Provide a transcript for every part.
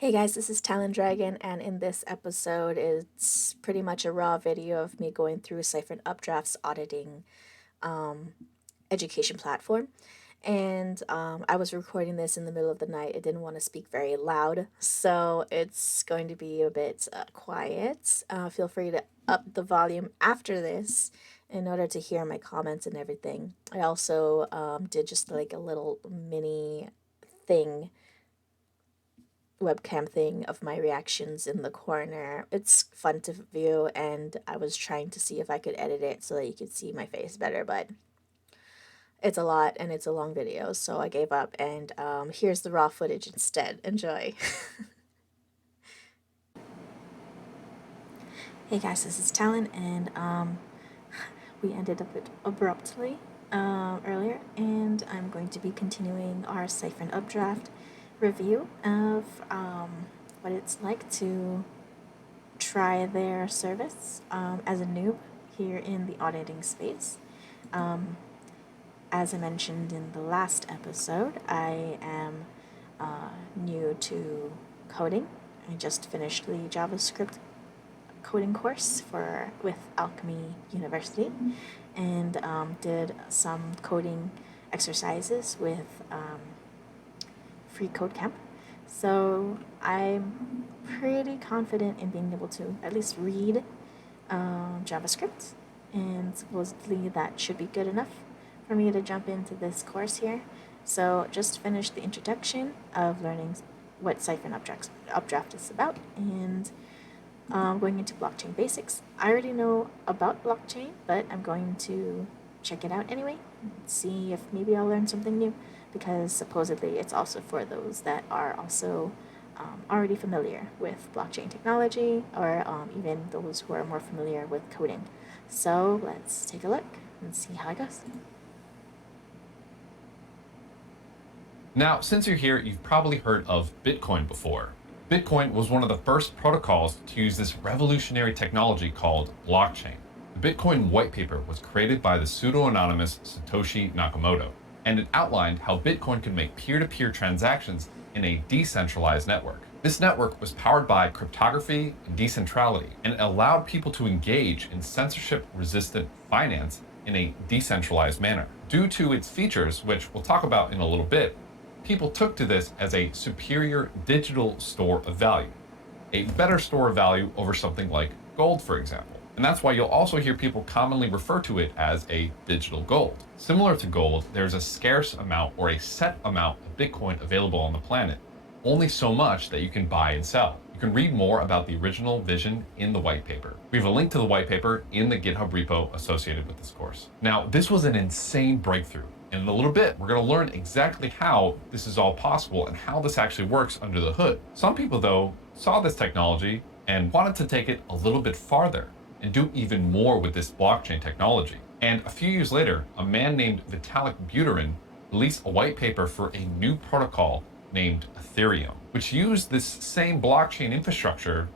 Hey guys, this is Talon Dragon, and in this episode, it's pretty much a raw video of me going through Cyfrin Updraft's auditing um, education platform. And I was recording this in the middle of the night. I didn't want to speak very loud, so it's going to be a bit quiet. Feel free to up the volume after this in order to hear my comments and everything. I also did just like a little mini thing webcam thing of my reactions in the corner. It's fun to view, and I was trying to see if I could edit it so that you could see my face better, but it's a lot and it's a long video, so I gave up, and here's the raw footage instead. Enjoy. Hey guys, this is Talon, and we ended up abruptly earlier, and I'm going to be continuing our Cyfrin Updraft review of what it's like to try their service as a noob here in the auditing space. As I mentioned in the last episode, I am new to coding. I just finished the JavaScript coding course with Alchemy University, and did some coding exercises with Free Code Camp. So I'm pretty confident in being able to at least read JavaScript, and supposedly that should be good enough for me to jump into this course here. So just finished the introduction of learning what Cyfrin Updraft is about, and going into blockchain basics. I already know about blockchain, but I'm going to check it out anyway, see if maybe I'll learn something new, because supposedly it's also for those that are also already familiar with blockchain technology, or even those who are more familiar with coding. So let's take a look and see how it goes. Now, since you're here, you've probably heard of Bitcoin before. Bitcoin was one of the first protocols to use this revolutionary technology called blockchain. The Bitcoin white paper was created by the pseudo-anonymous Satoshi Nakamoto, and it outlined how Bitcoin could make peer-to-peer transactions in a decentralized network. This network was powered by cryptography and decentrality, and it allowed people to engage in censorship-resistant finance in a decentralized manner. Due to its features, which we'll talk about in a little bit, people took to this as a superior digital store of value, a better store of value over something like gold, for example. And that's why you'll also hear people commonly refer to it as a digital gold. Similar to gold, there's a scarce amount or a set amount of Bitcoin available on the planet, only so much that you can buy and sell. You can read more about the original vision in the white paper. We have a link to the white paper in the GitHub repo associated with this course. Now, this was an insane breakthrough. And in a little bit, we're going to learn exactly how this is all possible and how this actually works under the hood. Some people, though, saw this technology and wanted to take it a little bit farther and do even more with this blockchain technology. And a few years later, a man named Vitalik Buterin released a white paper for a new protocol named Ethereum, which used this same blockchain infrastructure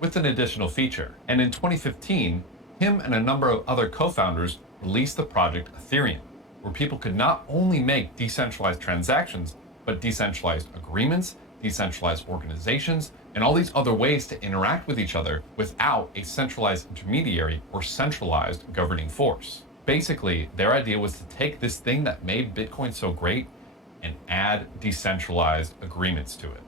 with an additional feature. And in 2015, him and a number of other co-founders released the project Ethereum, where people could not only make decentralized transactions, but decentralized agreements, decentralized organizations, and all these other ways to interact with each other without a centralized intermediary or centralized governing force. Basically, their idea was to take this thing that made Bitcoin so great and add decentralized agreements to it,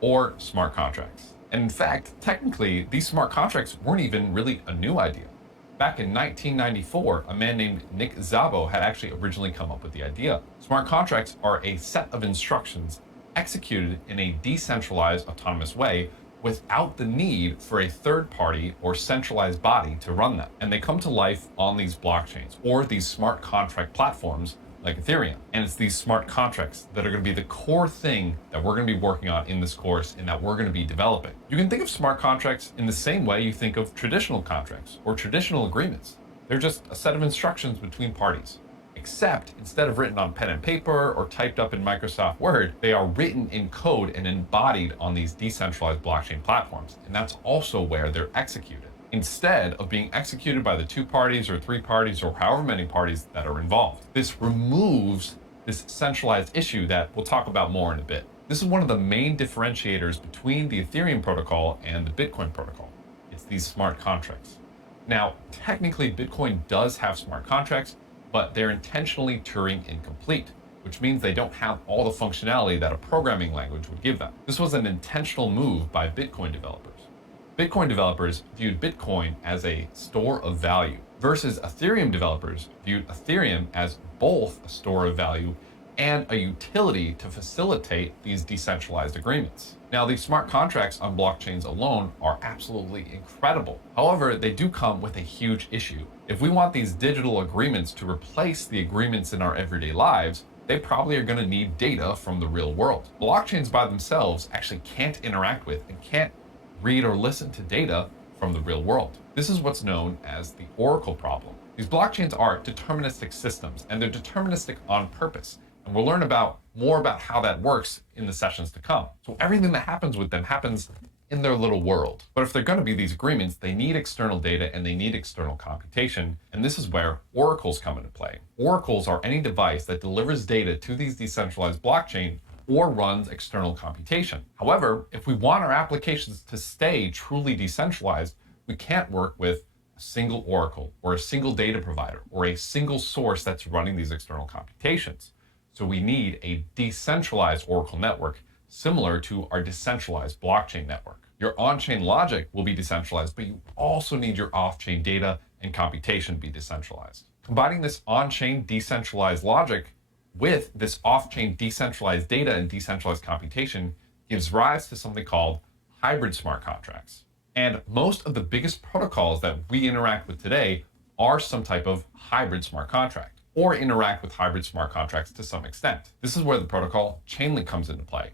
or smart contracts. And in fact, technically, these smart contracts weren't even really a new idea. Back in 1994, a man named Nick Szabo had actually originally come up with the idea. Smart contracts are a set of instructions executed in a decentralized autonomous way without the need for a third party or centralized body to run them. And they come to life on these blockchains or these smart contract platforms like Ethereum. And it's these smart contracts that are going to be the core thing that we're going to be working on in this course and that we're going to be developing. You can think of smart contracts in the same way you think of traditional contracts or traditional agreements. They're just a set of instructions between parties. Except instead of written on pen and paper or typed up in Microsoft Word, they are written in code and embodied on these decentralized blockchain platforms. And that's also where they're executed, instead of being executed by the 2 parties or 3 parties or however many parties that are involved. This removes this centralized issue that we'll talk about more in a bit. This is one of the main differentiators between the Ethereum protocol and the Bitcoin protocol. It's these smart contracts. Now, technically, Bitcoin does have smart contracts, but they're intentionally Turing incomplete, which means they don't have all the functionality that a programming language would give them. This was an intentional move by Bitcoin developers. Bitcoin developers viewed Bitcoin as a store of value, versus Ethereum developers viewed Ethereum as both a store of value and a utility to facilitate these decentralized agreements. Now, these smart contracts on blockchains alone are absolutely incredible. However, they do come with a huge issue. If we want these digital agreements to replace the agreements in our everyday lives, they probably are going to need data from the real world. Blockchains by themselves actually can't interact with and can't read or listen to data from the real world. This is what's known as the Oracle problem. These blockchains are deterministic systems, and they're deterministic on purpose. And we'll learn more about how that works in the sessions to come. So everything that happens with them happens in their little world. But if they're going to be these agreements, they need external data and they need external computation. And this is where oracles come into play. Oracles are any device that delivers data to these decentralized blockchains or runs external computation. However, if we want our applications to stay truly decentralized, we can't work with a single oracle or a single data provider or a single source that's running these external computations. So we need a decentralized oracle network similar to our decentralized blockchain network. Your on-chain logic will be decentralized, but you also need your off-chain data and computation to be decentralized. Combining this on-chain decentralized logic with this off-chain decentralized data and decentralized computation gives rise to something called hybrid smart contracts. And most of the biggest protocols that we interact with today are some type of hybrid smart contract or interact with hybrid smart contracts to some extent. This is where the protocol Chainlink comes into play.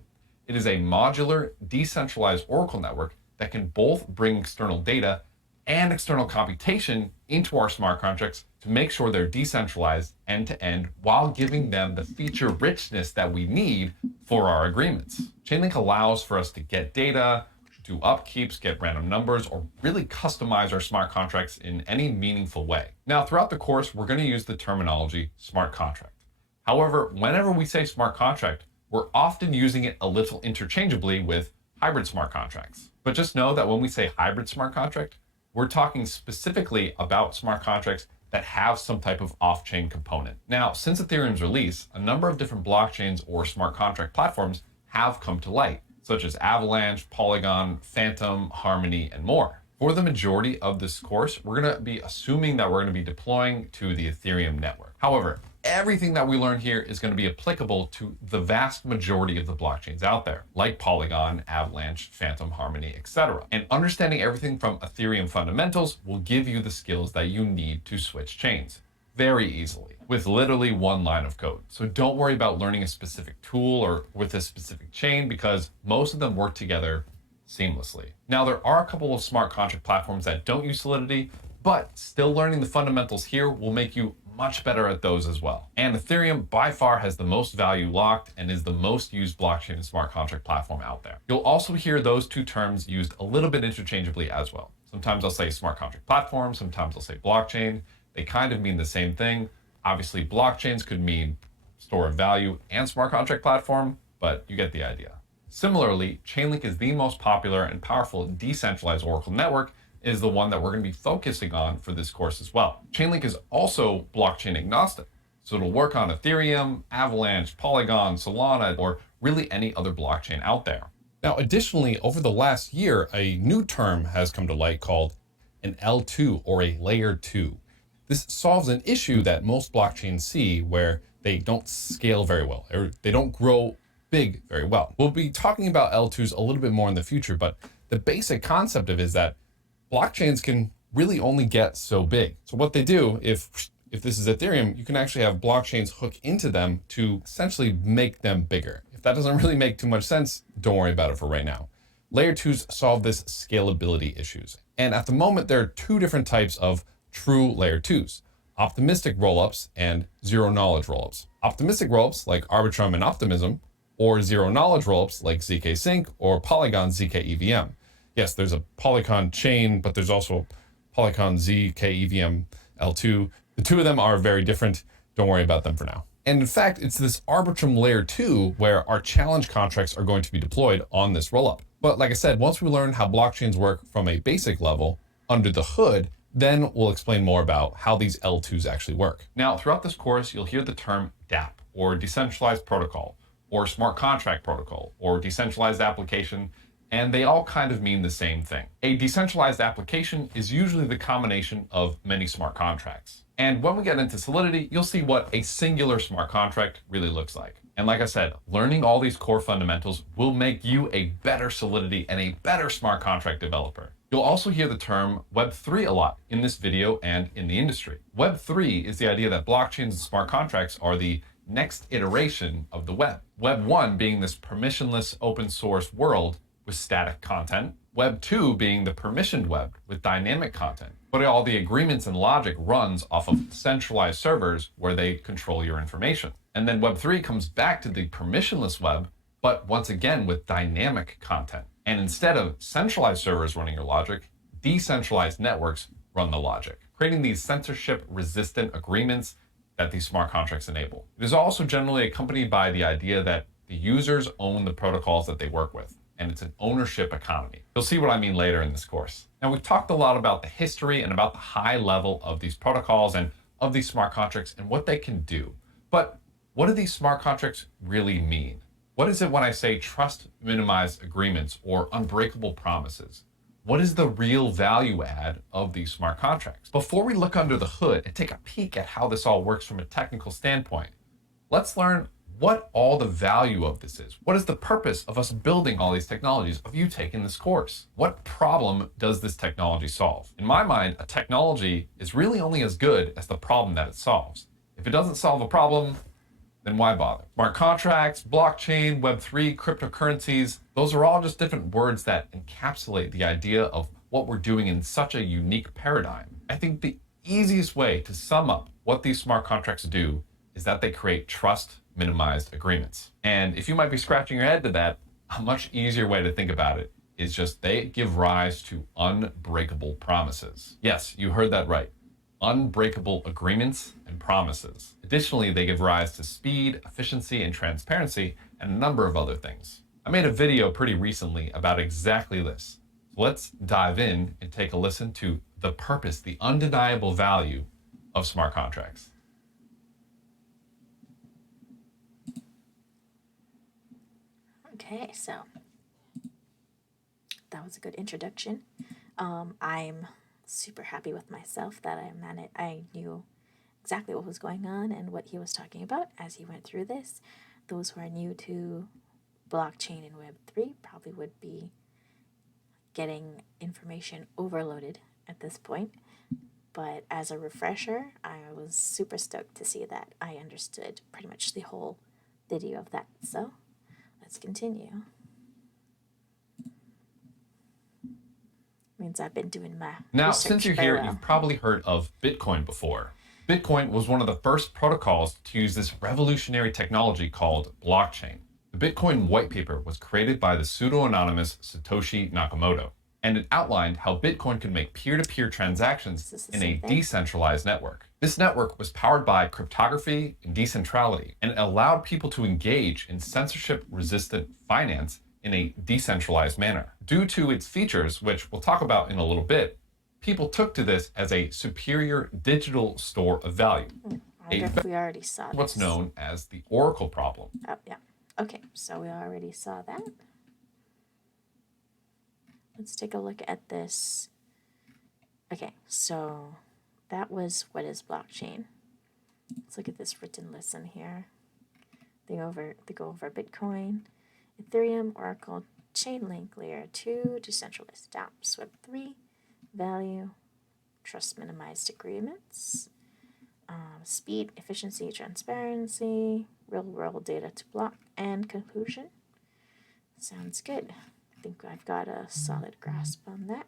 It is a modular, decentralized oracle network that can both bring external data and external computation into our smart contracts to make sure they're decentralized end-to-end while giving them the feature richness that we need for our agreements. Chainlink allows for us to get data, do upkeeps, get random numbers, or really customize our smart contracts in any meaningful way. Now, throughout the course, we're going to use the terminology smart contract. However, whenever we say smart contract, we're often using it a little interchangeably with hybrid smart contracts. But just know that when we say hybrid smart contract, we're talking specifically about smart contracts that have some type of off-chain component. Now, since Ethereum's release, a number of different blockchains or smart contract platforms have come to light, such as Avalanche, Polygon, Phantom, Harmony, and more. For the majority of this course, we're going to be assuming that we're going to be deploying to the Ethereum network. However, everything that we learn here is going to be applicable to the vast majority of the blockchains out there, like Polygon, Avalanche, Phantom, Harmony, etc. And understanding everything from Ethereum fundamentals will give you the skills that you need to switch chains very easily with literally one line of code. So don't worry about learning a specific tool or with a specific chain because most of them work together seamlessly. Now, there are a couple of smart contract platforms that don't use Solidity, but still learning the fundamentals here will make you much better at those as well. And Ethereum by far has the most value locked and is the most used blockchain and smart contract platform out there. You'll also hear those two terms used a little bit interchangeably as well. Sometimes I'll say smart contract platform, sometimes I'll say blockchain. They kind of mean the same thing. Obviously, blockchains could mean store of value and smart contract platform, but you get the idea. Similarly, Chainlink is the most popular and powerful decentralized Oracle network, is the one that we're going to be focusing on for this course as well. Chainlink is also blockchain agnostic, so it'll work on Ethereum, Avalanche, Polygon, Solana, or really any other blockchain out there. Now, additionally, over the last year, a new term has come to light called an L2 or a layer 2. This solves an issue that most blockchains see where they don't scale very well, or they don't grow big very well. We'll be talking about L2s a little bit more in the future, but the basic concept of it is that blockchains can really only get so big. So what they do, if this is Ethereum, you can actually have blockchains hook into them to essentially make them bigger. If that doesn't really make too much sense, don't worry about it for right now. Layer 2s solve this scalability issues. And at the moment, there are two different types of true layer 2s, optimistic rollups and zero knowledge rollups. Optimistic rollups like Arbitrum and Optimism, or zero knowledge rollups like ZK Sync or Polygon ZK EVM. Yes, there's a Polygon chain, but there's also Polygon ZK EVM L2. The two of them are very different. Don't worry about them for now. And in fact, it's this Arbitrum layer 2 where our challenge contracts are going to be deployed on this rollup. But like I said, once we learn how blockchains work from a basic level under the hood, then we'll explain more about how these L2s actually work. Now, throughout this course, you'll hear the term DApp, or decentralized protocol, or smart contract protocol, or decentralized application, and they all kind of mean the same thing. A decentralized application is usually the combination of many smart contracts. And when we get into Solidity, you'll see what a singular smart contract really looks like. And like I said, learning all these core fundamentals will make you a better Solidity and a better smart contract developer. You'll also hear the term Web3 a lot in this video and in the industry. Web3 is the idea that blockchains and smart contracts are the next iteration of the web. Web 1 being this permissionless open source world with static content. Web 2 being the permissioned web with dynamic content. But all the agreements and logic runs off of centralized servers where they control your information. And then Web 3 comes back to the permissionless web, but once again with dynamic content. And instead of centralized servers running your logic, decentralized networks run the logic, creating these censorship-resistant agreements that these smart contracts enable. It is also generally accompanied by the idea that the users own the protocols that they work with, and it's an ownership economy. You'll see what I mean later in this course. Now, we've talked a lot about the history and about the high level of these protocols and of these smart contracts and what they can do. But what do these smart contracts really mean? What is it when I say trust minimized agreements or unbreakable promises? What is the real value add of these smart contracts? Before we look under the hood and take a peek at how this all works from a technical standpoint, let's learn what all the value of this is. What is the purpose of us building all these technologies, of you taking this course? What problem does this technology solve? In my mind, a technology is really only as good as the problem that it solves. If it doesn't solve a problem, then why bother? Smart contracts, blockchain, Web3, cryptocurrencies, those are all just different words that encapsulate the idea of what we're doing in such a unique paradigm. I think the easiest way to sum up what these smart contracts do is that they create trust minimized agreements. And if you might be scratching your head to that, a much easier way to think about it is just they give rise to unbreakable promises. Yes, you heard that right. Unbreakable agreements and promises. Additionally, they give rise to speed, efficiency, and transparency, and a number of other things. I made a video pretty recently about exactly this. So let's dive in and take a listen to the purpose, the undeniable value of smart contracts. Okay, so that was a good introduction. I'm super happy with myself that I knew exactly what was going on and what he was talking about as he went through this. Those who are new to blockchain and Web3 probably would be getting information overloaded at this point. But as a refresher, I was super stoked to see that I understood pretty much the whole video of that. So let's continue. Means I've been doing my Now, research since you're very here, well. you've probably heard of Bitcoin before. Bitcoin was one of the first protocols to use this revolutionary technology called blockchain. The Bitcoin white paper was created by the pseudo-anonymous Satoshi Nakamoto, and it outlined how Bitcoin could make peer-to-peer transactions in a decentralized network. This network was powered by cryptography and decentrality, and it allowed people to engage in censorship-resistant finance in a decentralized manner. Due to its features, which we'll talk about in a little bit, people took to this as a superior digital store of value. I wonder if we already saw this. What's known as the Oracle problem. Oh, yeah. Okay, so we already saw that. Let's take a look at this. Okay, so that was what is blockchain. Let's look at this written lesson here. They go over Bitcoin, Ethereum, Oracle, Chainlink, Layer 2, Decentralized dApps, Web3, Value, Trust Minimized Agreements, Speed, Efficiency, Transparency, Real-World Data to Block, and Conclusion. Sounds good. I think I've got a solid grasp on that.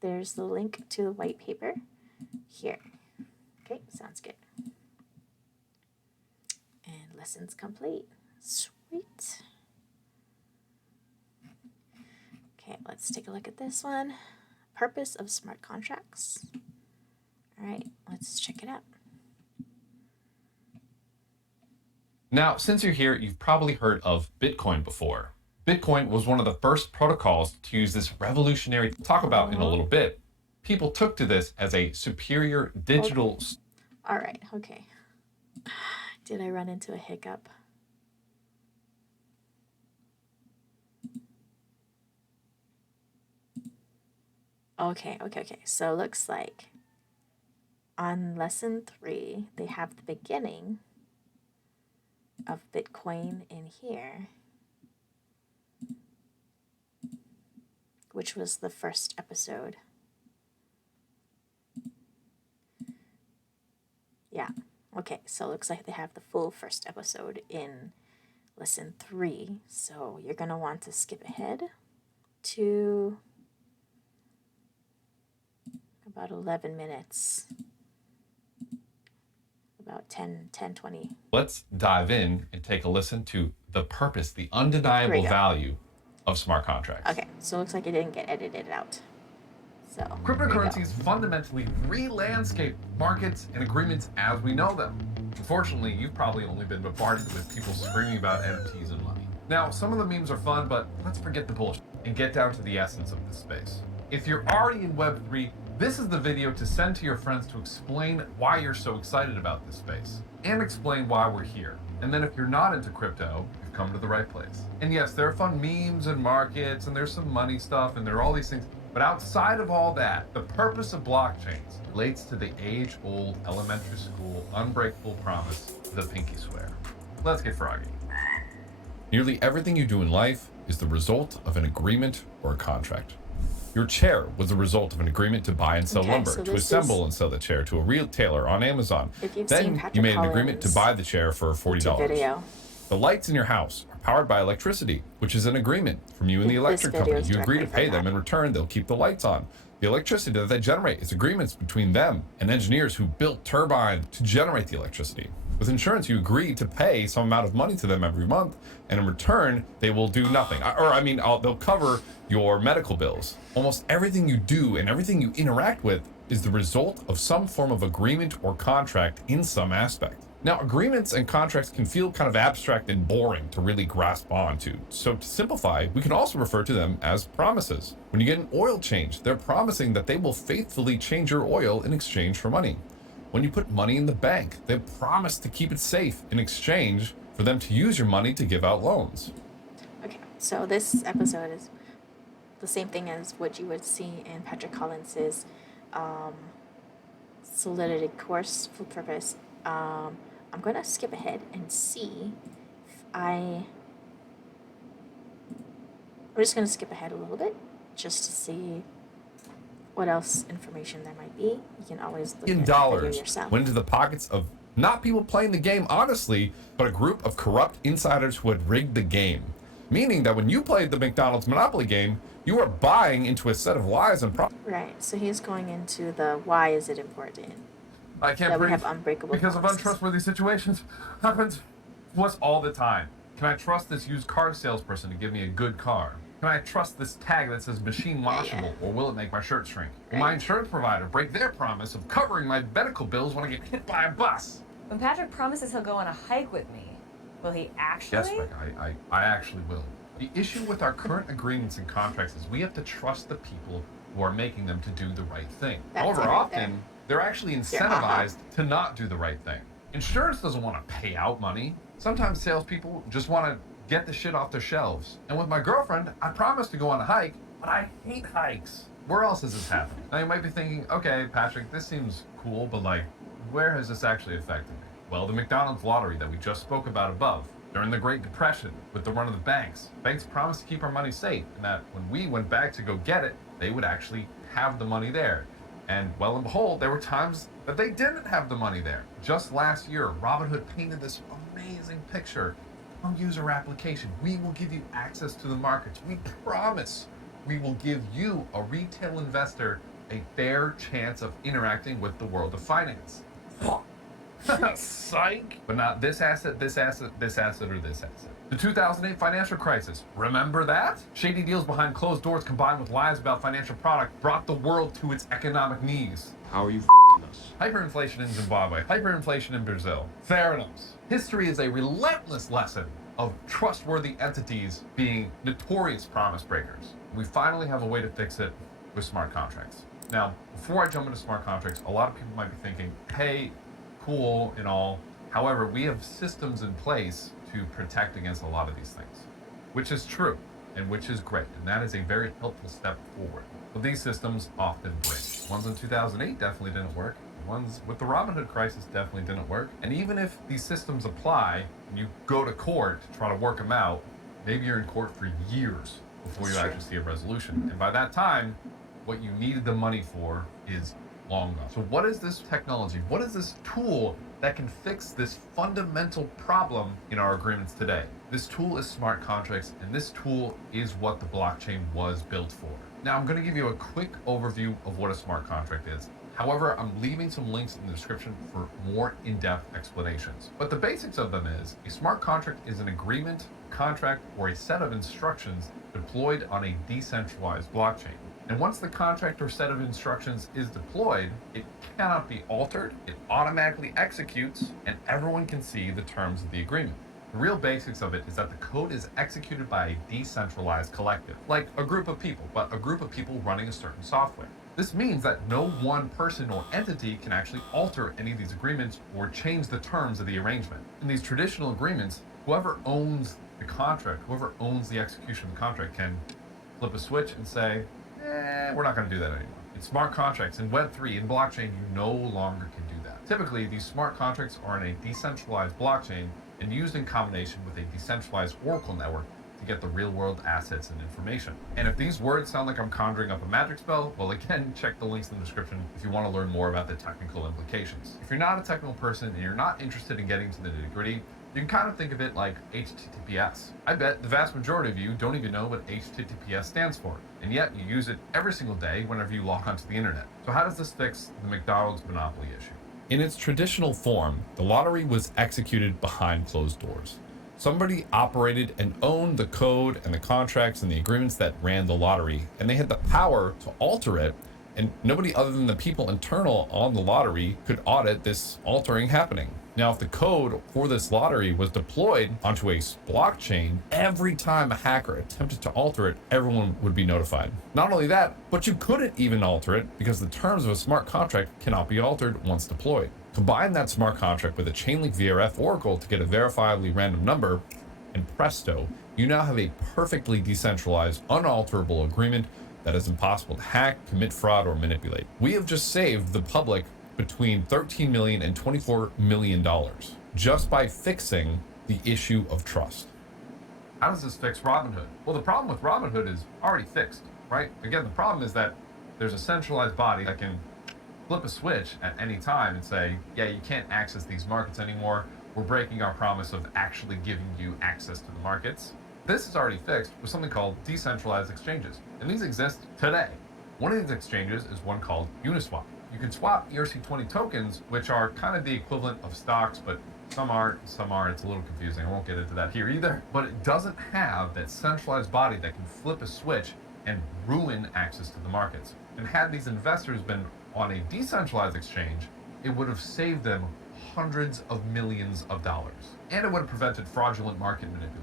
There's the link to the white paper here. Okay, sounds good. And lessons complete. Sweet. Okay, let's take a look at this one. Purpose of smart contracts. All right, let's check it out. Now, since you're here, you've probably heard of Bitcoin before. Bitcoin was one of the first protocols to use this revolutionary talk about in a little bit. People took to this as a superior digital. All right, okay. Did I run into a hiccup? Okay. So it looks like on lesson 3, they have the beginning of Bitcoin in here, which was the first episode. Yeah. Okay, so it looks like they have the full first episode in lesson 3. So you're going to want to skip ahead to about 11 minutes. About 20. Let's dive in and take a listen to the purpose, the undeniable value of smart contracts. Okay, so it looks like it didn't get edited out. So cryptocurrencies fundamentally re-landscape markets and agreements as we know them. Unfortunately, you've probably only been bombarded with people screaming about NFTs and money. Now, some of the memes are fun, but let's forget the bullshit and get down to the essence of this space. If you're already in Web3, this is the video to send to your friends to explain why you're so excited about this space and explain why we're here. And then if you're not into crypto, you've come to the right place. And yes, there are fun memes and markets and there's some money stuff and there are all these things. But outside of all that, the purpose of blockchains relates to the age-old elementary school unbreakable promise, the pinky swear. Let's get froggy. Nearly everything you do in life is the result of an agreement or a contract. Your chair was the result of an agreement to buy and sell lumber, to assemble and sell the chair to a retailer on Amazon. Then you made an agreement to buy the chair for $40. The lights in your house are powered by electricity, which is an agreement from you and the electric company. You agree to pay them. In return, they'll keep the lights on. The electricity that they generate is agreements between them and engineers who built turbines to generate the electricity. With insurance, you agree to pay some amount of money to them every month, and in return, they will do nothing. They'll cover your medical bills. Almost everything you do and everything you interact with is the result of some form of agreement or contract in some aspect. Now, agreements and contracts can feel kind of abstract and boring to really grasp onto. So to simplify, we can also refer to them as promises. When you get an oil change, they're promising that they will faithfully change your oil in exchange for money. When you put money in the bank, they promise to keep it safe in exchange for them to use your money to give out loans. Okay, so this episode is the same thing as what you would see in Patrick Collins's Solidity course, Full Purpose. I'm going to skip ahead and see if I'm just going to skip ahead a little bit just to see what else information there might be. You can always look at the video yourself. Went into the pockets of not people playing the game honestly, but a group of corrupt insiders who had rigged the game. Meaning that when you played the McDonald's Monopoly game, you were buying into a set of lies and Right, so he's going into the why is it important. I can't breathe have unbreakable because promises. of untrustworthy situations happens what's all the time. Can I trust this used car salesperson to give me a good car? Can I trust this tag that says machine washable, or will it make my shirt shrink? Will my insurance provider break their promise of covering my medical bills when I get hit by a bus? When Patrick promises he'll go on a hike with me, will he actually? Yes, Rick, I actually will. The issue with our current agreements and contracts is we have to trust the people who are making them to do the right thing. However, often they're actually incentivized to not do the right thing. Insurance doesn't want to pay out money. Sometimes salespeople just want to get the shit off their shelves. And with my girlfriend, I promised to go on a hike, but I hate hikes. Where else has this happened? Now you might be thinking, okay, Patrick, this seems cool, but like, where has this actually affected me? Well, the McDonald's lottery that we just spoke about above. During the Great Depression, with the run of the banks promised to keep our money safe, and that when we went back to go get it, they would actually have the money there. And well and behold, there were times that they didn't have the money there. Just last year, Robinhood painted this amazing picture. On user application, we will give you access to the markets. We promise we will give you, a retail investor, a fair chance of interacting with the world of finance. Psych! But not this asset, this asset, this asset, or this asset. The 2008 financial crisis. Remember that? Shady deals behind closed doors combined with lies about financial product brought the world to its economic knees. How are you f***ing us? hyperinflation in Zimbabwe, hyperinflation in Brazil. Theranos. History is a relentless lesson of trustworthy entities being notorious promise breakers. We finally have a way to fix it with smart contracts. Now, before I jump into smart contracts, a lot of people might be thinking, hey, cool and all. However, we have systems in place to protect against a lot of these things, which is true and which is great. And that is a very helpful step forward. But these systems often break. Ones in 2008 definitely didn't work. Ones with the Robinhood crisis definitely didn't work. And even if these systems apply and you go to court to try to work them out, maybe you're in court for years before you actually see a resolution. And by that time, what you needed the money for is long gone. So what is this technology? What is this tool that can fix this fundamental problem in our agreements today? This tool is smart contracts, and this tool is what the blockchain was built for. Now, I'm going to give you a quick overview of what a smart contract is. However, I'm leaving some links in the description for more in-depth explanations. But the basics of them is, a smart contract is an agreement, contract, or a set of instructions deployed on a decentralized blockchain. And once the contract or set of instructions is deployed, it cannot be altered, it automatically executes, and everyone can see the terms of the agreement. The real basics of it is that the code is executed by a decentralized collective, like a group of people, but a group of people running a certain software. This means that no one person or entity can actually alter any of these agreements or change the terms of the arrangement. In these traditional agreements, whoever owns the contract, whoever owns the execution of the contract can flip a switch and say, we're not going to do that anymore. In smart contracts, in Web3, in blockchain, you no longer can do that. Typically, these smart contracts are in a decentralized blockchain and used in combination with a decentralized Oracle network to get the real-world assets and information. And if these words sound like I'm conjuring up a magic spell, well, again, check the links in the description if you want to learn more about the technical implications. If you're not a technical person and you're not interested in getting to the nitty-gritty, you can kind of think of it like HTTPS. I bet the vast majority of you don't even know what HTTPS stands for, and yet you use it every single day whenever you log onto the internet. So how does this fix the McDonald's monopoly issue? In its traditional form, the lottery was executed behind closed doors. Somebody operated and owned the code and the contracts and the agreements that ran the lottery, and they had the power to alter it, and nobody other than the people internal on the lottery could audit this altering happening. Now, if the code for this lottery was deployed onto a blockchain, every time a hacker attempted to alter it, everyone would be notified. Not only that, but you couldn't even alter it because the terms of a smart contract cannot be altered once deployed. Combine that smart contract with a Chainlink VRF Oracle to get a verifiably random number, and presto, you now have a perfectly decentralized, unalterable agreement that is impossible to hack, commit fraud, or manipulate. We have just saved the public between $13 million and $24 million just by fixing the issue of trust. How does this fix Robinhood? Well, the problem with Robinhood is already fixed, right? Again, the problem is that there's a centralized body that can flip a switch at any time and say, yeah, you can't access these markets anymore. We're breaking our promise of actually giving you access to the markets. This is already fixed with something called decentralized exchanges, and these exist today. One of these exchanges is one called Uniswap. You can swap ERC20 tokens, which are kind of the equivalent of stocks, but some aren't, some are. It's a little confusing. I won't get into that here either. But it doesn't have that centralized body that can flip a switch and ruin access to the markets. And had these investors been on a decentralized exchange, it would have saved them hundreds of millions of dollars. And it would have prevented fraudulent market manipulation.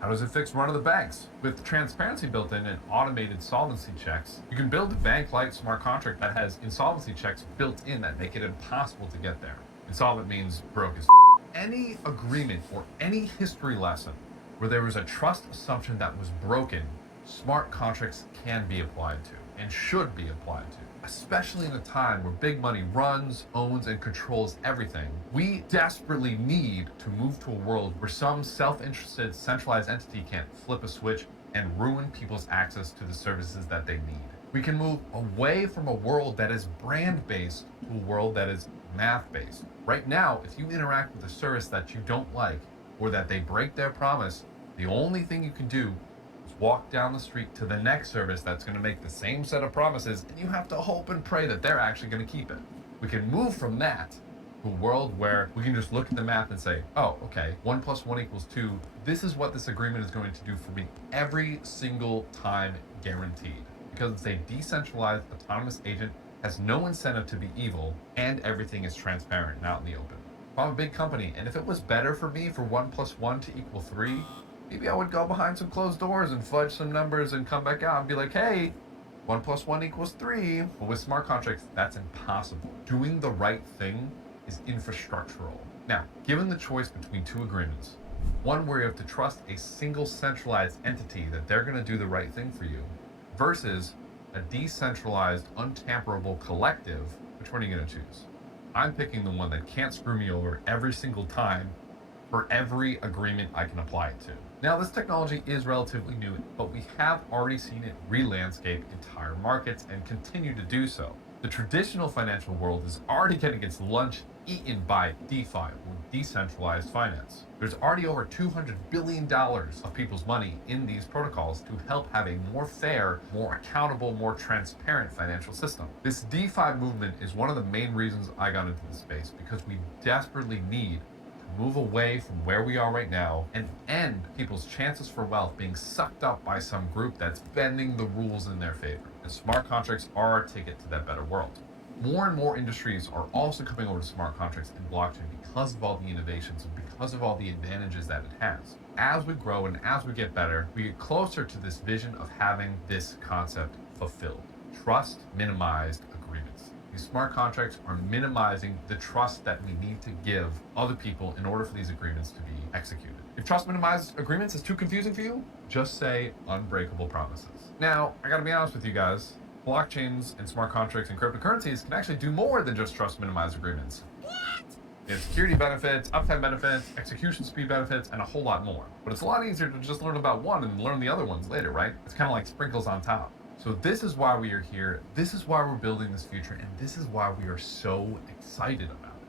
How does it fix run of the banks? With transparency built in and automated solvency checks, you can build a bank-like smart contract that has insolvency checks built in that make it impossible to get there. Insolvent means broke as Any agreement or any history lesson where there was a trust assumption that was broken, smart contracts can be applied to and should be applied to. Especially in a time where big money runs, owns, and controls everything, we desperately need to move to a world where some self-interested centralized entity can't flip a switch and ruin people's access to the services that they need. We can move away from a world that is brand-based to a world that is math-based. Right now, if you interact with a service that you don't like or that they break their promise, the only thing you can do walk down the street to the next service that's going to make the same set of promises, and you have to hope and pray that they're actually going to keep it. We can move from that to a world where we can just look at the math and say, oh, okay, 1 + 1 = 2. This is what this agreement is going to do for me every single time, guaranteed. Because it's a decentralized autonomous agent has no incentive to be evil, and everything is transparent and out in the open. If I'm a big company, and if it was better for me for 1 plus 1 to equal 3, maybe I would go behind some closed doors and fudge some numbers and come back out and be like, hey, 1 plus 1 equals 3. But with smart contracts, that's impossible. Doing the right thing is infrastructural. Now, given the choice between two agreements, one where you have to trust a single centralized entity that they're going to do the right thing for you, versus a decentralized, untamperable collective, which one are you going to choose? I'm picking the one that can't screw me over every single time for every agreement I can apply it to. Now, this technology is relatively new, but we have already seen it re-landscape entire markets and continue to do so. The traditional financial world is already getting its lunch eaten by DeFi, or decentralized finance. There's already over $200 billion of people's money in these protocols to help have a more fair, more accountable, more transparent financial system. This DeFi movement is one of the main reasons I got into this space, because we desperately need move away from where we are right now and end people's chances for wealth being sucked up by some group that's bending the rules in their favor. And smart contracts are our ticket to that better world. More and more industries are also coming over to smart contracts and blockchain because of all the innovations and because of all the advantages that it has. As we grow and as we get better, we get closer to this vision of having this concept fulfilled. Trust minimized agreements. These smart contracts are minimizing the trust that we need to give other people in order for these agreements to be executed. If trust minimized agreements is too confusing for you, just say unbreakable promises. Now, I gotta be honest with you guys, blockchains and smart contracts and cryptocurrencies can actually do more than just trust minimized agreements. They have security benefits, uptime benefits, execution speed benefits, and a whole lot more. But it's a lot easier to just learn about one and learn the other ones later, right? It's kind of like sprinkles on top. So this is why we are here. This is why we're building this future, and this is why we are so excited about it.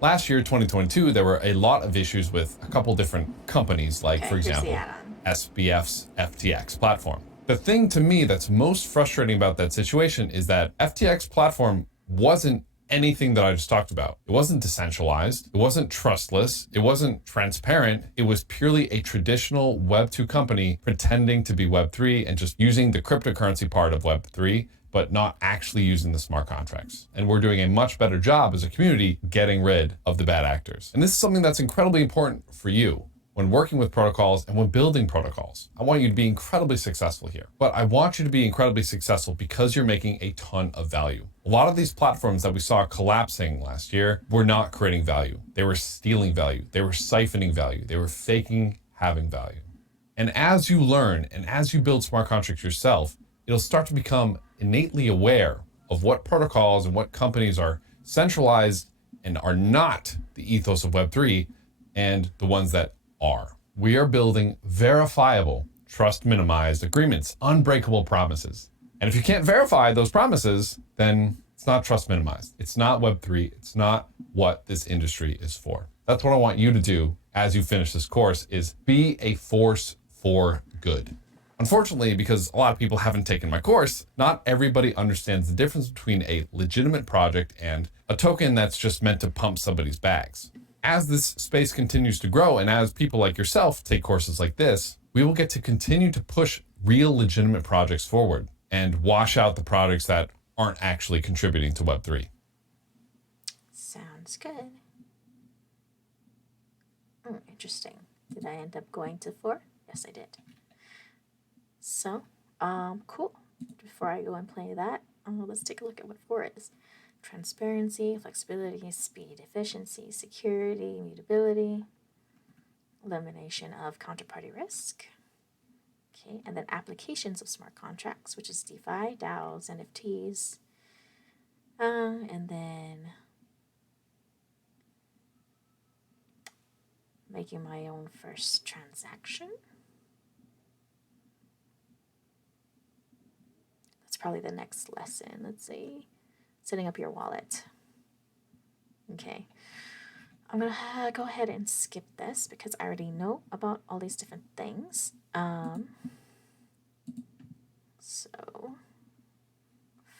Last year, 2022, there were a lot of issues with a couple different companies, like, for example, SBF's FTX platform. The thing to me that's most frustrating about that situation is that FTX platform wasn't anything that I just talked about. It wasn't decentralized. It wasn't trustless. It wasn't transparent. It was purely a traditional Web 2 company pretending to be Web 3 and just using the cryptocurrency part of Web 3, but not actually using the smart contracts. And we're doing a much better job as a community getting rid of the bad actors. And this is something that's incredibly important for you when working with protocols and when building protocols. I want you to be incredibly successful here, but I want you to be incredibly successful because you're making a ton of value. A lot of these platforms that we saw collapsing last year were not creating value. They were stealing value. They were siphoning value. They were faking having value. And as you learn and as you build smart contracts yourself, it'll start to become innately aware of what protocols and what companies are centralized and are not the ethos of Web3 and the ones that are. We are building verifiable, trust minimized agreements, unbreakable promises. And if you can't verify those promises, then it's not trust minimized. It's not Web3. It's not what this industry is for. That's what I want you to do as you finish this course, is be a force for good. Unfortunately, because a lot of people haven't taken my course, not everybody understands the difference between a legitimate project and a token that's just meant to pump somebody's bags. As this space continues to grow and as people like yourself take courses like this, we will get to continue to push real legitimate projects forward and wash out the projects that aren't actually contributing to Web3. Sounds good. Interesting. Did I end up going to 4? Yes, I did. So, cool. Before I go and play that, let's take a look at what 4 is. Transparency, flexibility, speed, efficiency, security, mutability, elimination of counterparty risk. Okay, and then applications of smart contracts, which is DeFi, DAOs, NFTs, and then making my own first transaction. That's probably the next lesson. Let's see. Setting up your wallet. Okay. I'm going to go ahead and skip this because I already know about all these different things. So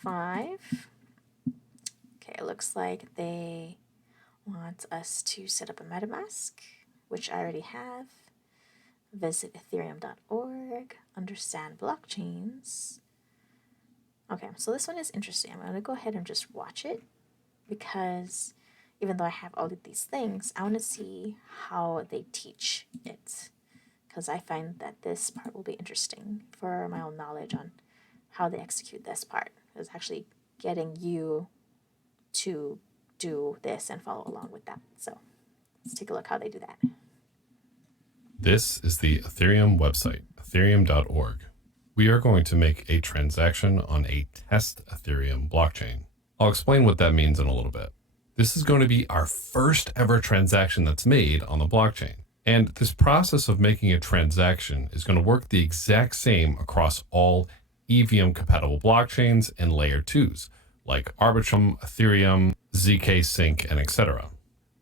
5. Okay, it looks like they want us to set up a MetaMask, which I already have. Visit ethereum.org, understand blockchains, Okay, so this one is interesting. I'm going to go ahead and just watch it because even though I have all of these things, I want to see how they teach it because I find that this part will be interesting for my own knowledge on how they execute this part. It's actually getting you to do this and follow along with that. So let's take a look how they do that. This is the Ethereum website, ethereum.org. We are going to make a transaction on a test Ethereum blockchain. I'll explain what that means in a little bit. This is going to be our first ever transaction that's made on the blockchain. And this process of making a transaction is going to work the exact same across all EVM compatible blockchains and layer 2s, like Arbitrum, Ethereum, ZK Sync, and etc.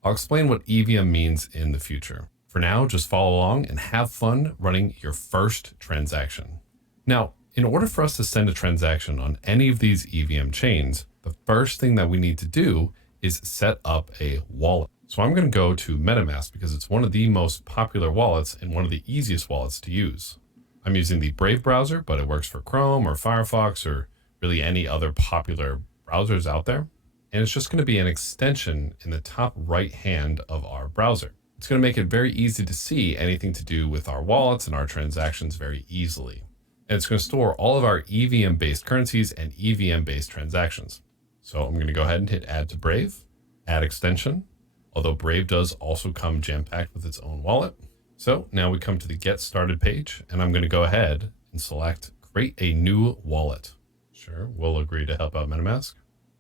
I'll explain what EVM means in the future. For now, just follow along and have fun running your first transaction. Now, in order for us to send a transaction on any of these EVM chains, the first thing that we need to do is set up a wallet. So I'm going to go to MetaMask because it's one of the most popular wallets and one of the easiest wallets to use. I'm using the Brave browser, but it works for Chrome or Firefox or really any other popular browsers out there. And it's just going to be an extension in the top right hand of our browser. It's going to make it very easy to see anything to do with our wallets and our transactions very easily. And it's going to store all of our EVM-based currencies and EVM-based transactions. So I'm going to go ahead and hit Add to Brave, Add Extension, although Brave does also come jam-packed with its own wallet. So now we come to the Get Started page, and I'm going to go ahead and select Create a New Wallet. Sure, we'll agree to help out MetaMask.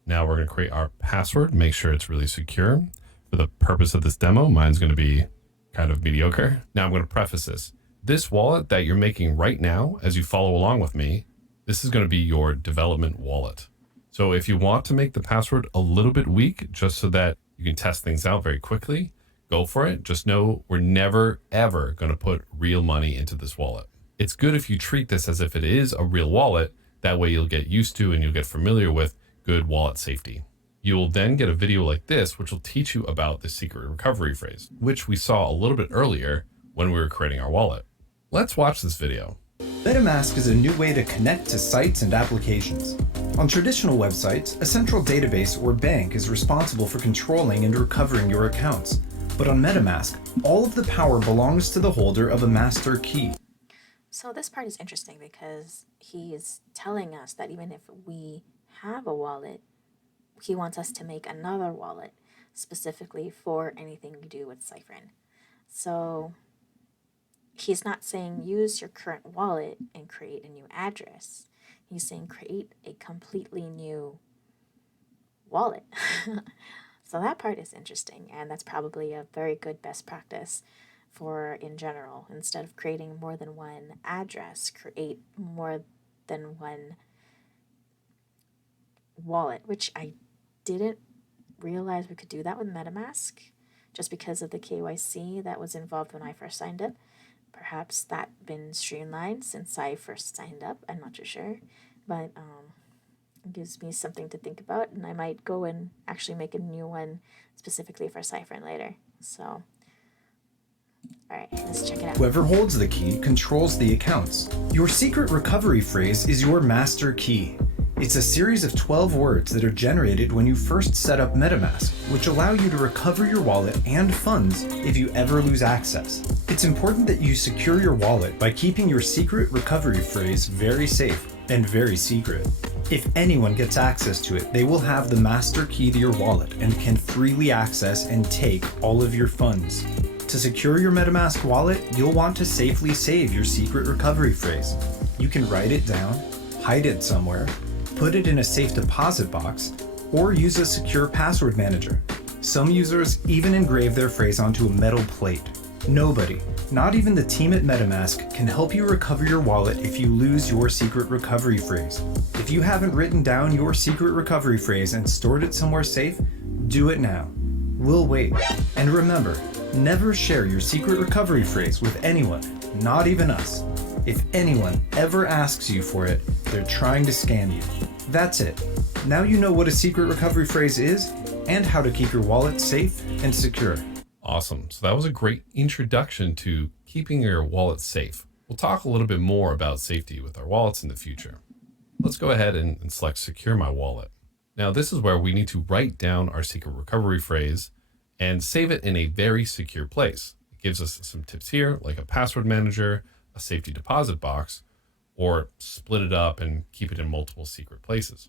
Now we're going to create our password, make sure it's really secure. For the purpose of this demo, mine's going to be kind of mediocre. Now I'm going to preface this. This wallet that you're making right now, as you follow along with me, this is going to be your development wallet. So if you want to make the password a little bit weak, just so that you can test things out very quickly, go for it. Just know we're never, ever going to put real money into this wallet. It's good if you treat this as if it is a real wallet. That way you'll get used to and you'll get familiar with good wallet safety. You will then get a video like this, which will teach you about the secret recovery phrase, which we saw a little bit earlier when we were creating our wallet. Let's watch this video. MetaMask is a new way to connect to sites and applications. On traditional websites, a central database or bank is responsible for controlling and recovering your accounts. But on MetaMask, all of the power belongs to the holder of a master key. So this part is interesting because he is telling us that even if we have a wallet, he wants us to make another wallet specifically for anything we do with Cyfrin. So he's not saying use your current wallet and create a new address. He's saying create a completely new wallet. So that part is interesting, and that's probably a very good best practice for in general. Instead of creating more than one address, create more than one wallet, which I didn't realize we could do that with MetaMask just because of the KYC that was involved when I first signed up. Perhaps that been streamlined since I first signed up. I'm not too sure, but it gives me something to think about, and I might go and actually make a new one specifically for Cyfrin later. So, all right, let's check it out. Whoever holds the key controls the accounts. Your secret recovery phrase is your master key. It's a series of 12 words that are generated when you first set up MetaMask, which allow you to recover your wallet and funds if you ever lose access. It's important that you secure your wallet by keeping your secret recovery phrase very safe and very secret. If anyone gets access to it, they will have the master key to your wallet and can freely access and take all of your funds. To secure your MetaMask wallet, you'll want to safely save your secret recovery phrase. You can write it down, hide it somewhere, put it in a safe deposit box, or use a secure password manager. Some users even engrave their phrase onto a metal plate. Nobody, not even the team at MetaMask, can help you recover your wallet if you lose your secret recovery phrase. If you haven't written down your secret recovery phrase and stored it somewhere safe, do it now. We'll wait. And remember, never share your secret recovery phrase with anyone, not even us. If anyone ever asks you for it, they're trying to scam you. That's it. Now you know what a secret recovery phrase is and how to keep your wallet safe and secure. Awesome. So that was a great introduction to keeping your wallet safe. We'll talk a little bit more about safety with our wallets in the future. Let's go ahead and select secure my wallet. Now this is where we need to write down our secret recovery phrase and save it in a very secure place. It gives us some tips here, like a password manager, a safety deposit box, or split it up and keep it in multiple secret places.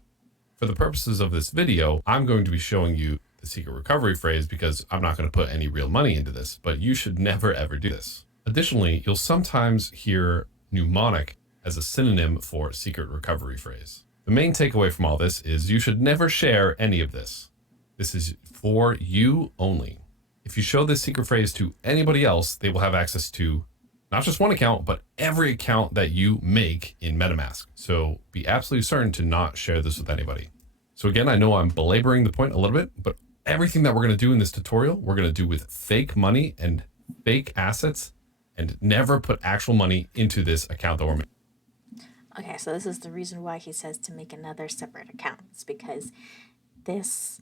For the purposes of this video, I'm going to be showing you the secret recovery phrase because I'm not going to put any real money into this, but you should never ever do this. Additionally, you'll sometimes hear mnemonic as a synonym for secret recovery phrase. The main takeaway from all this is you should never share any of this. This is for you only. If you show this secret phrase to anybody else, they will have access to not just one account, but every account that you make in MetaMask. So be absolutely certain to not share this with anybody. So again, I know I'm belaboring the point a little bit, but everything that we're going to do in this tutorial, we're going to do with fake money and fake assets, and never put actual money into this account that we're making. Okay, so this is the reason why he says to make another separate account. It's because this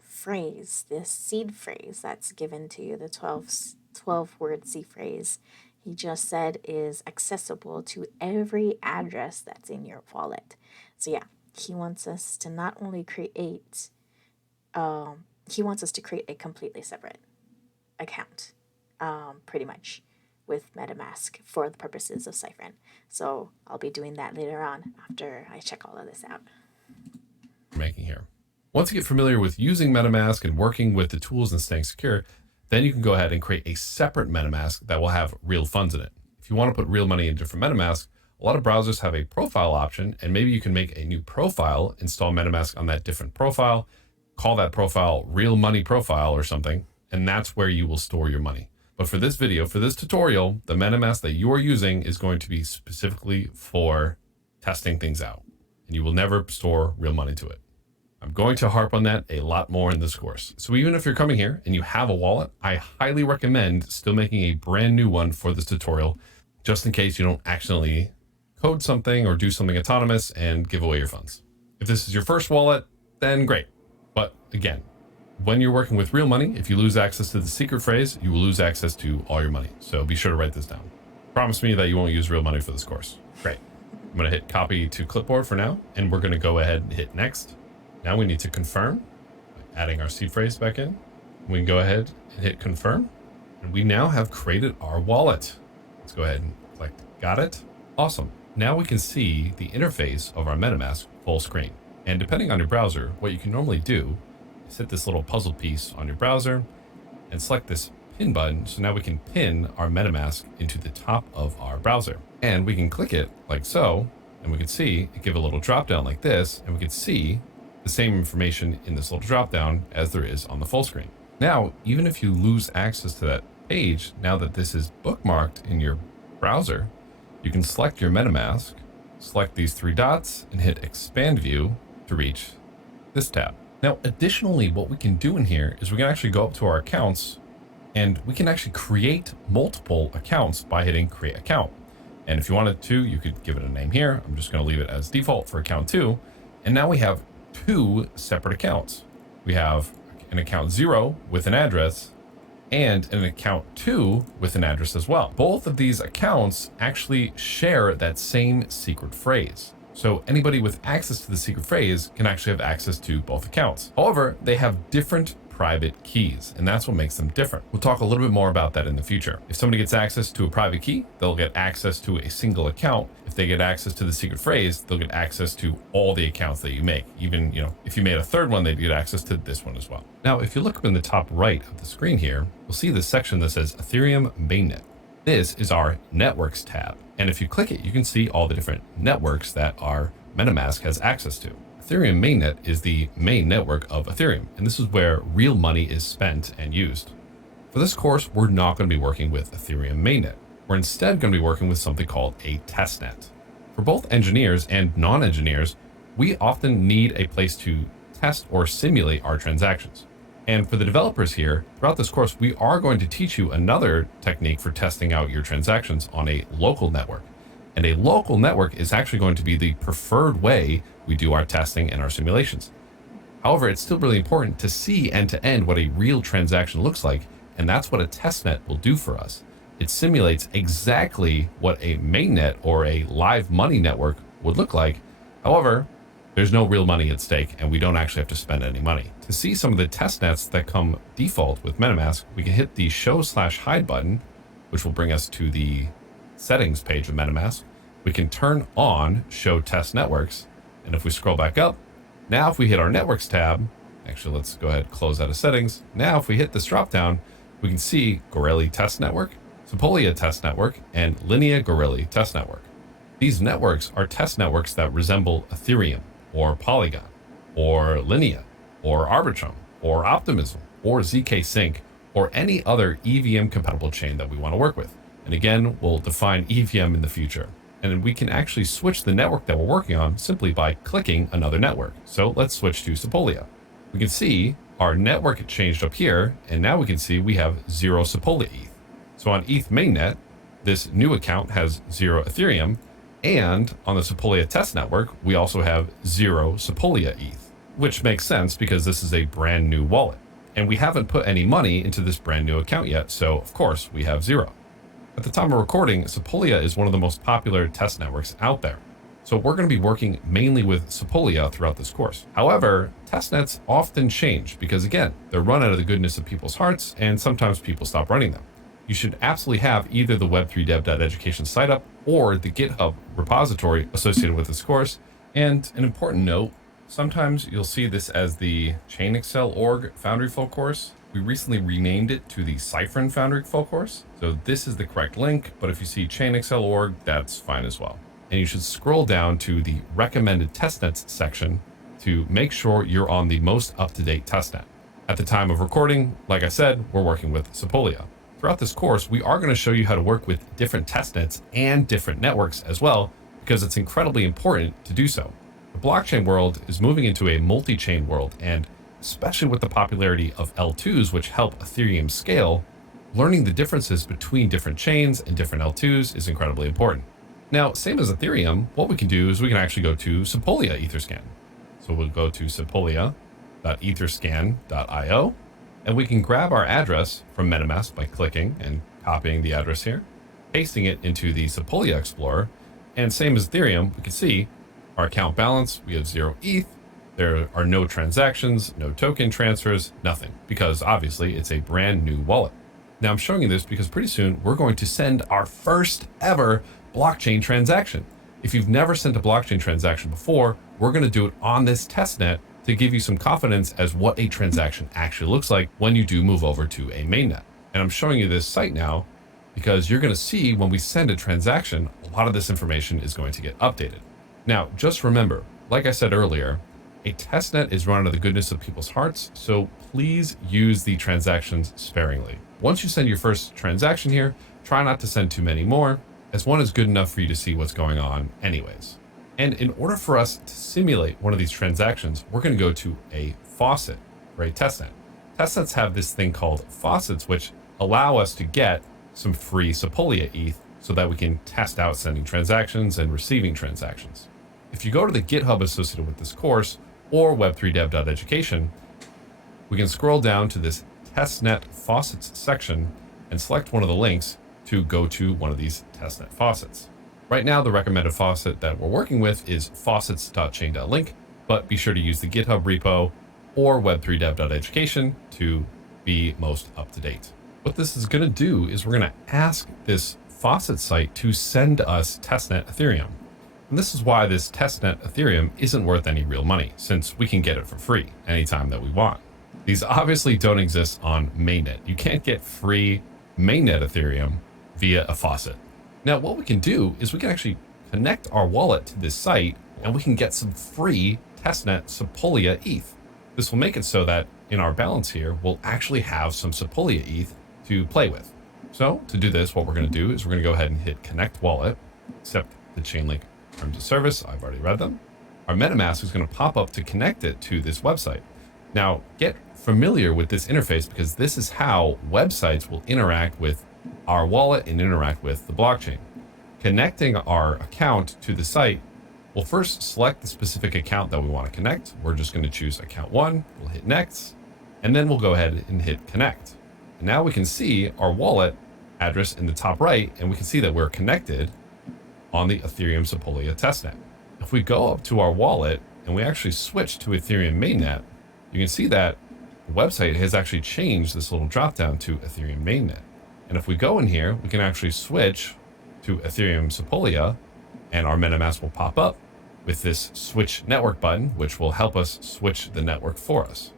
phrase, this seed phrase that's given to you, the 12-word seed phrase, he just said is accessible to every address that's in your wallet. So yeah, he wants us to not only create, he wants us to create a completely separate account, pretty much, with MetaMask for the purposes of Cyfrin. So I'll be doing that later on after I check all of this out. Making here. Once you get familiar with using MetaMask and working with the tools and staying secure, then you can go ahead and create a separate MetaMask that will have real funds in it. If you want to put real money in different MetaMask, a lot of browsers have a profile option, and maybe you can make a new profile, install MetaMask on that different profile, call that profile real money profile or something, and that's where you will store your money. But for this video, for this tutorial, the MetaMask that you are using is going to be specifically for testing things out, and you will never store real money to it. I'm going to harp on that a lot more in this course. So even if you're coming here and you have a wallet, I highly recommend still making a brand new one for this tutorial, just in case you don't accidentally code something or do something autonomous and give away your funds. If this is your first wallet, then great. But again, when you're working with real money, if you lose access to the secret phrase, you will lose access to all your money. So be sure to write this down. Promise me that you won't use real money for this course. Great. I'm going to hit copy to clipboard for now, and we're going to go ahead and hit next. Now we need to confirm by adding our seed phrase back in. We can go ahead and hit confirm, and we now have created our wallet. Let's go ahead and click got it. Awesome. Now we can see the interface of our MetaMask full screen. And depending on your browser, what you can normally do is hit this little puzzle piece on your browser and select this pin button. So now we can pin our MetaMask into the top of our browser, and we can click it like so, and we can see it give a little drop down like this, and we can see the same information in this little drop down as there is on the full screen. Now, even if you lose access to that page, now that this is bookmarked in your browser, you can select your MetaMask, select these three dots, and hit expand view to reach this tab. Now, additionally, what we can do in here is we can actually go up to our accounts, and we can actually create multiple accounts by hitting create account. And if you wanted to, you could give it a name here. I'm just going to leave it as default for account 2. And now we have 2 separate accounts. We have an account 0 with an address and an account 2 with an address as well. Both of these accounts actually share that same secret phrase. So anybody with access to the secret phrase can actually have access to both accounts. However, they have different private keys, and that's what makes them different. We'll talk a little bit more about that in the future. If somebody gets access to a private key, they'll get access to a single account. If they get access to the secret phrase, they'll get access to all the accounts that you make. Even, if you made a third one, they'd get access to this one as well. Now, if you look up in the top right of the screen here, you'll see the section that says Ethereum Mainnet. This is our networks tab. And if you click it, you can see all the different networks that our MetaMask has access to. Ethereum Mainnet is the main network of Ethereum, and this is where real money is spent and used. For this course, we're not going to be working with Ethereum Mainnet. We're instead going to be working with something called a testnet. For both engineers and non-engineers, we often need a place to test or simulate our transactions. And for the developers here, throughout this course, we are going to teach you another technique for testing out your transactions on a local network. And a local network is actually going to be the preferred way we do our testing and our simulations. However, it's still really important to see end-to-end what a real transaction looks like, and that's what a testnet will do for us. It simulates exactly what a mainnet or a live money network would look like, However, there's no real money at stake and we don't actually have to spend any money. To see some of the test nets that come default with MetaMask, we can hit the show/hide button, which will bring us to the settings page of MetaMask. We can turn on show test networks. And if we scroll back up, now if we hit our networks tab, actually let's go ahead and close out of settings. Now if we hit this drop down, we can see Gorilla Test Network, Sepolia Test Network, and Linea Gorilla Test Network. These networks are test networks that resemble Ethereum or Polygon or Linea or Arbitrum or Optimism or ZK Sync or any other EVM compatible chain that we want to work with. And again, we'll define EVM in the future. And then we can actually switch the network that we're working on simply by clicking another network. So let's switch to Sepolia. We can see our network changed up here, and now we can see we have 0 Sepolia ETH. So on ETH mainnet, this new account has 0 Ethereum, and on the Sepolia test network, we also have 0 Sepolia ETH, which makes sense because this is a brand new wallet. And we haven't put any money into this brand new account yet, so of course we have 0. At the time of recording, Sepolia is one of the most popular test networks out there. So we're going to be working mainly with Sepolia throughout this course. However, testnets often change because again, they're run out of the goodness of people's hearts and sometimes people stop running them. You should absolutely have either the web3dev.education site up or the GitHub repository associated with this course. And an important note, sometimes you'll see this as the ChainExcel.org Foundry Full course. We recently renamed it to the Cyfrin Foundry Full course. So this is the correct link, but if you see ChainExcel.org, that's fine as well. And you should scroll down to the recommended testnets section to make sure you're on the most up-to-date testnet. At the time of recording, like I said, we're working with Sepolia. Throughout this course, we are going to show you how to work with different testnets and different networks as well, because it's incredibly important to do so. The blockchain world is moving into a multi-chain world, and especially with the popularity of L2s, which help Ethereum scale, learning the differences between different chains and different L2s is incredibly important. Now, same as Ethereum, what we can do is we can actually go to Sepolia Etherscan. So we'll go to sepolia.etherscan.io, and we can grab our address from MetaMask by clicking and copying the address here, pasting it into the Sepolia Explorer, and same as Ethereum, we can see our account balance, we have 0 ETH, there are no transactions, no token transfers, nothing, because obviously it's a brand new wallet. Now I'm showing you this because pretty soon we're going to send our first ever blockchain transaction. If you've never sent a blockchain transaction before, we're going to do it on this testnet to give you some confidence as what a transaction actually looks like when you do move over to a mainnet. And I'm showing you this site now because you're going to see when we send a transaction, a lot of this information is going to get updated. Now, just remember, like I said earlier, a testnet is run out of the goodness of people's hearts, so please use the transactions sparingly. Once you send your first transaction here, try not to send too many more, as one is good enough for you to see what's going on anyways. And in order for us to simulate one of these transactions, we're going to go to a faucet for a testnet. Testnets have this thing called faucets, which allow us to get some free Sepolia ETH so that we can test out sending transactions and receiving transactions. If you go to the GitHub associated with this course or web3dev.education, we can scroll down to this testnet faucets section and select one of the links to go to one of these testnet faucets. Right now, the recommended faucet that we're working with is faucets.chain.link, but be sure to use the GitHub repo or web3dev.education to be most up to date. What this is going to do is we're going to ask this faucet site to send us testnet Ethereum. And this is why this testnet Ethereum isn't worth any real money, since we can get it for free anytime that we want. These obviously don't exist on mainnet. You can't get free mainnet Ethereum via a faucet. Now, what we can do is we can actually connect our wallet to this site and we can get some free testnet Sepolia ETH. This will make it so that in our balance here, we'll actually have some Sepolia ETH to play with. So to do this, what we're going to do is we're going to go ahead and hit connect wallet, accept the Chainlink terms of service. I've already read them. Our MetaMask is going to pop up to connect it to this website. Now, get familiar with this interface because this is how websites will interact with our wallet and interact with the blockchain. Connecting our account to the site, we'll first select the specific account that we want to connect. We're just going to choose account 1. We'll hit next, and then we'll go ahead and hit connect. And now we can see our wallet address in the top right, and we can see that we're connected on the Ethereum Sepolia testnet. If we go up to our wallet and we actually switch to Ethereum mainnet, you can see that the website has actually changed this little drop down to Ethereum mainnet. And if we go in here, we can actually switch to Ethereum Sepolia, and our MetaMask will pop up with this switch network button, which will help us switch the network for us.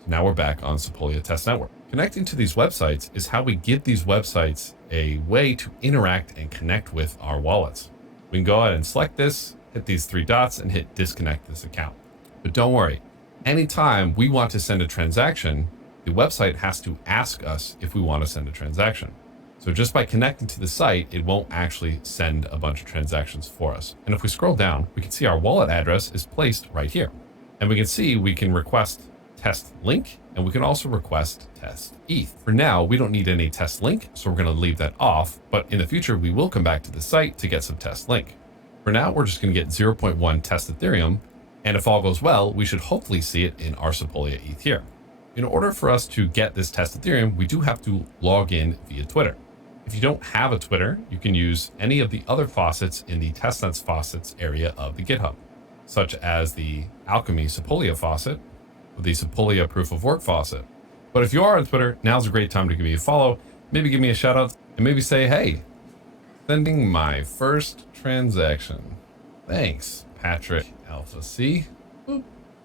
So now we're back on Sepolia test network. Connecting to these websites is how we give these websites a way to interact and connect with our wallets. We can go ahead and select this, hit these three dots, and hit disconnect this account. But don't worry, anytime we want to send a transaction, the website has to ask us if we want to send a transaction. So just by connecting to the site, it won't actually send a bunch of transactions for us. And if we scroll down, we can see our wallet address is placed right here. And we can see we can request test link, and we can also request test ETH. For now, we don't need any test link, so we're going to leave that off, but in the future, we will come back to the site to get some test link. For now, we're just going to get 0.1 test Ethereum, and if all goes well, we should hopefully see it in our Sepolia ETH here. In order for us to get this test Ethereum, we do have to log in via Twitter. If you don't have a Twitter, you can use any of the other faucets in the testnets faucets area of the GitHub, such as the Alchemy Sepolia faucet, or the Sepolia Proof of Work faucet. But if you are on Twitter, now's a great time to give me a follow, maybe give me a shout out, and maybe say, hey, sending my first transaction. Thanks, Patrick Alpha C.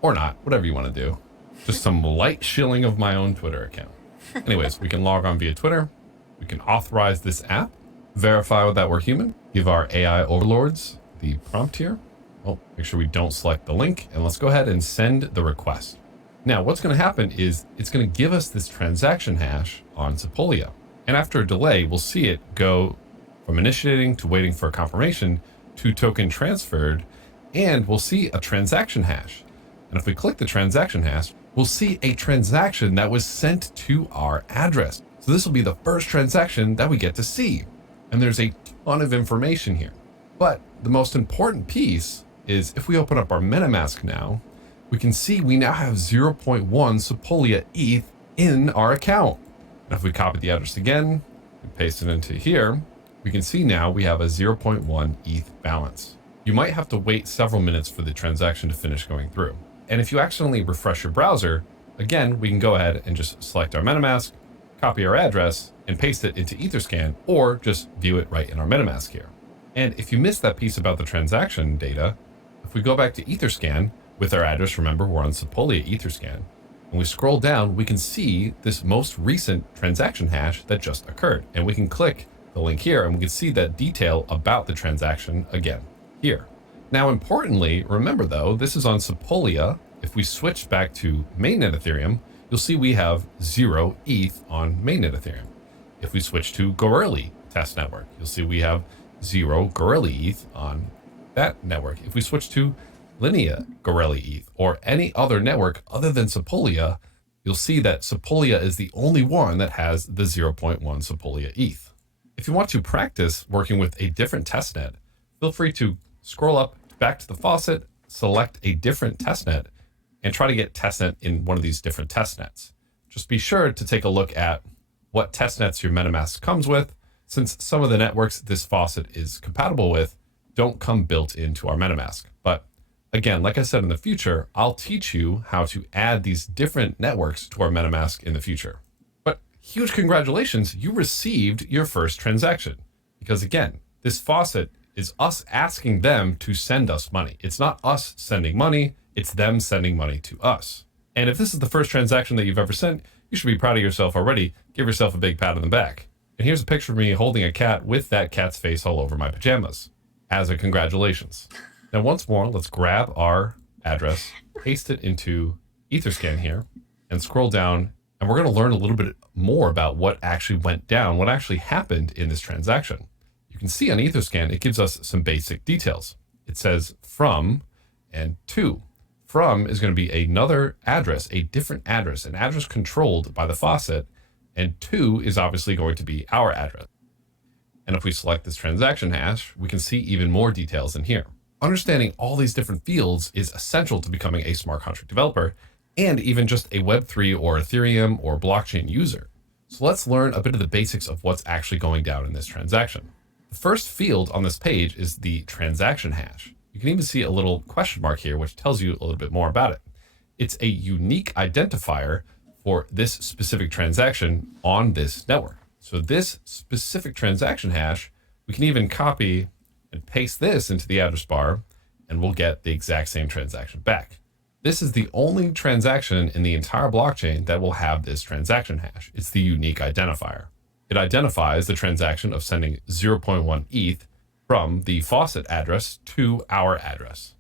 Or not, whatever you want to do. Just some light shilling of my own Twitter account. Anyways, we can log on via Twitter. We can authorize this app, verify that we're human, give our AI overlords the prompt here. Oh, make sure we don't select the link, and let's go ahead and send the request. Now, what's going to happen is it's going to give us this transaction hash on Sepolia. And after a delay, we'll see it go from initiating to waiting for a confirmation to token transferred, and we'll see a transaction hash. And if we click the transaction hash, we'll see a transaction that was sent to our address. So this will be the first transaction that we get to see. And there's a ton of information here. But the most important piece is if we open up our MetaMask now, we can see we now have 0.1 Sepolia ETH in our account. And if we copy the address again, and paste it into here, we can see now we have a 0.1 ETH balance. You might have to wait several minutes for the transaction to finish going through. And if you accidentally refresh your browser, again, we can go ahead and just select our MetaMask, copy our address, and paste it into Etherscan, or just view it right in our MetaMask here. And if you missed that piece about the transaction data, if we go back to Etherscan with our address, remember we're on Sepolia Etherscan, and we scroll down, we can see this most recent transaction hash that just occurred. And we can click the link here and we can see that detail about the transaction again here. Now, importantly, remember though, this is on Sepolia. If we switch back to mainnet Ethereum, you'll see we have 0 ETH on mainnet Ethereum. If we switch to Gorilla test network, you'll see we have 0 Gorilla ETH on that network. If we switch to Linea Gorilla ETH or any other network other than Sepolia, you'll see that Sepolia is the only one that has the 0.1 Sepolia ETH. If you want to practice working with a different testnet, feel free to scroll up back to the faucet, select a different testnet, and try to get testnet in one of these different testnets. Just be sure to take a look at what testnets your MetaMask comes with, since some of the networks this faucet is compatible with don't come built into our MetaMask. But again, like I said, in the future, I'll teach you how to add these different networks to our MetaMask in the future. But huge congratulations, you received your first transaction. Because again, this faucet is us asking them to send us money. It's not us sending money, it's them sending money to us. And if this is the first transaction that you've ever sent, you should be proud of yourself already. Give yourself a big pat on the back. And here's a picture of me holding a cat with that cat's face all over my pajamas as a congratulations. Now, once more, let's grab our address, paste it into Etherscan here, and scroll down. And we're going to learn a little bit more about what actually went down, what actually happened in this transaction. You can see on Etherscan, it gives us some basic details. It says from and to. From is going to be another address, a different address, an address controlled by the faucet, and to is obviously going to be our address. And if we select this transaction hash, we can see even more details in here. Understanding all these different fields is essential to becoming a smart contract developer and even just a Web3 or Ethereum or blockchain user. So let's learn a bit of the basics of what's actually going down in this transaction. The first field on this page is the transaction hash. You can even see a little question mark here, which tells you a little bit more about it. It's a unique identifier for this specific transaction on this network. So this specific transaction hash, we can even copy and paste this into the address bar, and we'll get the exact same transaction back. This is the only transaction in the entire blockchain that will have this transaction hash. It's the unique identifier. It identifies the transaction of sending 0.1 ETH from the faucet address to our address.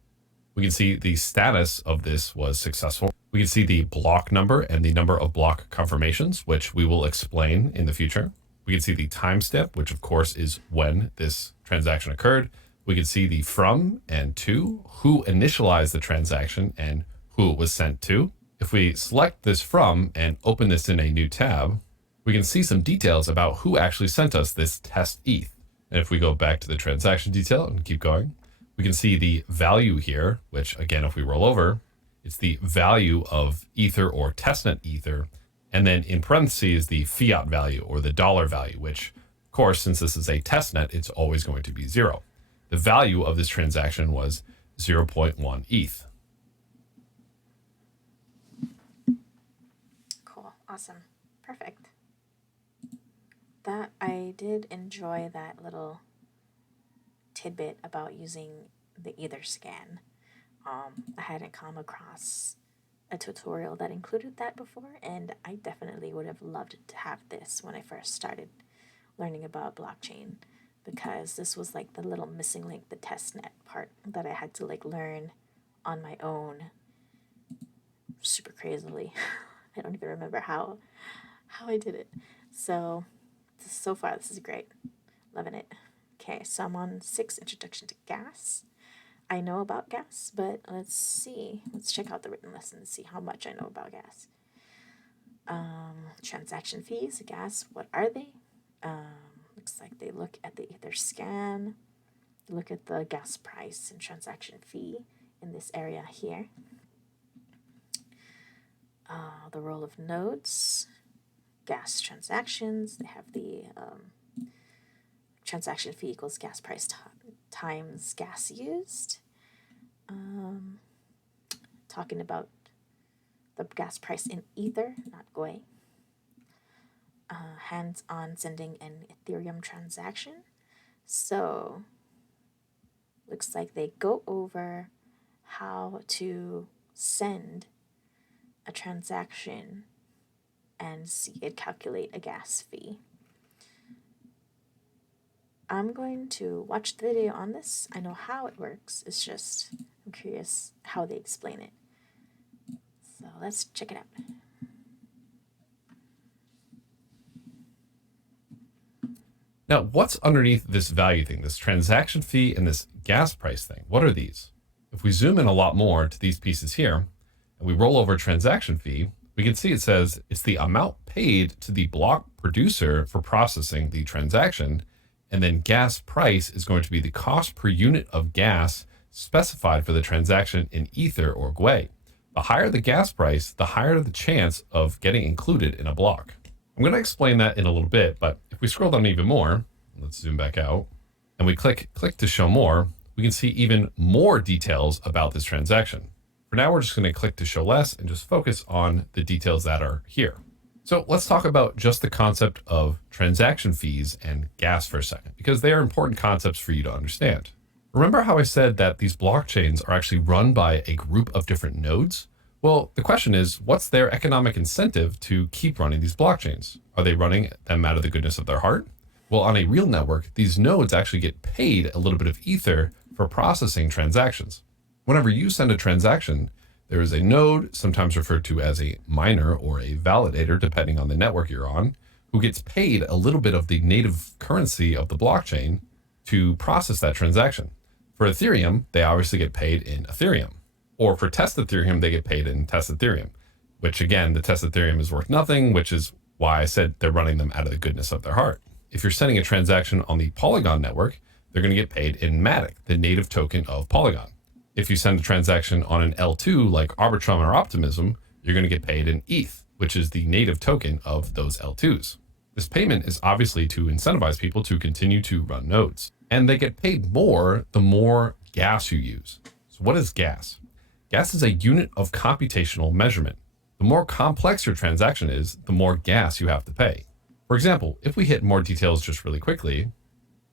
We can see the status of this was successful. We can see the block number and the number of block confirmations, which we will explain in the future. We can see the timestamp, which of course is when this transaction occurred. We can see the from and to, who initialized the transaction and who it was sent to. If we select this from and open this in a new tab, we can see some details about who actually sent us this test ETH. And if we go back to the transaction detail and keep going, we can see the value here, which again, if we roll over, it's the value of Ether or testnet Ether. And then in parentheses, the fiat value or the dollar value, which of course, since this is a testnet, it's always going to be 0. The value of this transaction was 0.1 ETH. Cool. Awesome. Perfect. That I did enjoy that little tidbit about using the Etherscan. I hadn't come across a tutorial that included that before, and I definitely would have loved to have this when I first started learning about blockchain, because this was like the little missing link, the testnet part that I had to like learn on my own super crazily. I don't even remember how I did it. So far this is great. Loving it. Okay, so I'm on 6, Introduction to Gas. I know about gas, but let's see. Let's check out the written lesson and see how much I know about gas. Transaction fees, gas, what are they? Looks like they look at the Etherscan, look at the gas price and transaction fee in this area here. The role of nodes, gas transactions, they have the transaction fee equals gas price times gas used. Talking about the gas price in Ether, not Gwei. Hands on sending an Ethereum transaction. So, looks like they go over how to send a transaction and see it calculate a gas fee. I'm going to watch the video on this. I know how it works. It's just, I'm curious how they explain it. So let's check it out. Now, what's underneath this value thing, this transaction fee and this gas price thing? What are these? If we zoom in a lot more to these pieces here, and we roll over transaction fee, we can see it says it's the amount paid to the block producer for processing the transaction. And then gas price is going to be the cost per unit of gas specified for the transaction in Ether or Gwei. The higher the gas price, the higher the chance of getting included in a block. I'm going to explain that in a little bit, but if we scroll down even more, let's zoom back out, and we click to show more, we can see even more details about this transaction. For now, we're just going to click to show less and just focus on the details that are here. So let's talk about just the concept of transaction fees and gas for a second, because they are important concepts for you to understand. Remember how I said that these blockchains are actually run by a group of different nodes? Well, the question is, what's their economic incentive to keep running these blockchains? Are they running them out of the goodness of their heart? Well, on a real network, these nodes actually get paid a little bit of Ether for processing transactions. Whenever you send a transaction, there is a node, sometimes referred to as a miner or a validator, depending on the network you're on, who gets paid a little bit of the native currency of the blockchain to process that transaction. For Ethereum, they obviously get paid in Ethereum. Or for test Ethereum, they get paid in test Ethereum, which again, the test Ethereum is worth nothing, which is why I said they're running them out of the goodness of their heart. If you're sending a transaction on the Polygon network, they're going to get paid in Matic, the native token of Polygon. If you send a transaction on an L2 like Arbitrum or Optimism, you're going to get paid in ETH, which is the native token of those L2s. This payment is obviously to incentivize people to continue to run nodes. And they get paid more the more gas you use. So what is gas? Gas is a unit of computational measurement. The more complex your transaction is, the more gas you have to pay. For example, if we hit more details just really quickly,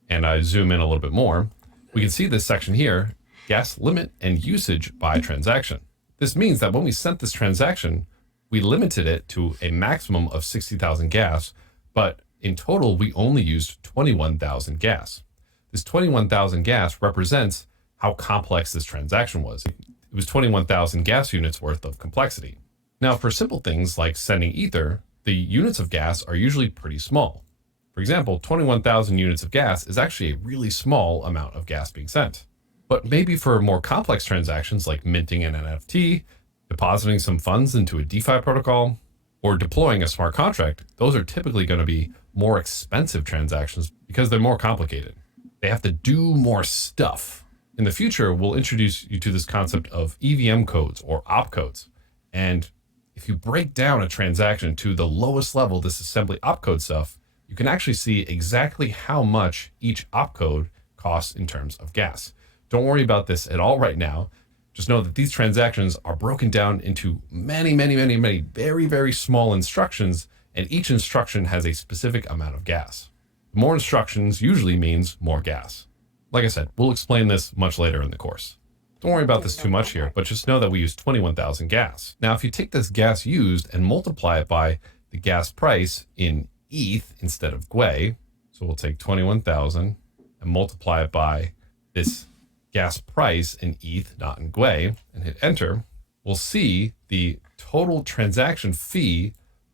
and I zoom in a little bit more, we can see this section here, gas limit and usage by transaction. This means that when we sent this transaction, we limited it to a maximum of 60,000 gas, but in total, we only used 21,000 gas. This 21,000 gas represents how complex this transaction was. It was 21,000 gas units worth of complexity. Now, for simple things like sending ether, the units of gas are usually pretty small. For example, 21,000 units of gas is actually a really small amount of gas being sent. But maybe for more complex transactions like minting an NFT, depositing some funds into a DeFi protocol, or deploying a smart contract, those are typically going to be more expensive transactions because they're more complicated. They have to do more stuff. In the future, we'll introduce you to this concept of EVM codes or opcodes. And if you break down a transaction to the lowest level, this assembly opcode stuff, you can actually see exactly how much each opcode costs in terms of gas. Don't worry about this at all right now. Just know that these transactions are broken down into many, very, very small instructions, and each instruction has a specific amount of gas. More instructions usually means more gas. Like I said, we'll explain this much later in the course. Don't worry about this too much here, but just know that we use 21,000 gas. Now, if you take this gas used and multiply it by the gas price in ETH instead of GWE, so we'll take 21,000 and multiply it by this gas price in ETH, not in GWE, and hit enter, we'll see the total transaction fee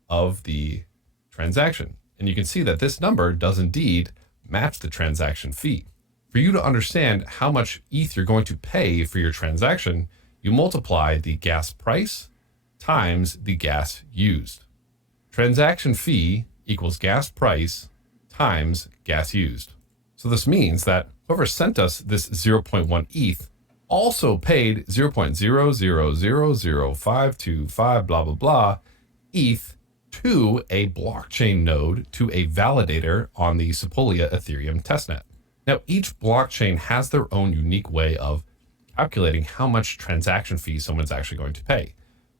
of the transaction. And you can see that this number does indeed match the transaction fee. For you to understand how much ETH you're going to pay for your transaction, you multiply the gas price times the gas used. Transaction fee equals gas price times gas used. So this means that whoever sent us this 0.1 ETH also paid 0.0000525 blah, blah, blah ETH to a blockchain node, to a validator on the Sepolia Ethereum testnet. Now, each blockchain has their own unique way of calculating how much transaction fee someone's actually going to pay.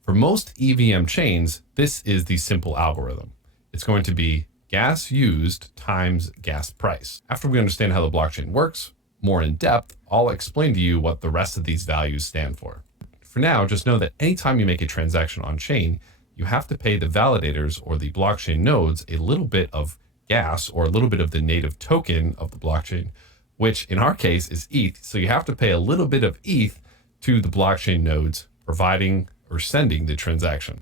For most EVM chains, this is the simple algorithm. It's going to be gas used times gas price. After we understand how the blockchain works more in depth, I'll explain to you what the rest of these values stand for. For now, just know that anytime you make a transaction on chain, you have to pay the validators or the blockchain nodes a little bit of gas or a little bit of the native token of the blockchain, which in our case is ETH. So you have to pay a little bit of ETH to the blockchain nodes providing or sending the transaction.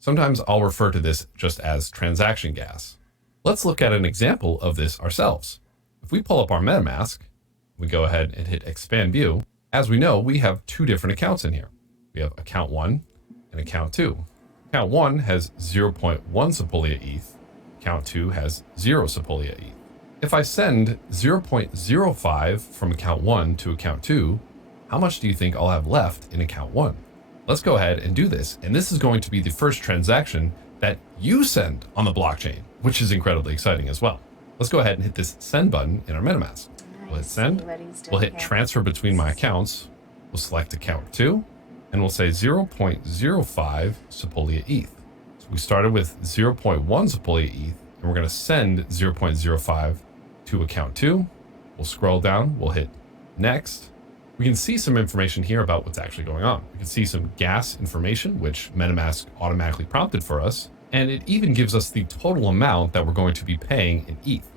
Sometimes I'll refer to this just as transaction gas. Let's look at an example of this ourselves. If we pull up our MetaMask, we go ahead and hit expand view. As we know, we have two different accounts in here. We have account 1 and account 2. Account 1 has 0.1 Sepolia ETH. Account 2 has 0 Sepolia ETH. If I send 0.05 from account 1 to account 2, how much do you think I'll have left in account 1? Let's go ahead and do this. And this is going to be the first transaction that you send on the blockchain, which is incredibly exciting as well. Let's go ahead and hit this send button in our MetaMask. We'll hit send. We'll hit transfer between my accounts. We'll select account 2 and we'll say 0.05 Sepolia ETH. So we started with 0.1 Sepolia ETH and we're going to send 0.05 to account 2. We'll scroll down. We'll hit next. We can see some information here about what's actually going on. We can see some gas information, which MetaMask automatically prompted for us. And it even gives us the total amount that we're going to be paying in ETH.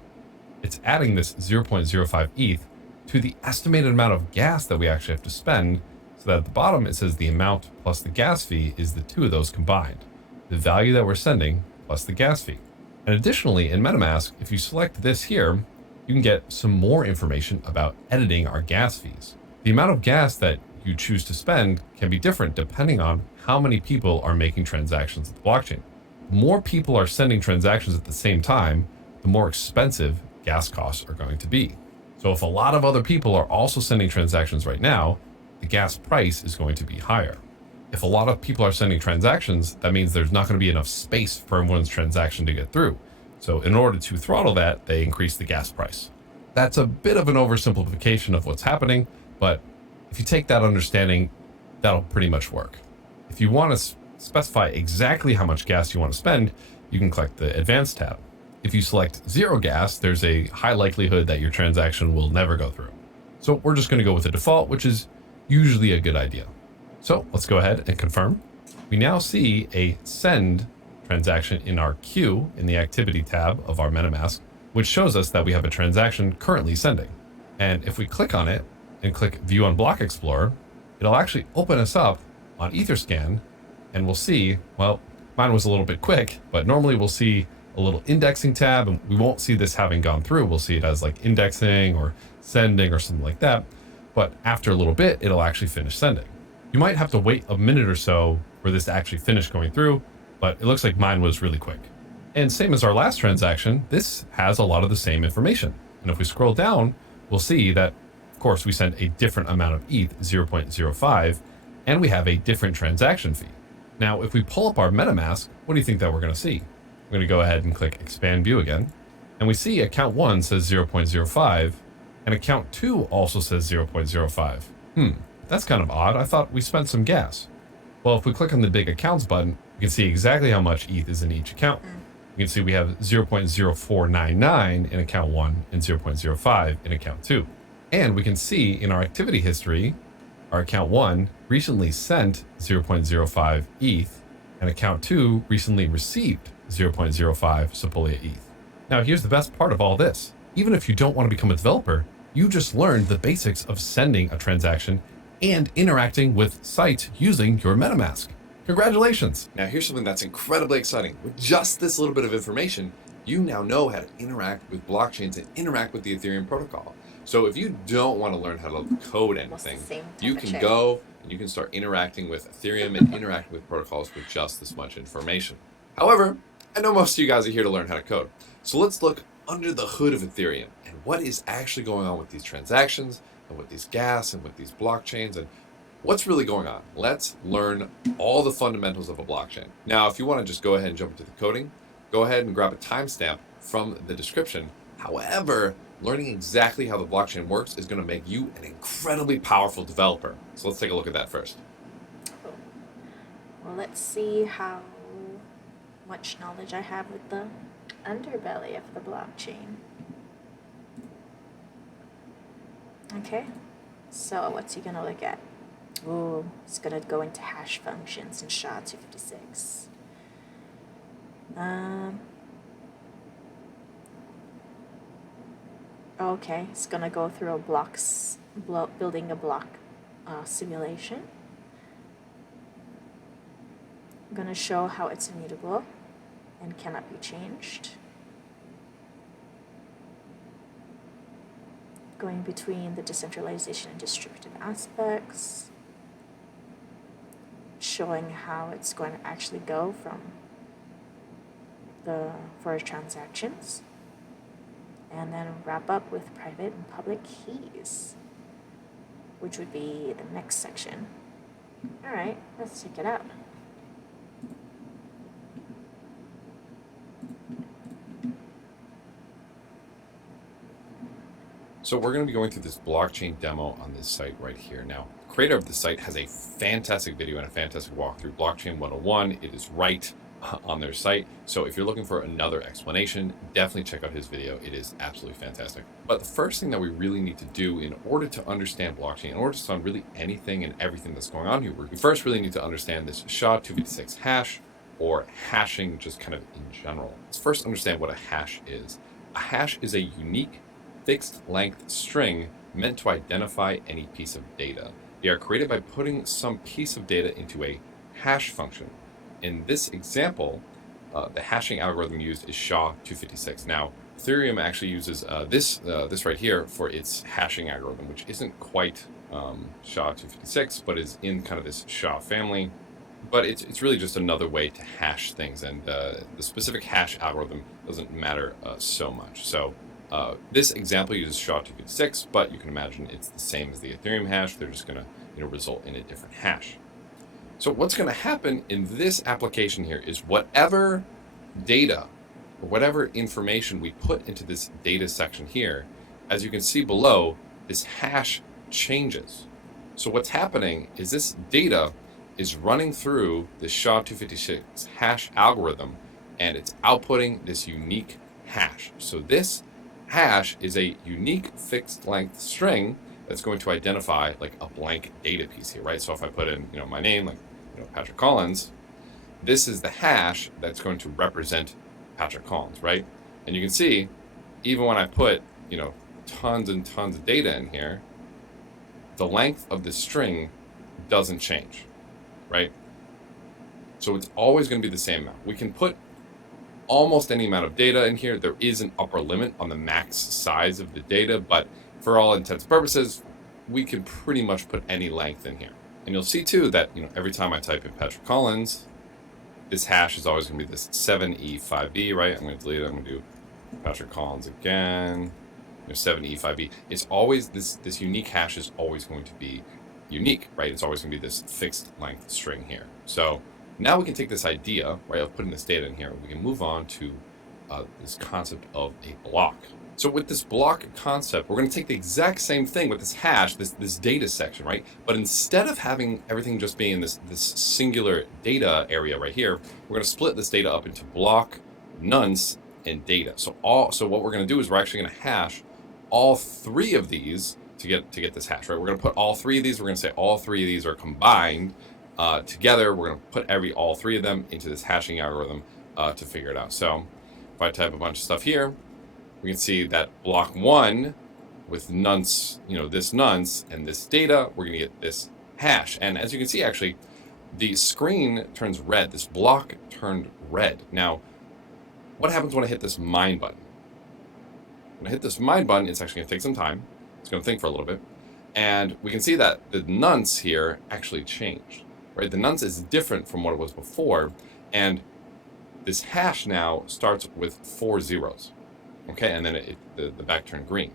It's adding this 0.05 ETH to the estimated amount of gas that we actually have to spend, so that at the bottom it says the amount plus the gas fee is the two of those combined, the value that we're sending plus the gas fee. And additionally, in MetaMask, if you select this here, you can get some more information about editing our gas fees. The amount of gas that you choose to spend can be different depending on how many people are making transactions with the blockchain. The more people are sending transactions at the same time, the more expensive gas costs are going to be. So if a lot of other people are also sending transactions right now, the gas price is going to be higher. If a lot of people are sending transactions, that means there's not going to be enough space for everyone's transaction to get through. So in order to throttle that, they increase the gas price. That's a bit of an oversimplification of what's happening, But if you take that understanding, that'll pretty much work. If you want to specify exactly how much gas you want to spend, you can click the Advanced tab. If you select 0 gas, there's a high likelihood that your transaction will never go through. So we're just going to go with the default, which is usually a good idea. So let's go ahead and confirm. We now see a send transaction in our queue in the activity tab of our MetaMask, which shows us that we have a transaction currently sending. And if we click on it and click View on Block Explorer, it'll actually open us up on Etherscan, and we'll see, well, mine was a little bit quick, but normally we'll see a little indexing tab, and we won't see this having gone through. We'll see it as like indexing or sending or something like that. But after a little bit, it'll actually finish sending. You might have to wait a minute or so for this to actually finish going through, but it looks like mine was really quick. And same as our last transaction, this has a lot of the same information. And if we scroll down, we'll see that, of course, we sent a different amount of ETH, 0.05, and we have a different transaction fee. Now, if we pull up our MetaMask, what do you think that we're going to see? I'm going to go ahead and click Expand View again, and we see account 1 says 0.05, and account 2 also says 0.05. That's kind of odd. I thought we spent some gas. Well, if we click on the big accounts button, you can see exactly how much ETH is in each account. You can see we have 0.0499 in account 1 and 0.05 in account 2. And we can see in our activity history, our account 1 recently sent 0.05 ETH, and account 2 recently received 0.05 Sepolia ETH. Now, here's the best part of all this. Even if you don't want to become a developer, you just learned the basics of sending a transaction and interacting with sites using your MetaMask. Congratulations! Now here's something that's incredibly exciting. With just this little bit of information, you now know how to interact with blockchains and interact with the Ethereum protocol. So if you don't want to learn how to code anything, you can go and you can start interacting with Ethereum and interacting with protocols with just this much information. However, I know most of you guys are here to learn how to code. So let's look under the hood of Ethereum and what is actually going on with these transactions and with these gas and with these blockchains and what's really going on. Let's learn all the fundamentals of a blockchain. Now, if you want to just go ahead and jump into the coding, go ahead and grab a timestamp from the description. However, learning exactly how the blockchain works is going to make you an incredibly powerful developer. So let's take a look at that first. Cool. Well, let's see how much knowledge I have with the underbelly of the blockchain. Okay, so what's he gonna look at? Ooh, it's gonna go into hash functions in SHA-256. Okay, it's gonna go through a building a block simulation. I'm gonna show how it's immutable and cannot be changed. Going between the decentralization and distributed aspects, showing how it's going to actually go from for transactions, and then wrap up with private and public keys, which would be the next section. All right, let's check it out. So we're going to be going through this blockchain demo on this site right here. Now, the creator of the site has a fantastic video and a fantastic walkthrough, Blockchain 101. It is right on their site. So if you're looking for another explanation, definitely check out his video. It is absolutely fantastic. But the first thing that we really need to do in order to understand blockchain, in order to understand really anything and everything that's going on here, we first really need to understand this SHA-256 hash, or hashing just kind of in general. Let's first understand what a hash is. A hash is a unique fixed length string meant to identify any piece of data. They are created by putting some piece of data into a hash function. In this example, the hashing algorithm used is SHA-256. Now, Ethereum actually uses this right here for its hashing algorithm, which isn't quite SHA-256, but is in kind of this SHA family. But it's really just another way to hash things, and the specific hash algorithm doesn't matter so much. So this example uses SHA-256, but you can imagine it's the same as the Ethereum hash. They're just going to result in a different hash. So what's going to happen in this application here is whatever data or whatever information we put into this data section here, as you can see below, this hash changes. So what's happening is this data is running through the SHA-256 hash algorithm, and it's outputting this unique hash. So this hash is a unique fixed length string that's going to identify like a blank data piece here, right? So if I put in, my name, like, Patrick Collins, this is the hash that's going to represent Patrick Collins, right? And you can see, even when I put, tons and tons of data in here, the length of the string doesn't change, right? So it's always going to be the same amount. We can put almost any amount of data in here. There is an upper limit on the max size of the data, but for all intents and purposes, we can pretty much put any length in here. And you'll see too that, every time I type in Patrick Collins, this hash is always going to be this 7E5B, right? I'm going to delete it. I'm going to do Patrick Collins again. 7E5B. It's always this unique hash is always going to be unique, right? It's always going to be this fixed length string here. So now we can take this idea, right, of putting this data in here. We can move on to this concept of a block. So with this block concept, we're going to take the exact same thing with this hash, this data section, right? But instead of having everything just being in this singular data area right here, we're going to split this data up into block, nonce, and data. So what we're going to do is we're actually going to hash all three of these to get this hash, right? We're going to put all three of these. We're going to say all three of these are combined together. We're going to put all three of them into this hashing algorithm to figure it out. So if I type a bunch of stuff here, we can see that block 1 with nonce, this nonce and this data, we're going to get this hash. And as you can see, actually, the screen turns red. This block turned red. Now, what happens when I hit this mine button? When I hit this mine button, it's actually going to take some time. It's going to think for a little bit. And we can see that the nonce here actually changed, right? The nonce is different from what it was before. And this hash now starts with 4 zeros. Okay, and then the back turned green.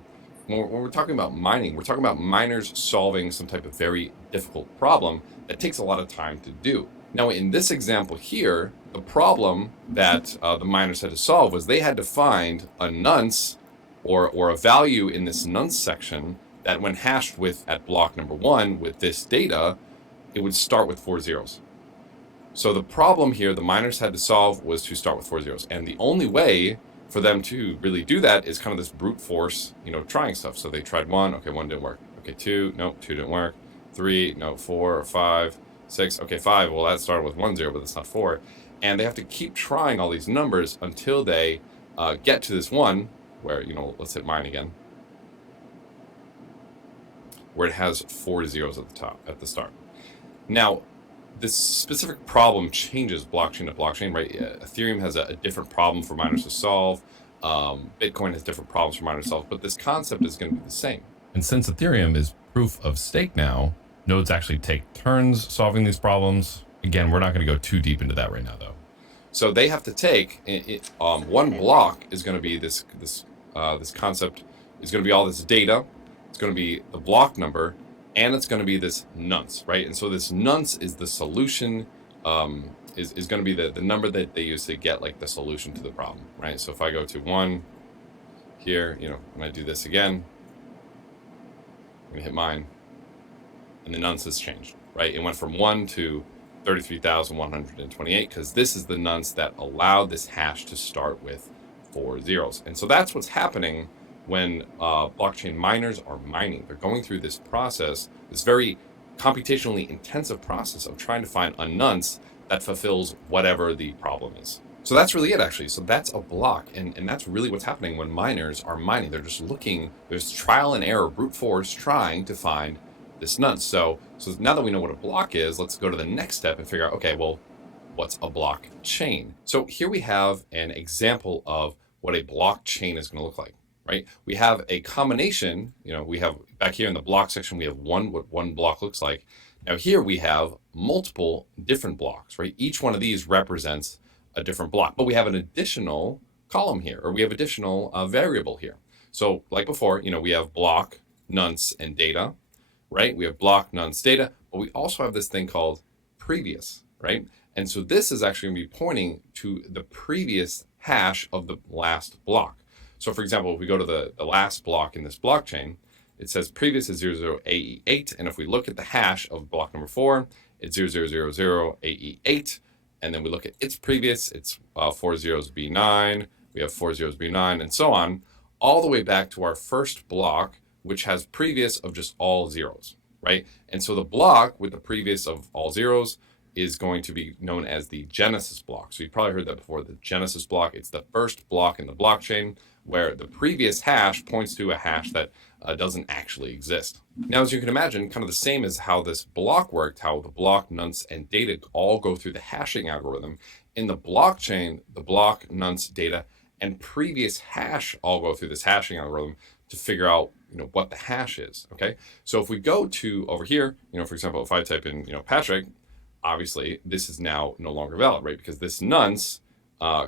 When we're talking about mining, we're talking about miners solving some type of very difficult problem that takes a lot of time to do. Now, in this example here, the problem that the miners had to solve was they had to find a nonce or a value in this nonce section that when hashed with at block number 1 with this data, it would start with 4 zeros. So the problem here the miners had to solve was to start with 4 zeros. And the only way for them to really do that is kind of this brute force, trying stuff. So they tried 1, okay, 1 didn't work. Okay, 2, nope, 2 didn't work. 3, no, 4, 5, 6, okay, 5, well, that started with 1 0, but it's not 4. And they have to keep trying all these numbers until they get to this one where, let's hit mine again, where it has 4 zeros at the top, at the start. Now, this specific problem changes blockchain to blockchain, right? Ethereum has a different problem for miners to solve. Bitcoin has different problems for miners to solve, but this concept is going to be the same. And since Ethereum is proof of stake now, nodes actually take turns solving these problems. Again, we're not going to go too deep into that right now, though. So they have to take one block is going to be this concept is going to be all this data. It's going to be the block number, and it's going to be this nonce, right? And so this nonce is the solution, is going to be the number that they use to get like the solution to the problem, right? So if I go to 1 here, and I do this again, I'm going to hit mine, and the nonce has changed, right? It went from 1 to 33,128 because this is the nonce that allowed this hash to start with 4 zeros. And so that's what's happening when blockchain miners are mining. They're going through this process, this very computationally intensive process of trying to find a nonce that fulfills whatever the problem is. So that's really it, actually. So that's a block, and that's really what's happening when miners are mining. They're just looking, there's trial and error, brute force, trying to find this nonce. So now that we know what a block is, let's go to the next step and figure out, okay, well, what's a blockchain? So here we have an example of what a blockchain is going to look like. Right? We have a combination, we have back here in the block section, we have what one block looks like. Now here we have multiple different blocks, right? Each one of these represents a different block, but we have an additional column here, or we have additional variable here. So like before, we have block, nonce, and data, right? We have block, nonce, data, but we also have this thing called previous, right? And so this is actually going to be pointing to the previous hash of the last block. So for example, if we go to the last block in this blockchain, it says previous is 00AE8. And if we look at the hash of block number 4, it's 0000AE8. And then we look at its previous, it's 40B9. We have 40B9 and so on, all the way back to our first block, which has previous of just all zeros, right? And so the block with the previous of all zeros is going to be known as the genesis block. So you've probably heard that before, the genesis block. It's the first block in the blockchain where the previous hash points to a hash that doesn't actually exist. Now, as you can imagine, kind of the same as how this block worked, how the block, nonce, and data all go through the hashing algorithm. In the blockchain, the block, nonce, data, and previous hash all go through this hashing algorithm to figure out, what the hash is, okay? So if we go to over here, for example, if I type in, Patrick, obviously this is now no longer valid, right? Because this nonce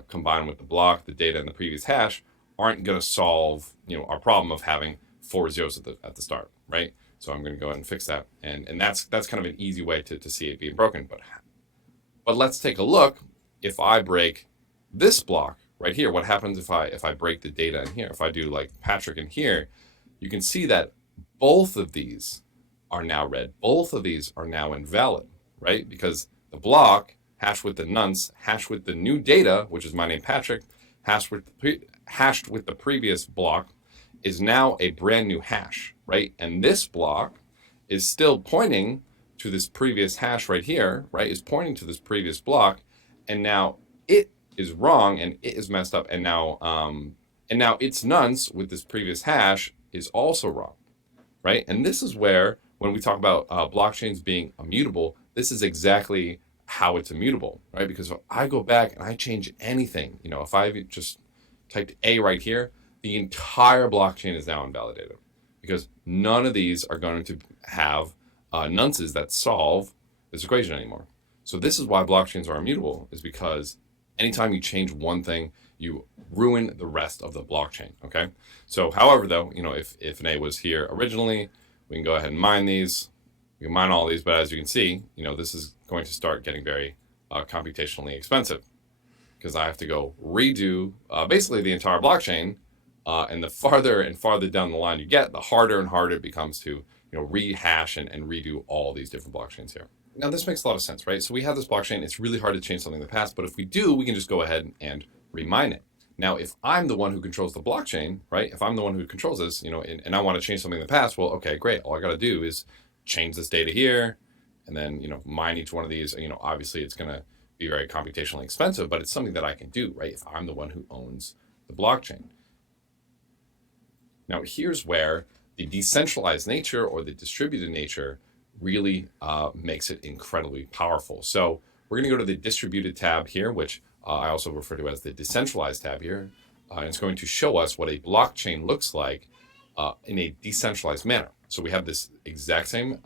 combined with the block, the data, and the previous hash aren't going to solve, our problem of having 4 zeros at the start, right? So I'm going to go ahead and fix that, and that's kind of an easy way to see it being broken. But let's take a look. If I break this block right here, what happens if I break the data in here? If I do like Patrick in here, you can see that both of these are now red. Both of these are now invalid, right? Because the block hashed with the nonce, hashed with the new data, which is my name Patrick, hashed with the previous block, is now a brand new hash, right? And this block is still pointing to this previous hash right here, right? Is pointing to this previous block, and now it is wrong and it is messed up, and now its nonce with this previous hash is also wrong, right? And this is where, when we talk about blockchains being immutable, this is exactly how it's immutable, right? Because if I go back and I change anything, if I just typed A right here, the entire blockchain is now invalidated, because none of these are going to have nonces that solve this equation anymore. So this is why blockchains are immutable, is because anytime you change one thing, you ruin the rest of the blockchain, okay? So however, though, if an A was here originally, we can go ahead and mine these. We can mine all these, but as you can see, this is going to start getting very computationally expensive, because I have to go redo basically the entire blockchain, and the farther and farther down the line you get, the harder and harder it becomes to rehash and redo all these different blockchains here. Now this makes a lot of sense, right? So we have this blockchain. It's really hard to change something in the past, but if we do, we can just go ahead and remine it. Now, if I'm the one who controls the blockchain, right? If I'm the one who controls this, and I want to change something in the past, well, okay, great. All I got to do is change this data here, and then mine each one of these. Obviously it's going to be very computationally expensive, but it's something that I can do, right? If I'm the one who owns the blockchain. Now, here's where the decentralized nature or the distributed nature really makes it incredibly powerful. So we're going to go to the distributed tab here, which I also refer to as the decentralized tab here. And it's going to show us what a blockchain looks like in a decentralized manner. So we have this exact same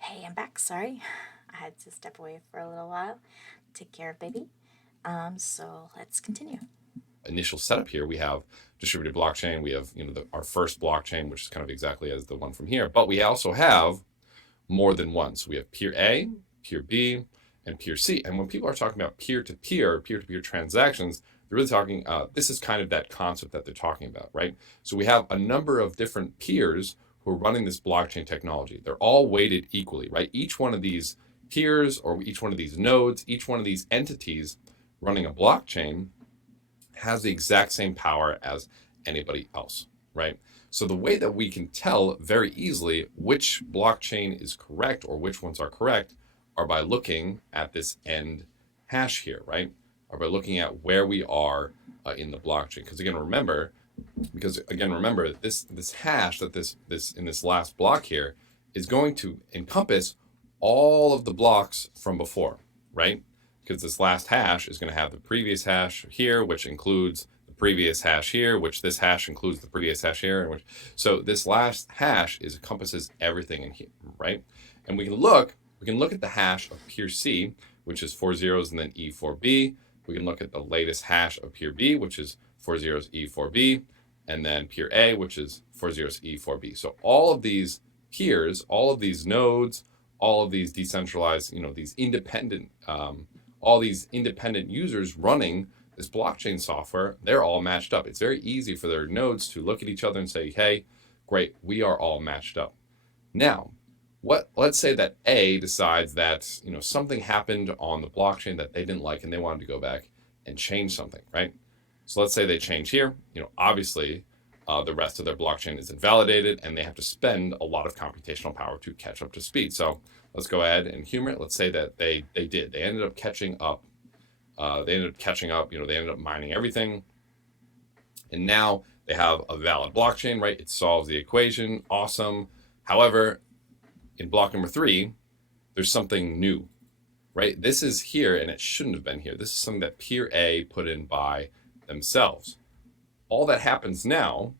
Hey, I'm back. Sorry. I had to step away for a little while, take care of baby. So let's continue. Initial setup here. We have distributed blockchain. We have our first blockchain, which is kind of exactly as the one from here. But we also have more than one. So we have peer A, peer B, and peer C. And when people are talking about peer-to-peer transactions, they're really talking. This is kind of that concept that they're talking about, right? So we have a number of different peers who are running this blockchain technology. They're all weighted equally, right? Each one of these peers, or each one of these nodes, each one of these entities running a blockchain has the exact same power as anybody else, right? So the way that we can tell very easily which blockchain is correct or which ones are correct are by looking at this end hash here, right? Or by looking at where we are in the blockchain. Because again, remember this hash that this in this last block here is going to encompass all of the blocks from before, right? Because this last hash is going to have the previous hash here, which includes the previous hash here, which this hash includes the previous hash here. So this last hash encompasses everything in here, right? And we can look at the hash of peer C, which is 4 zeros and then E4B. We can look at the latest hash of peer B, which is 4 zeros E4B, and then peer A, which is 4 zeros E4B. So all of these peers, all of these nodes, all of these decentralized, these independent all these independent users running this blockchain software, they're all matched up. It's very easy for their nodes to look at each other and say, hey, great, we are all matched up. Now, let's say that A decides that something happened on the blockchain that they didn't like and they wanted to go back and change something, right? So let's say they change here. Obviously, the rest of their blockchain is invalidated and they have to spend a lot of computational power to catch up to speed. So let's go ahead and humor it. Let's say that they did. They ended up catching up. They ended up mining everything. And now they have a valid blockchain, right? It solves the equation. Awesome. However, in block number 3, there's something new, right? This is here and it shouldn't have been here. This is something that peer A put in by themselves. All that happens now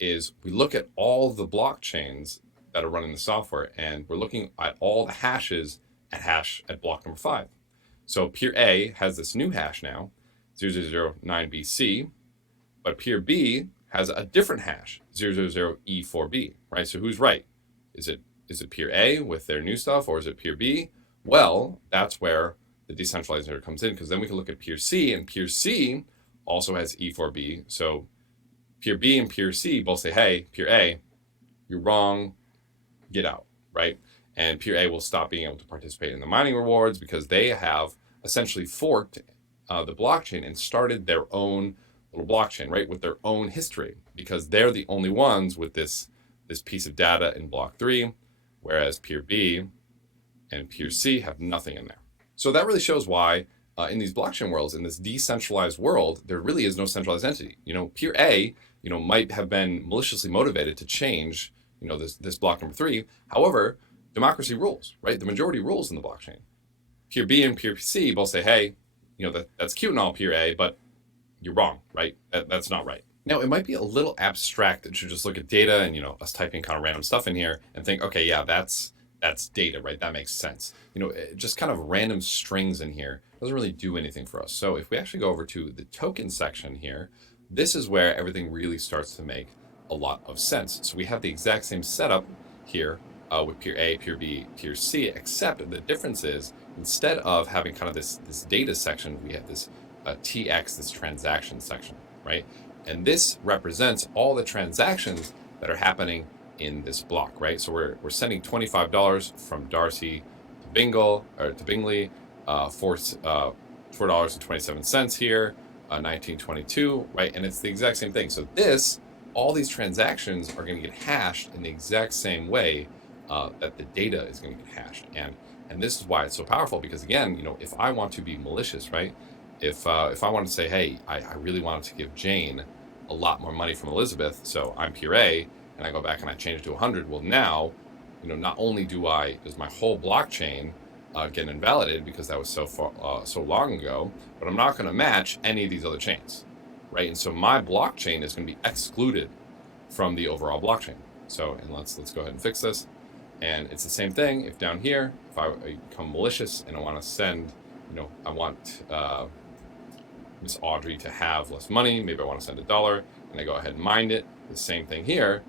is we look at all the blockchains that are running the software and we're looking at all the hashes at block number 5. So peer A has this new hash now, 0009BC, but peer B has a different hash, 000E4B, right? So who's right? Is it peer A with their new stuff or is it peer B? Well, that's where the decentralizer comes in, because then we can look at peer C, and peer C also has E4B. So peer B and peer C both say, hey, peer A, you're wrong, get out, right? And peer A will stop being able to participate in the mining rewards because they have essentially forked the blockchain and started their own little blockchain, right, with their own history, because they're the only ones with this piece of data in block 3, whereas peer B and peer C have nothing in there. So that really shows why in these blockchain worlds, in this decentralized world, there really is no centralized entity. Peer A, might have been maliciously motivated to change, this block number 3. However, democracy rules, right? The majority rules in the blockchain. Peer B and peer C both say, hey, that's cute and all, peer A, but you're wrong, right? That's not right. Now, it might be a little abstract to just look at data and, us typing kind of random stuff in here and think, okay, yeah, that's data, right? That makes sense. Just kind of random strings in here doesn't really do anything for us. So if we actually go over to the token section here, this is where everything really starts to make a lot of sense. So we have the exact same setup here with peer A, peer B, peer C, except the difference is instead of having kind of this data section, we have this TX, this transaction section, right? And this represents all the transactions that are happening in this block, right? So we're sending $25 from Darcy to Bingley, $4.27 here, 1922, right? And it's the exact same thing. So all these transactions are going to get hashed in the exact same way that the data is going to get hashed. And this is why it's so powerful, because again, if I want to be malicious, right? If I want to say, hey, I really wanted to give Jane a lot more money from Elizabeth, so I'm peer A, and I go back and I change it to 100. Well, now, not only does my whole blockchain get invalidated because that was so long ago, but I'm not going to match any of these other chains, right? And so my blockchain is going to be excluded from the overall blockchain. So, and let's go ahead and fix this. And it's the same thing. If down here, if I become malicious and I want to send, I want Miss Audrey to have less money, maybe I want to send $1, and I go ahead and mine it. The same thing here.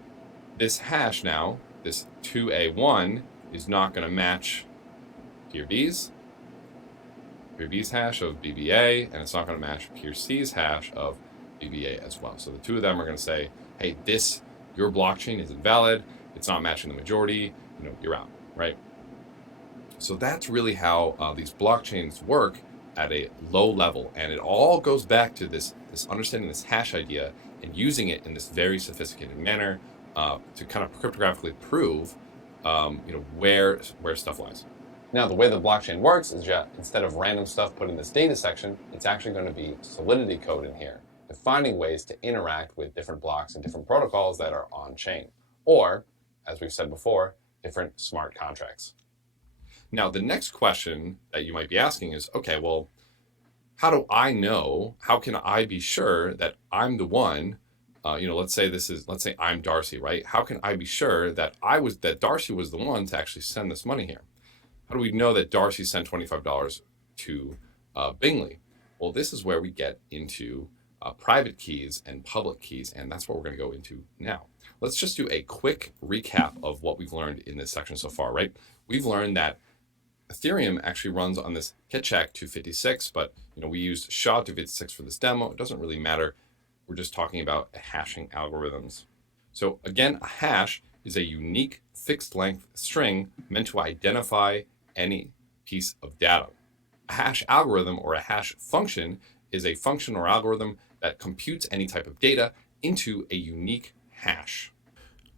This hash now, this 2A1, is not going to match peer B's hash of BBA, and it's not going to match peer C's hash of BBA as well. So the two of them are going to say, hey, your blockchain is invalid. It's not matching the majority. You're out, right? So that's really how these blockchains work at a low level, and it all goes back to this understanding this hash idea and using it in this very sophisticated manner to kind of cryptographically prove, where stuff lies. Now, the way the blockchain works is that instead of random stuff put in this data section, it's actually going to be Solidity code in here, defining ways to interact with different blocks and different protocols that are on chain, or, as we've said before, different smart contracts. Now, the next question that you might be asking is, okay, well, how do I know, how can I be sure that I'm the one, let's say I'm Darcy, right? How can I be sure that Darcy was the one to actually send this money here? How do we know that Darcy sent $25 to Bingley? Well, this is where we get into private keys and public keys, and that's what we're going to go into now. Let's just do a quick recap of what we've learned in this section so far, right? We've learned that Ethereum actually runs on this Keccak 256, but we used SHA 256 for this demo. It doesn't really matter. We're just talking about hashing algorithms. So again, a hash is a unique fixed length string meant to identify any piece of data. A hash algorithm or a hash function is a function or algorithm that computes any type of data into a unique hash.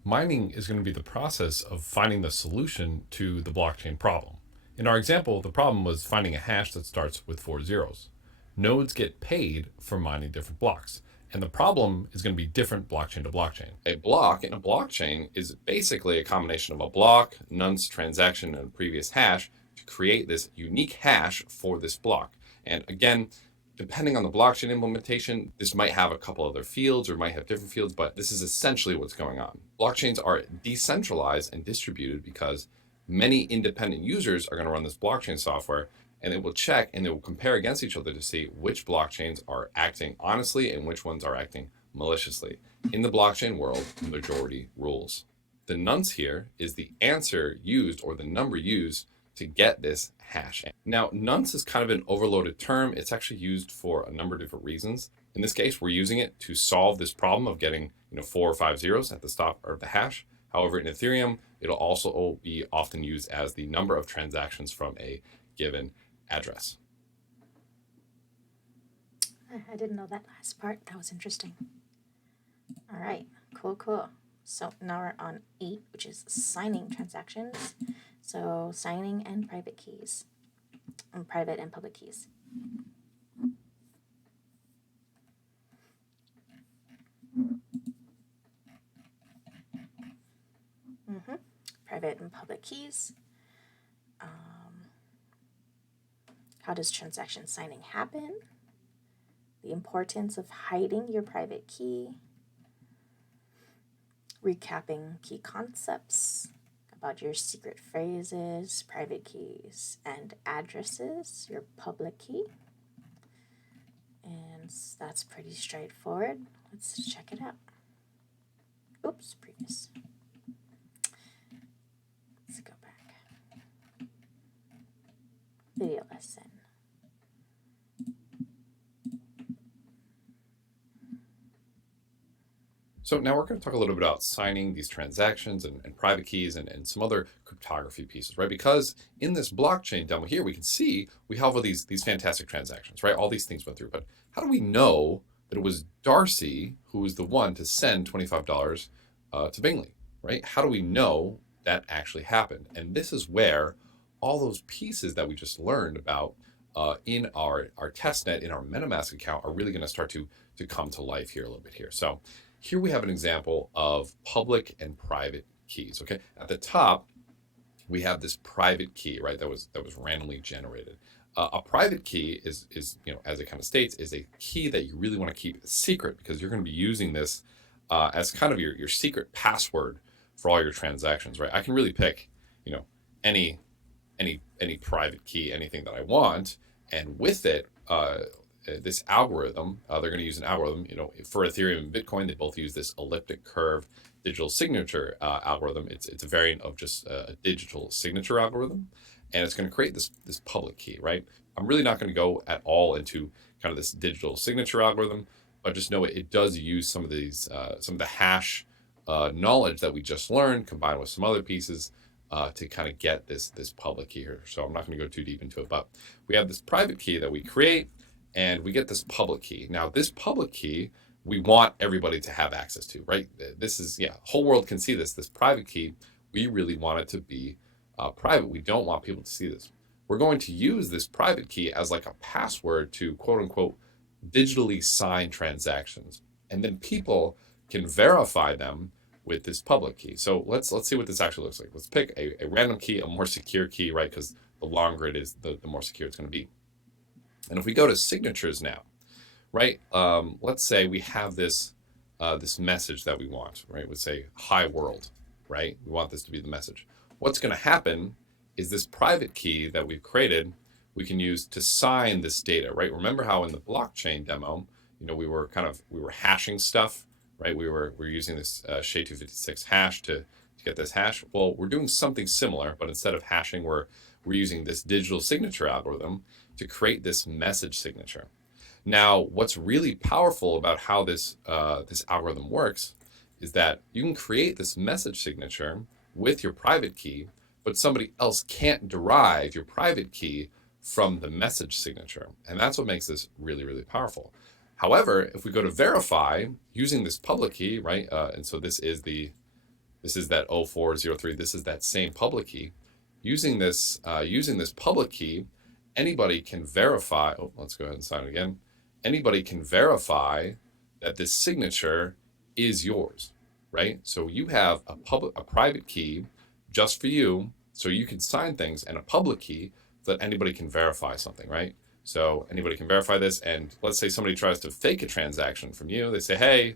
Mining is going to be the process of finding the solution to the blockchain problem. In our example, the problem was finding a hash that starts with 4 zeros. Nodes get paid for mining different blocks, and the problem is going to be different blockchain to blockchain. A block in a blockchain is basically a combination of a block, nonce, transaction, and a previous hash to create this unique hash for this block. And again, depending on the blockchain implementation, this might have a couple other fields or might have different fields, but this is essentially what's going on. Blockchains are decentralized and distributed because many independent users are going to run this blockchain software, and they will check and they will compare against each other to see which blockchains are acting honestly and which ones are acting maliciously. In the blockchain world, majority rules. The nonce here is the answer used or the number used to get this hash. Now, nonce is kind of an overloaded term. It's actually used for a number of different reasons. In this case, we're using it to solve this problem of getting 4 or 5 zeros at the stop of the hash. However, in Ethereum, it'll also be often used as the number of transactions from a given address. I didn't know that last part. That was interesting. All right, cool. So now we're on 8, which is signing transactions. So signing and private keys, and private and public keys. Private and public keys. How does transaction signing happen? The importance of hiding your private key. Recapping key concepts about your secret phrases, private keys, and addresses, your public key. And that's pretty straightforward. Let's check it out. Oops, previous. Let's go back. Video lesson. So now we're going to talk a little bit about signing these transactions and private keys and some other cryptography pieces, right? Because in this blockchain demo here, we can see we have all these fantastic transactions, right? All these things went through, but how do we know that it was Darcy who was the one to send $25 to Bingley, right? How do we know that actually happened? And this is where all those pieces that we just learned about in our testnet, in our MetaMask account, are really going to start to come to life here a little bit here. So here we have an example of public and private keys. Okay, at the top we have this private key, right? That was randomly generated. A private key is as it kind of states, is a key that you really want to keep secret because you're going to be using this as kind of your secret password for all your transactions, right? I can really pick any private key, anything that I want, and with it. This algorithm, they're going to use an algorithm, for Ethereum and Bitcoin, they both use this elliptic curve digital signature algorithm. It's a variant of just a digital signature algorithm, and it's going to create this public key, right? I'm really not going to go at all into kind of this digital signature algorithm, but just know it does use some of these, some of the hash knowledge that we just learned combined with some other pieces to kind of get this public key here. So I'm not going to go too deep into it, but we have this private key that we create, and we get this public key. Now, this public key, we want everybody to have access to, right? This is, whole world can see this. This private key, we really want it to be private. We don't want people to see this. We're going to use this private key as like a password to quote unquote digitally sign transactions. And then people can verify them with this public key. So let's see what this actually looks like. Let's pick a random key, a more secure key, right? Because the longer it is, the more secure it's going to be. And if we go to signatures now, right? Let's say we have this this message that we want, right? We say "Hi world," right? We want this to be the message. What's going to happen is this private key that we've created, we can use to sign this data, right? Remember how in the blockchain demo, we were hashing stuff, right? We were using this SHA-256 hash to get this hash. Well, we're doing something similar, but instead of hashing, we're we're using this digital signature algorithm to create this message signature. Now, what's really powerful about how this algorithm works is that you can create this message signature with your private key, but somebody else can't derive your private key from the message signature. And that's what makes this really, really powerful. However, if we go to verify using this public key, right? And so this is that 0403. This is that same public key. Using this public key, anybody can verify. Oh, let's go ahead and sign it again. Anybody can verify that this signature is yours, right? So you have a private key just for you, so you can sign things, and a public key so that anybody can verify something, right? So anybody can verify this, and let's say somebody tries to fake a transaction from you. They say, hey,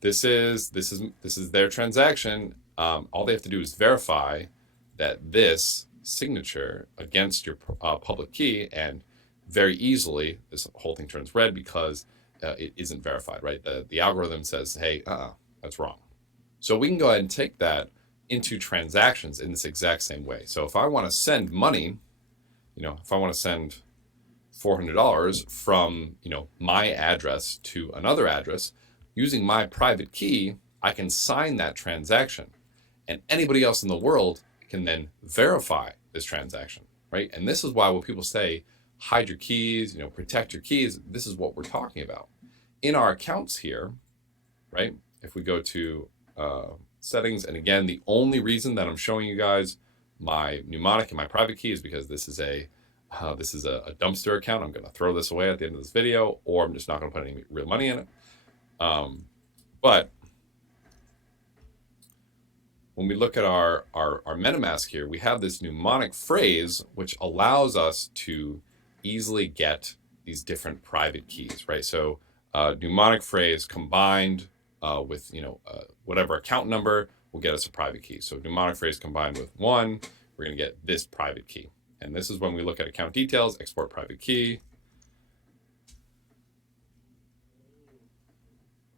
this is their transaction. All they have to do is verify that this signature against your public key, and very easily this whole thing turns red because it isn't verified, right? The algorithm says, hey, that's wrong. So we can go ahead and take that into transactions in this exact same way. So if I want to send money, if I want to send $400 from, my address to another address, using my private key, I can sign that transaction. And anybody else in the world can then verify this transaction, right? And this is why when people say, hide your keys, protect your keys, this is what we're talking about. In our accounts here, right? If we go to settings, and again, the only reason that I'm showing you guys my mnemonic and my private key is because this is a dumpster account. I'm going to throw this away at the end of this video, or I'm just not going to put any real money in it. But when we look at our MetaMask here, we have this mnemonic phrase which allows us to easily get these different private keys, right? So mnemonic phrase combined with whatever account number will get us a private key. So mnemonic phrase combined with 1, we're going to get this private key. And this is when we look at account details, export private key.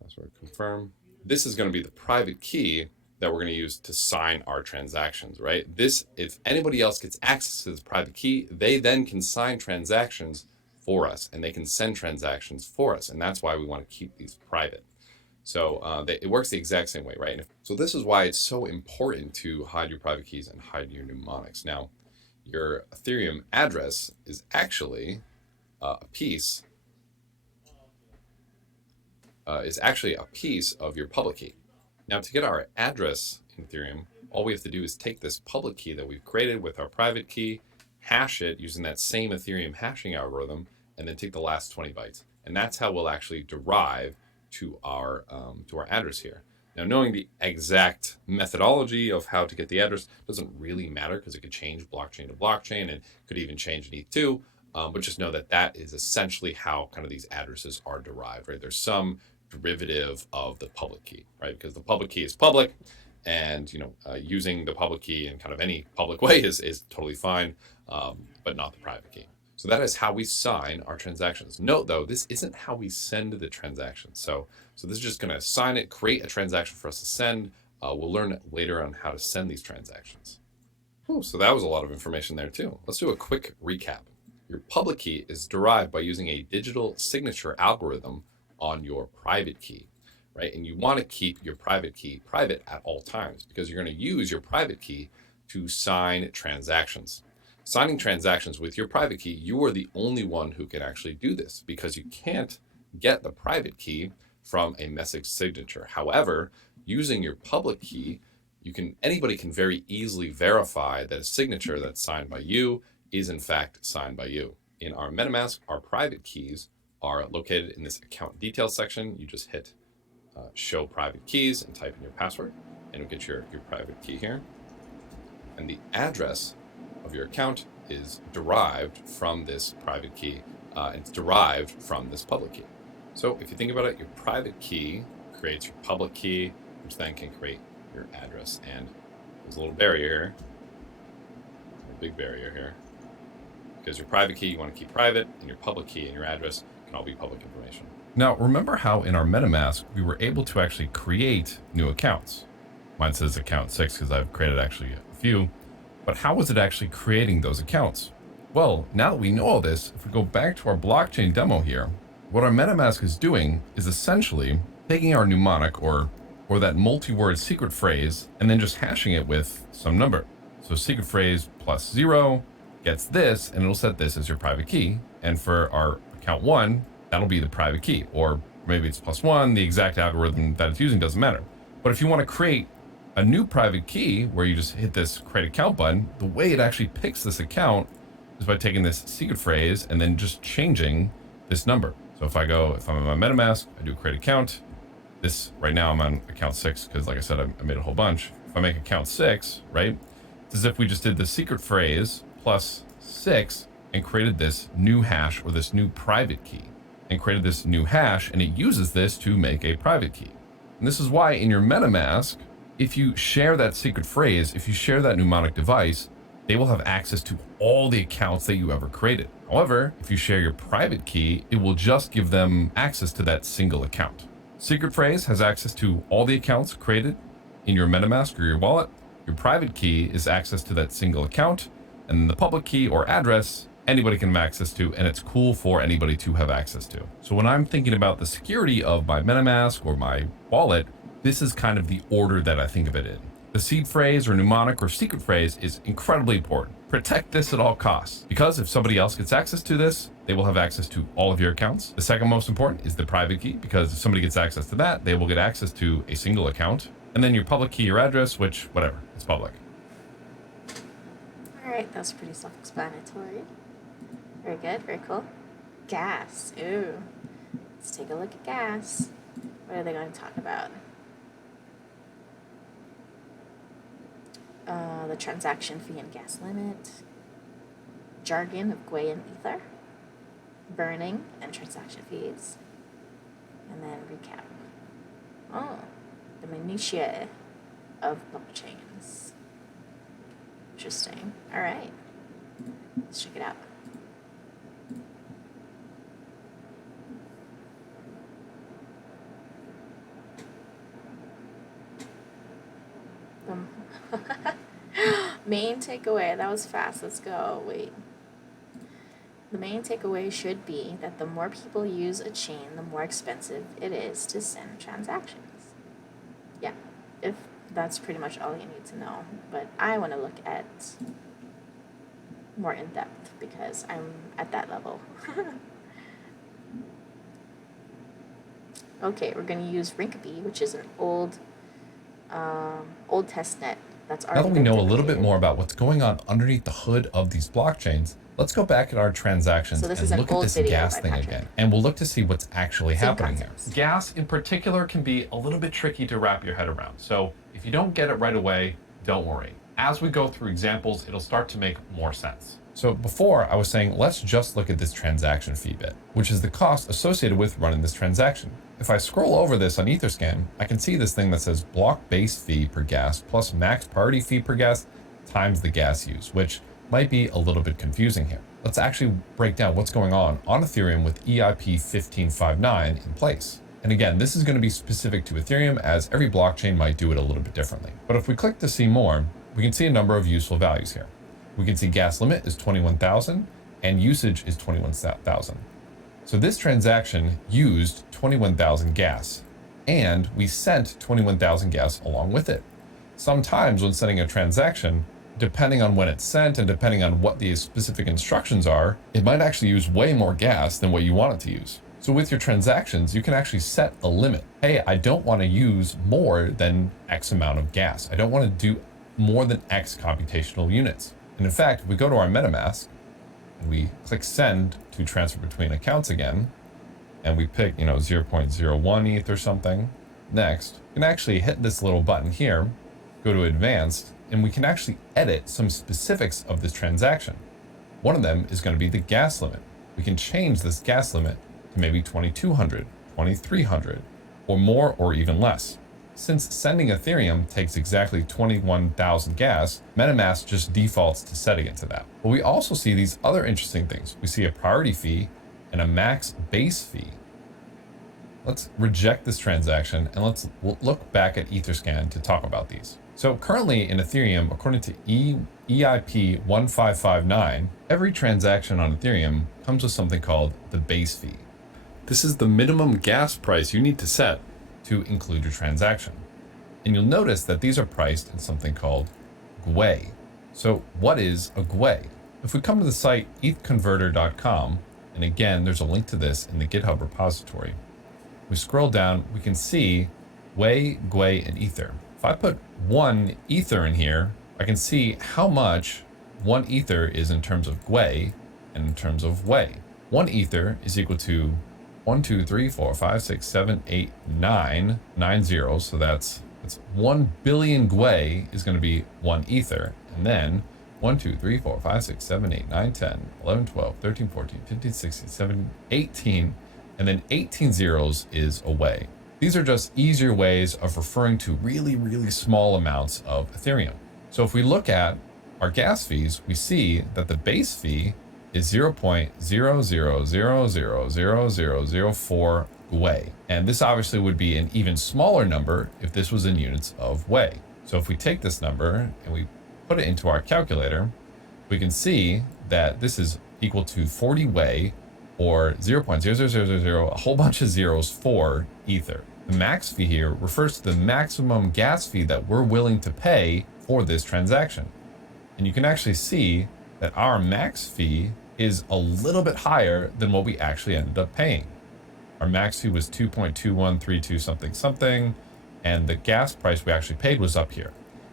Password confirm. This is going to be the private key that we're going to use to sign our transactions, right? This, if anybody else gets access to this private key, they then can sign transactions for us, and they can send transactions for us. And that's why we want to keep these private. So it works the exact same way, right? So this is why it's so important to hide your private keys and hide your mnemonics. Now, your Ethereum address is actually a piece of your public key. Now, to get our address in Ethereum, all we have to do is take this public key that we've created with our private key, hash it using that same Ethereum hashing algorithm, and then take the last 20 bytes. And that's how we'll actually derive to our address here. Now, knowing the exact methodology of how to get the address doesn't really matter because it could change blockchain to blockchain and could even change in ETH2. But just know that that is essentially how kind of these addresses are derived, right? There's some derivative of the public key, right? Because the public key is public, and using the public key in kind of any public way is totally fine, but not the private key. So that is how we sign our transactions. Note though, this isn't how we send the transactions. So this is just going to sign it, create a transaction for us to send. We'll learn later on how to send these transactions. Ooh, so that was a lot of information there too. Let's do a quick recap. Your public key is derived by using a digital signature algorithm on your private key, right? And you want to keep your private key private at all times because you're going to use your private key to sign transactions. Signing transactions with your private key, you are the only one who can actually do this because you can't get the private key from a message signature. However, using your public key, anybody can very easily verify that a signature that's signed by you is in fact signed by you. In our MetaMask, our private keys are located in this account details section. You just hit show private keys and type in your password, and it'll get your private key here. And the address of your account is derived from this private key. It's derived from this public key. So if you think about it, your private key creates your public key, which then can create your address. And there's a little barrier here, a big barrier here, because your private key you want to keep private, and your public key and your address can all be public information. Now, remember how in our MetaMask, we were able to actually create new accounts. Mine says account 6 because I've created actually a few. But how was it actually creating those accounts? Well, now that we know all this, if we go back to our blockchain demo here, what our MetaMask is doing is essentially taking our mnemonic or that multi-word secret phrase and then just hashing it with some number. So secret phrase plus 0 gets this, and it'll set this as your private key. And for our account 1, that'll be the private key, or maybe it's plus 1. The exact algorithm that it's using doesn't matter. But if you want to create a new private key where you just hit this create account button, the way it actually picks this account is by taking this secret phrase and then just changing this number. So if I'm on my MetaMask, I do create account. This right now I'm on account 6 because, like I said, I made a whole bunch. If I make account 6, right, it's as if we just did the secret phrase plus 6 and created this new hash or this new private key, and created this new hash, and it uses this to make a private key. And this is why in your MetaMask, if you share that secret phrase, if you share that mnemonic device, they will have access to all the accounts that you ever created. However, if you share your private key, it will just give them access to that single account. Secret phrase has access to all the accounts created in your MetaMask or your wallet. Your private key is access to that single account, and the public key or address, anybody can have access to, and it's cool for anybody to have access to. So when I'm thinking about the security of my MetaMask or my wallet, this is kind of the order that I think of it in. The seed phrase or mnemonic or secret phrase is incredibly important. Protect this at all costs, because if somebody else gets access to this, they will have access to all of your accounts. The second most important is the private key, because if somebody gets access to that, they will get access to a single account. And then your public key or address, which, whatever, it's public. All right, that was pretty self-explanatory. Very good, very cool. Gas. Ooh. Let's take a look at gas. What are they going to talk about? The transaction fee and gas limit, jargon of Gwei and Ether, burning and transaction fees, and then recap. Oh, the minutiae of blockchains. Interesting. All right, let's check it out. Main takeaway, that was fast, let's go, wait. The main takeaway should be that the more people use a chain, the more expensive it is to send transactions. Yeah, if that's pretty much all you need to know, but I want to look at more in depth because I'm at that level. Okay, we're going to use Rinkeby, which is an old testnet that's already. Now that we know a little bit more about what's going on underneath the hood of these blockchains, let's go back at our transactions and look at this gas thing again. And we'll look to see what's actually happening here. Gas in particular can be a little bit tricky to wrap your head around. So if you don't get it right away, don't worry. As we go through examples, it'll start to make more sense. So before I was saying, let's just look at this transaction fee bit, which is the cost associated with running this transaction. If I scroll over this on Etherscan, I can see this thing that says block base fee per gas plus max priority fee per gas times the gas use, which might be a little bit confusing here. Let's actually break down what's going on Ethereum with EIP 1559 in place. And again, this is going to be specific to Ethereum, as every blockchain might do it a little bit differently. But if we click to see more, we can see a number of useful values here. We can see gas limit is 21,000 and usage is 21,000. So this transaction used 21,000 gas, and we sent 21,000 gas along with it. Sometimes when sending a transaction, depending on when it's sent and depending on what the specific instructions are, it might actually use way more gas than what you want it to use. So with your transactions, you can actually set a limit. Hey, I don't want to use more than X amount of gas. I don't want to do more than X computational units. And in fact, if we go to our MetaMask and we click send to transfer between accounts again, and we pick, 0.01 ETH or something, next, we can actually hit this little button here, go to advanced, and we can actually edit some specifics of this transaction. One of them is going to be the gas limit. We can change this gas limit to maybe 2,200, 2,300, or more, or even less. Since sending Ethereum takes exactly 21,000 gas, MetaMask just defaults to setting it to that. But we also see these other interesting things. We see a priority fee and a max base fee. Let's reject this transaction and let's look back at Etherscan to talk about these. So currently in Ethereum, according to EIP 1559, every transaction on Ethereum comes with something called the base fee. This is the minimum gas price you need to set to include your transaction. And you'll notice that these are priced in something called GWEI. So what is a GWEI? If we come to the site ethconverter.com, and again, there's a link to this in the GitHub repository, we scroll down, we can see WEI, GWEI, and Ether. If I put 1 Ether in here, I can see how much 1 Ether is in terms of GWEI and in terms of WEI. 1 Ether is equal to 1, 2, 3, 4, 5, 6, 7, 8, 9, 9 zeros. So that's 1 billion GWEI is going to be 1 Ether. And then 1, 2, 3, 4, 5, 6, 7, 8, 9, 10, 11, 12, 13, 14, 15, 16, 17, 18, and then 18 zeros is a WEI. These are just easier ways of referring to really, really small amounts of Ethereum. So if we look at our gas fees, we see that the base fee is 0.00000004 GWEI. And this obviously would be an even smaller number if this was in units of WEI. So if we take this number and we put it into our calculator, we can see that this is equal to 40 WEI, or 0.00000, a whole bunch of zeros for Ether. The max fee here refers to the maximum gas fee that we're willing to pay for this transaction. And you can actually see that our max fee is a little bit higher than what we actually ended up paying. Our max fee was 2.2132 something something, and the gas price we actually paid was up here.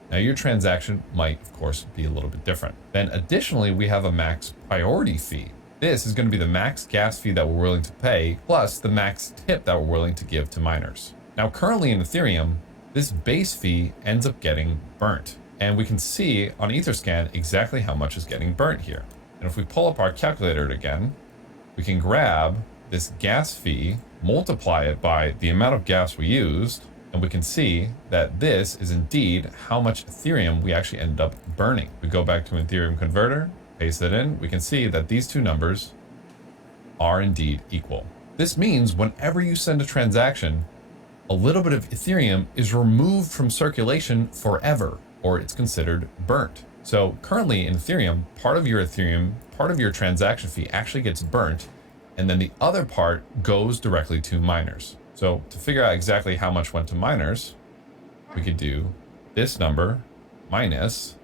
Now your transaction might, of course, be a little bit different. Then additionally, we have a max priority fee. This is going to be the max gas fee that we're willing to pay, plus the max tip that we're willing to give to miners. Now, currently in Ethereum, this base fee ends up getting burnt. And we can see on Etherscan exactly how much is getting burnt here. And if we pull up our calculator again, we can grab this gas fee, multiply it by the amount of gas we used, and we can see that this is indeed how much Ethereum we actually ended up burning. We go back to an Ethereum converter, paste it in, we can see that these two numbers are indeed equal. This means whenever you send a transaction, a little bit of Ethereum is removed from circulation forever, or it's considered burnt. So currently in Ethereum, part of your transaction fee actually gets burnt, and then the other part goes directly to miners. So to figure out exactly how much went to miners, we could do this number minus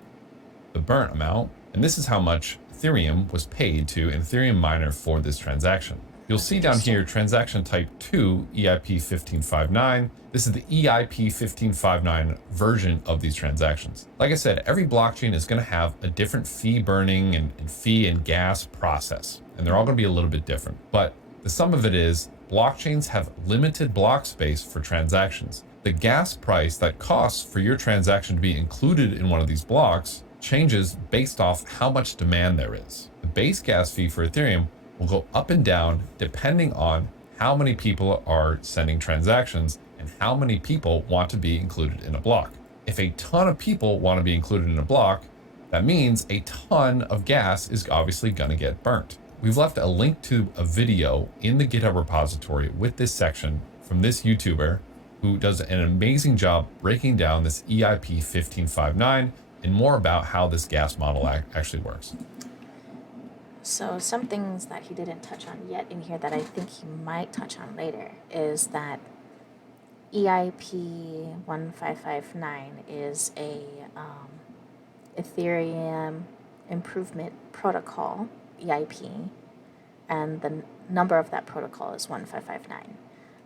the burnt amount, and this is how much Ethereum was paid to an Ethereum miner for this transaction. You'll see down here transaction type 2 EIP 1559. This is the EIP 1559 version of these transactions. Like I said, every blockchain is going to have a different fee burning and fee and gas process, and they're all going to be a little bit different. But the sum of it is blockchains have limited block space for transactions. The gas price that costs for your transaction to be included in one of these blocks changes based off how much demand there is. The base gas fee for Ethereum will go up and down depending on how many people are sending transactions and how many people want to be included in a block. If a ton of people want to be included in a block, that means a ton of gas is obviously going to get burnt. We've left a link to a video in the GitHub repository with this section from this YouTuber who does an amazing job breaking down this EIP 1559 and more about how this gas model actually works. So some things that he didn't touch on yet in here that I think he might touch on later is that EIP 1559 is a Ethereum Improvement Protocol, EIP, and the number of that protocol is 1559.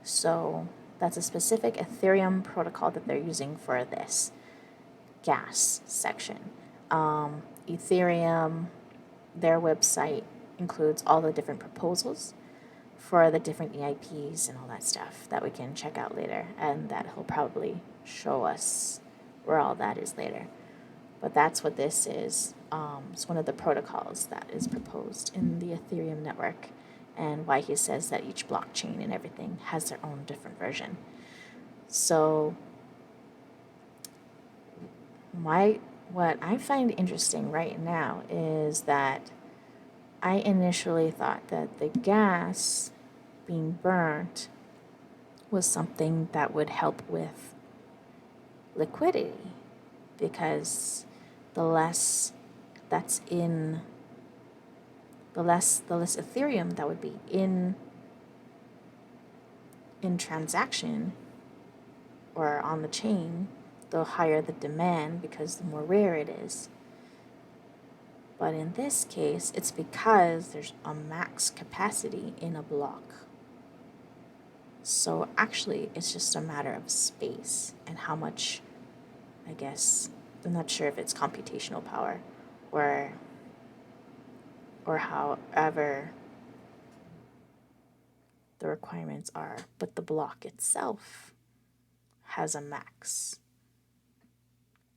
So that's a specific Ethereum protocol that they're using for this gas section. Ethereum, their website includes all the different proposals for the different EIPs and all that stuff that we can check out later, and that he'll probably show us where all that is later. But that's what this is. It's one of the protocols that is proposed in the Ethereum network, and why he says that each blockchain and everything has their own different version. So what I find interesting right now is that I initially thought that the gas being burnt was something that would help with liquidity, because the less that's in the less Ethereum that would be in transaction or on the chain, the higher the demand because the more rare it is. But in this case, it's because there's a max capacity in a block. So actually, it's just a matter of space and how much, I guess, I'm not sure if it's computational power or however the requirements are, but the block itself has a max.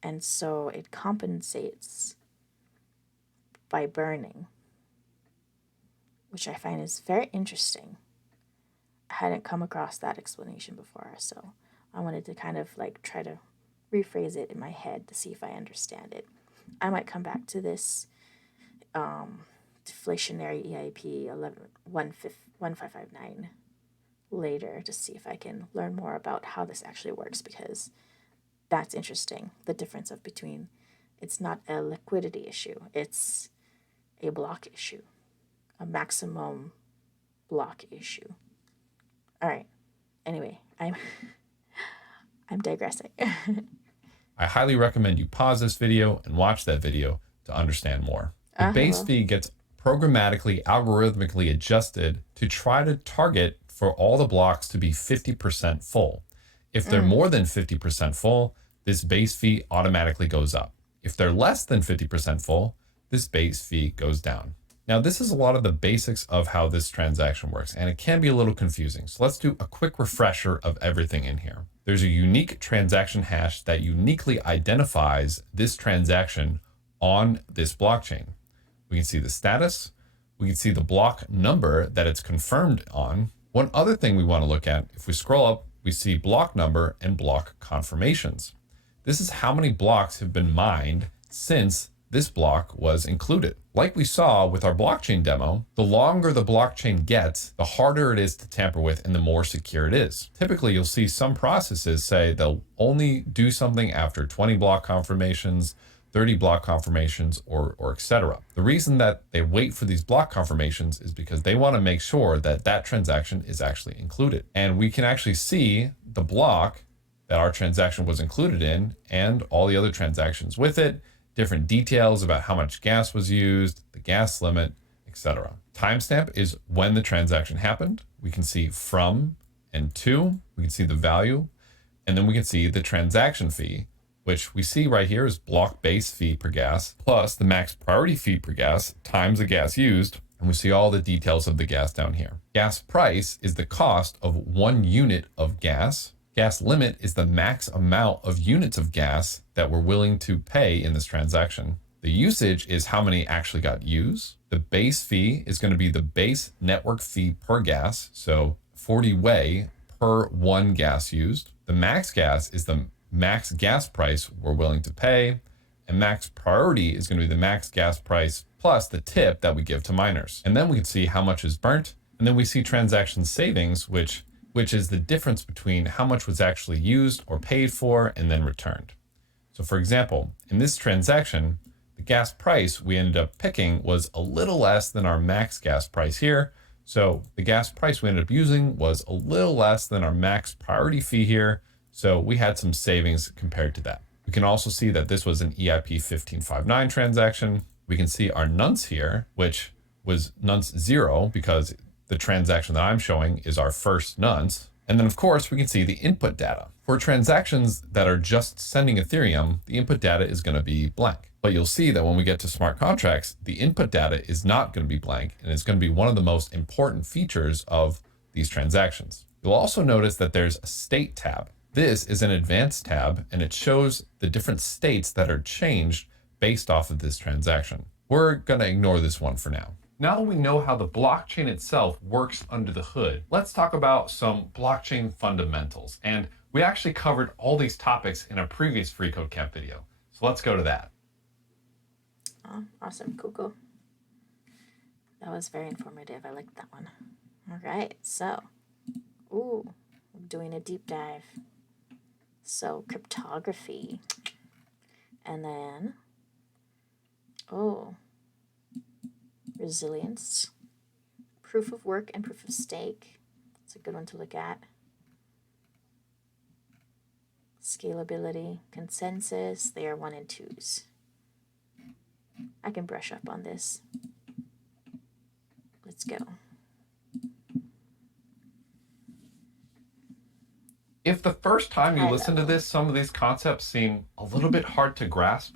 And so it compensates by burning, which I find is very interesting. I hadn't come across that explanation before, so I wanted to kind of like try to rephrase it in my head to see if I understand it. I might come back to this deflationary EIP 1559 later to see if I can learn more about how this actually works, because that's interesting. The difference of between, it's not a liquidity issue, it's a block issue, a maximum block issue. All right. Anyway, I'm digressing. I highly recommend you pause this video and watch that video to understand more. The base fee gets programmatically, algorithmically adjusted to try to target for all the blocks to be 50% full. If they're more than 50% full, this base fee automatically goes up. If they're less than 50% full, this base fee goes down. Now, this is a lot of the basics of how this transaction works, and it can be a little confusing. So let's do a quick refresher of everything in here. There's a unique transaction hash that uniquely identifies this transaction on this blockchain. We can see the status. We can see the block number that it's confirmed on. One other thing we want to look at, if we scroll up, we see block number and block confirmations. This is how many blocks have been mined since this block was included. Like we saw with our blockchain demo, the longer the blockchain gets, the harder it is to tamper with and the more secure it is. Typically, you'll see some processes say they'll only do something after 20 block confirmations, 30 block confirmations, or etc. The reason that they wait for these block confirmations is because they want to make sure that that transaction is actually included. And we can actually see the block that our transaction was included in and all the other transactions with it, different details about how much gas was used, the gas limit, etc. Timestamp is when the transaction happened. We can see from and to, we can see the value, and then we can see the transaction fee, which we see right here is block base fee per gas plus the max priority fee per gas times the gas used. And we see all the details of the gas down here. Gas price is the cost of 1 unit of gas. Gas limit is the max amount of units of gas that we're willing to pay in this transaction. The usage is how many actually got used. The base fee is going to be the base network fee per gas, so 40 Wei per 1 gas used. The max gas is the max gas price we're willing to pay, and max priority is going to be the max gas price plus the tip that we give to miners. And then we can see how much is burnt, and then we see transaction savings, which is the difference between how much was actually used or paid for and then returned. So for example, in this transaction, the gas price we ended up picking was a little less than our max gas price here. So the gas price we ended up using was a little less than our max priority fee here. So we had some savings compared to that. We can also see that this was an EIP 1559 transaction. We can see our nonce here, which was nonce 0 because the transaction that I'm showing is our first nonce. And then of course we can see the input data. For transactions that are just sending Ethereum, the input data is going to be blank. But you'll see that when we get to smart contracts, the input data is not going to be blank, and it's going to be one of the most important features of these transactions. You'll also notice that there's a state tab. This is an advanced tab, and it shows the different states that are changed based off of this transaction. We're going to ignore this one for now. Now that we know how the blockchain itself works under the hood, let's talk about some blockchain fundamentals. And we actually covered all these topics in a previous Free Code Camp video. So let's go to that. Oh, awesome. Cool. That was very informative. I liked that one. All right. So, I'm doing a deep dive. So, cryptography. And then Oh, resilience, proof of work and proof of stake. It's a good one to look at. Scalability, consensus, they are 1 and 2s. I can brush up on this. Let's go. If the first time you High listen to level. this, some of these concepts seem a little bit hard to grasp,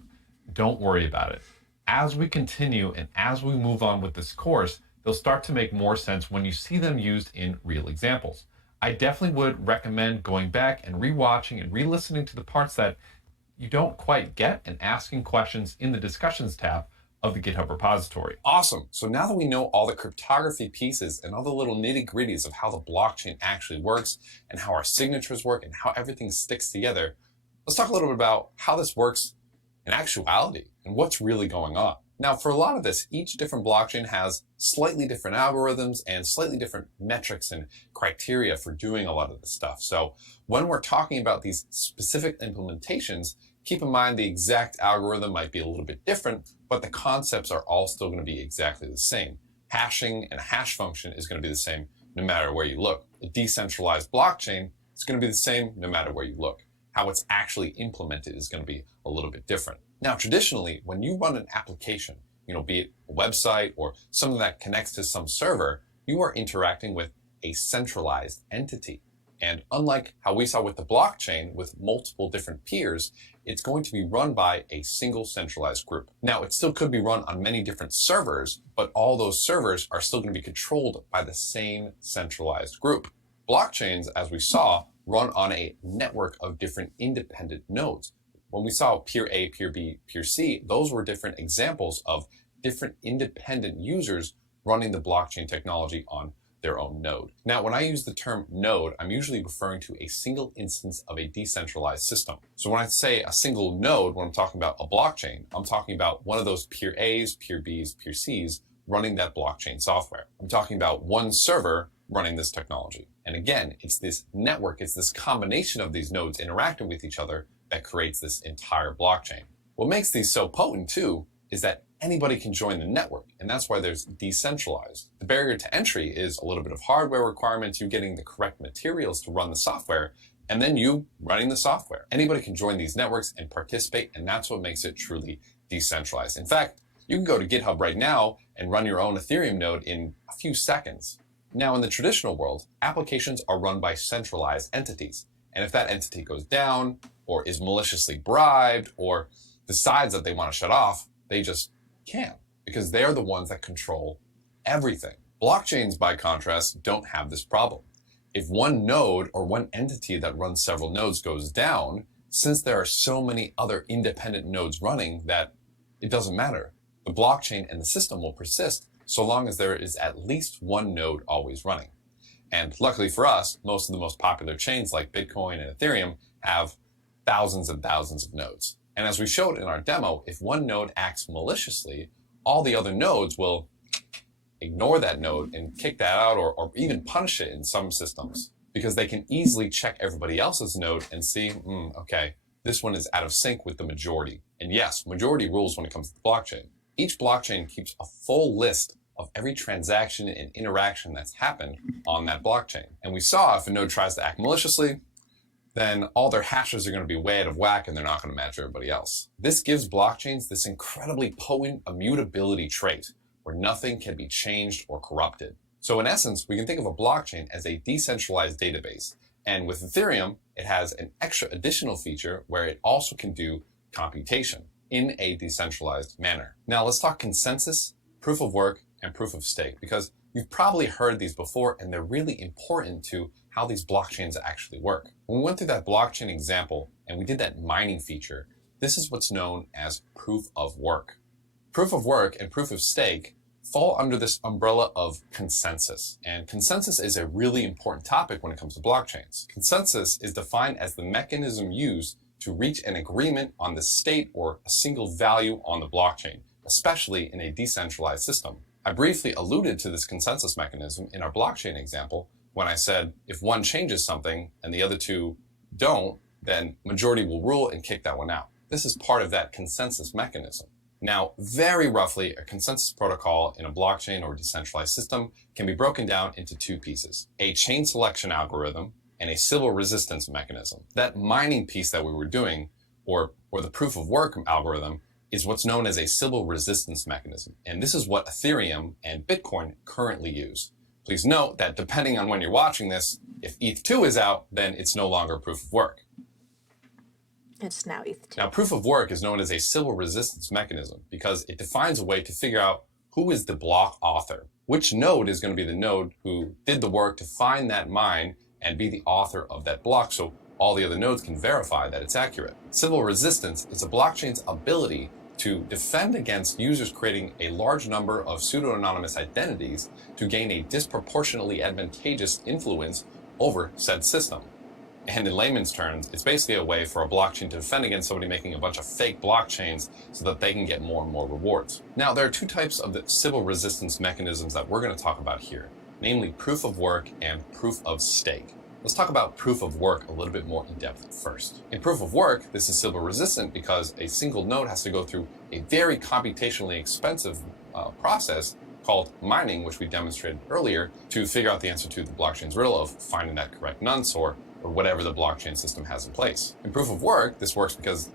don't worry about it. As we continue and as we move on with this course, they'll start to make more sense when you see them used in real examples. I definitely would recommend going back and rewatching and re-listening to the parts that you don't quite get and asking questions in the discussions tab of the GitHub repository. Awesome. So now that we know all the cryptography pieces and all the little nitty gritties of how the blockchain actually works and how our signatures work and how everything sticks together, let's talk a little bit about how this works in actuality and what's really going on. Now, for a lot of this, each different blockchain has slightly different algorithms and slightly different metrics and criteria for doing a lot of this stuff. So when we're talking about these specific implementations, keep in mind the exact algorithm might be a little bit different, but the concepts are all still going to be exactly the same. Hashing and a hash function is going to be the same no matter where you look. A decentralized blockchain is going to be the same no matter where you look. How it's actually implemented is going to be a little bit different. Now, traditionally, when you run an application, be it a website or something that connects to some server, you are interacting with a centralized entity. And unlike how we saw with the blockchain with multiple different peers, it's going to be run by a single centralized group. Now, it still could be run on many different servers, but all those servers are still going to be controlled by the same centralized group. Blockchains, as we saw, run on a network of different independent nodes. When we saw peer A, peer B, peer C, those were different examples of different independent users running the blockchain technology on their own node. Now, when I use the term node, I'm usually referring to a single instance of a decentralized system. So when I say a single node, when I'm talking about a blockchain, I'm talking about one of those peer A's, peer B's, peer C's running that blockchain software. I'm talking about one server running this technology. And again, it's this network, it's this combination of these nodes interacting with each other that creates this entire blockchain. What makes these so potent too is that anybody can join the network, and that's why there's decentralized. The barrier to entry is a little bit of hardware requirements, you getting the correct materials to run the software, and then you running the software. Anybody can join these networks and participate, and that's what makes it truly decentralized. In fact, you can go to GitHub right now and run your own Ethereum node in a few seconds. Now, in the traditional world, applications are run by centralized entities. And if that entity goes down, or is maliciously bribed, or decides that they want to shut off, they just can't, because they're the ones that control everything. Blockchains, by contrast, don't have this problem. If one node or one entity that runs several nodes goes down, since there are so many other independent nodes running that it doesn't matter. The blockchain and the system will persist so long as there is at least one node always running. And luckily for us, most of the most popular chains like Bitcoin and Ethereum have thousands and thousands of nodes. And as we showed in our demo, if one node acts maliciously, all the other nodes will ignore that node and kick that out or even punish it in some systems, because they can easily check everybody else's node and see, okay, this one is out of sync with the majority. And yes, majority rules when it comes to the blockchain. Each blockchain keeps a full list of every transaction and interaction that's happened on that blockchain. And we saw if a node tries to act maliciously, then all their hashes are going to be way out of whack and they're not going to match everybody else. This gives blockchains this incredibly potent immutability trait where nothing can be changed or corrupted. So in essence, we can think of a blockchain as a decentralized database. And with Ethereum, it has an extra additional feature where it also can do computation in a decentralized manner. Now let's talk consensus, proof of work, and proof of stake, because you've probably heard these before and they're really important to how these blockchains actually work. When we went through that blockchain example and we did that mining feature, this is what's known as proof of work. Proof of work and proof of stake fall under this umbrella of consensus. And consensus is a really important topic when it comes to blockchains. Consensus is defined as the mechanism used to reach an agreement on the state or a single value on the blockchain, especially in a decentralized system. I briefly alluded to this consensus mechanism in our blockchain example when I said if one changes something and the other two don't, then majority will rule and kick that one out. This is part of that consensus mechanism. Now, very roughly, a consensus protocol in a blockchain or decentralized system can be broken down into two pieces: a chain selection algorithm and a Sybil resistance mechanism. That mining piece that we were doing, or the proof of work algorithm, is what's known as a Sybil resistance mechanism. And this is what Ethereum and Bitcoin currently use. Please note that depending on when you're watching this, if ETH2 is out, then it's no longer proof of work. It's now ETH2. Now, proof of work is known as a Sybil resistance mechanism because it defines a way to figure out who is the block author. Which node is going to be the node who did the work to find that mine and be the author of that block, so all the other nodes can verify that it's accurate. Sybil resistance is a blockchain's ability to defend against users creating a large number of pseudo-anonymous identities to gain a disproportionately advantageous influence over said system. And in layman's terms, it's basically a way for a blockchain to defend against somebody making a bunch of fake blockchains so that they can get more and more rewards. Now, there are two types of the Sybil resistance mechanisms that we're going to talk about here, namely proof of work and proof of stake. Let's talk about proof of work a little bit more in depth first. In proof of work, this is Sybil resistant because a single node has to go through a very computationally expensive process called mining, which we demonstrated earlier, to figure out the answer to the blockchain's riddle of finding that correct nonce or whatever the blockchain system has in place. In proof of work, this works because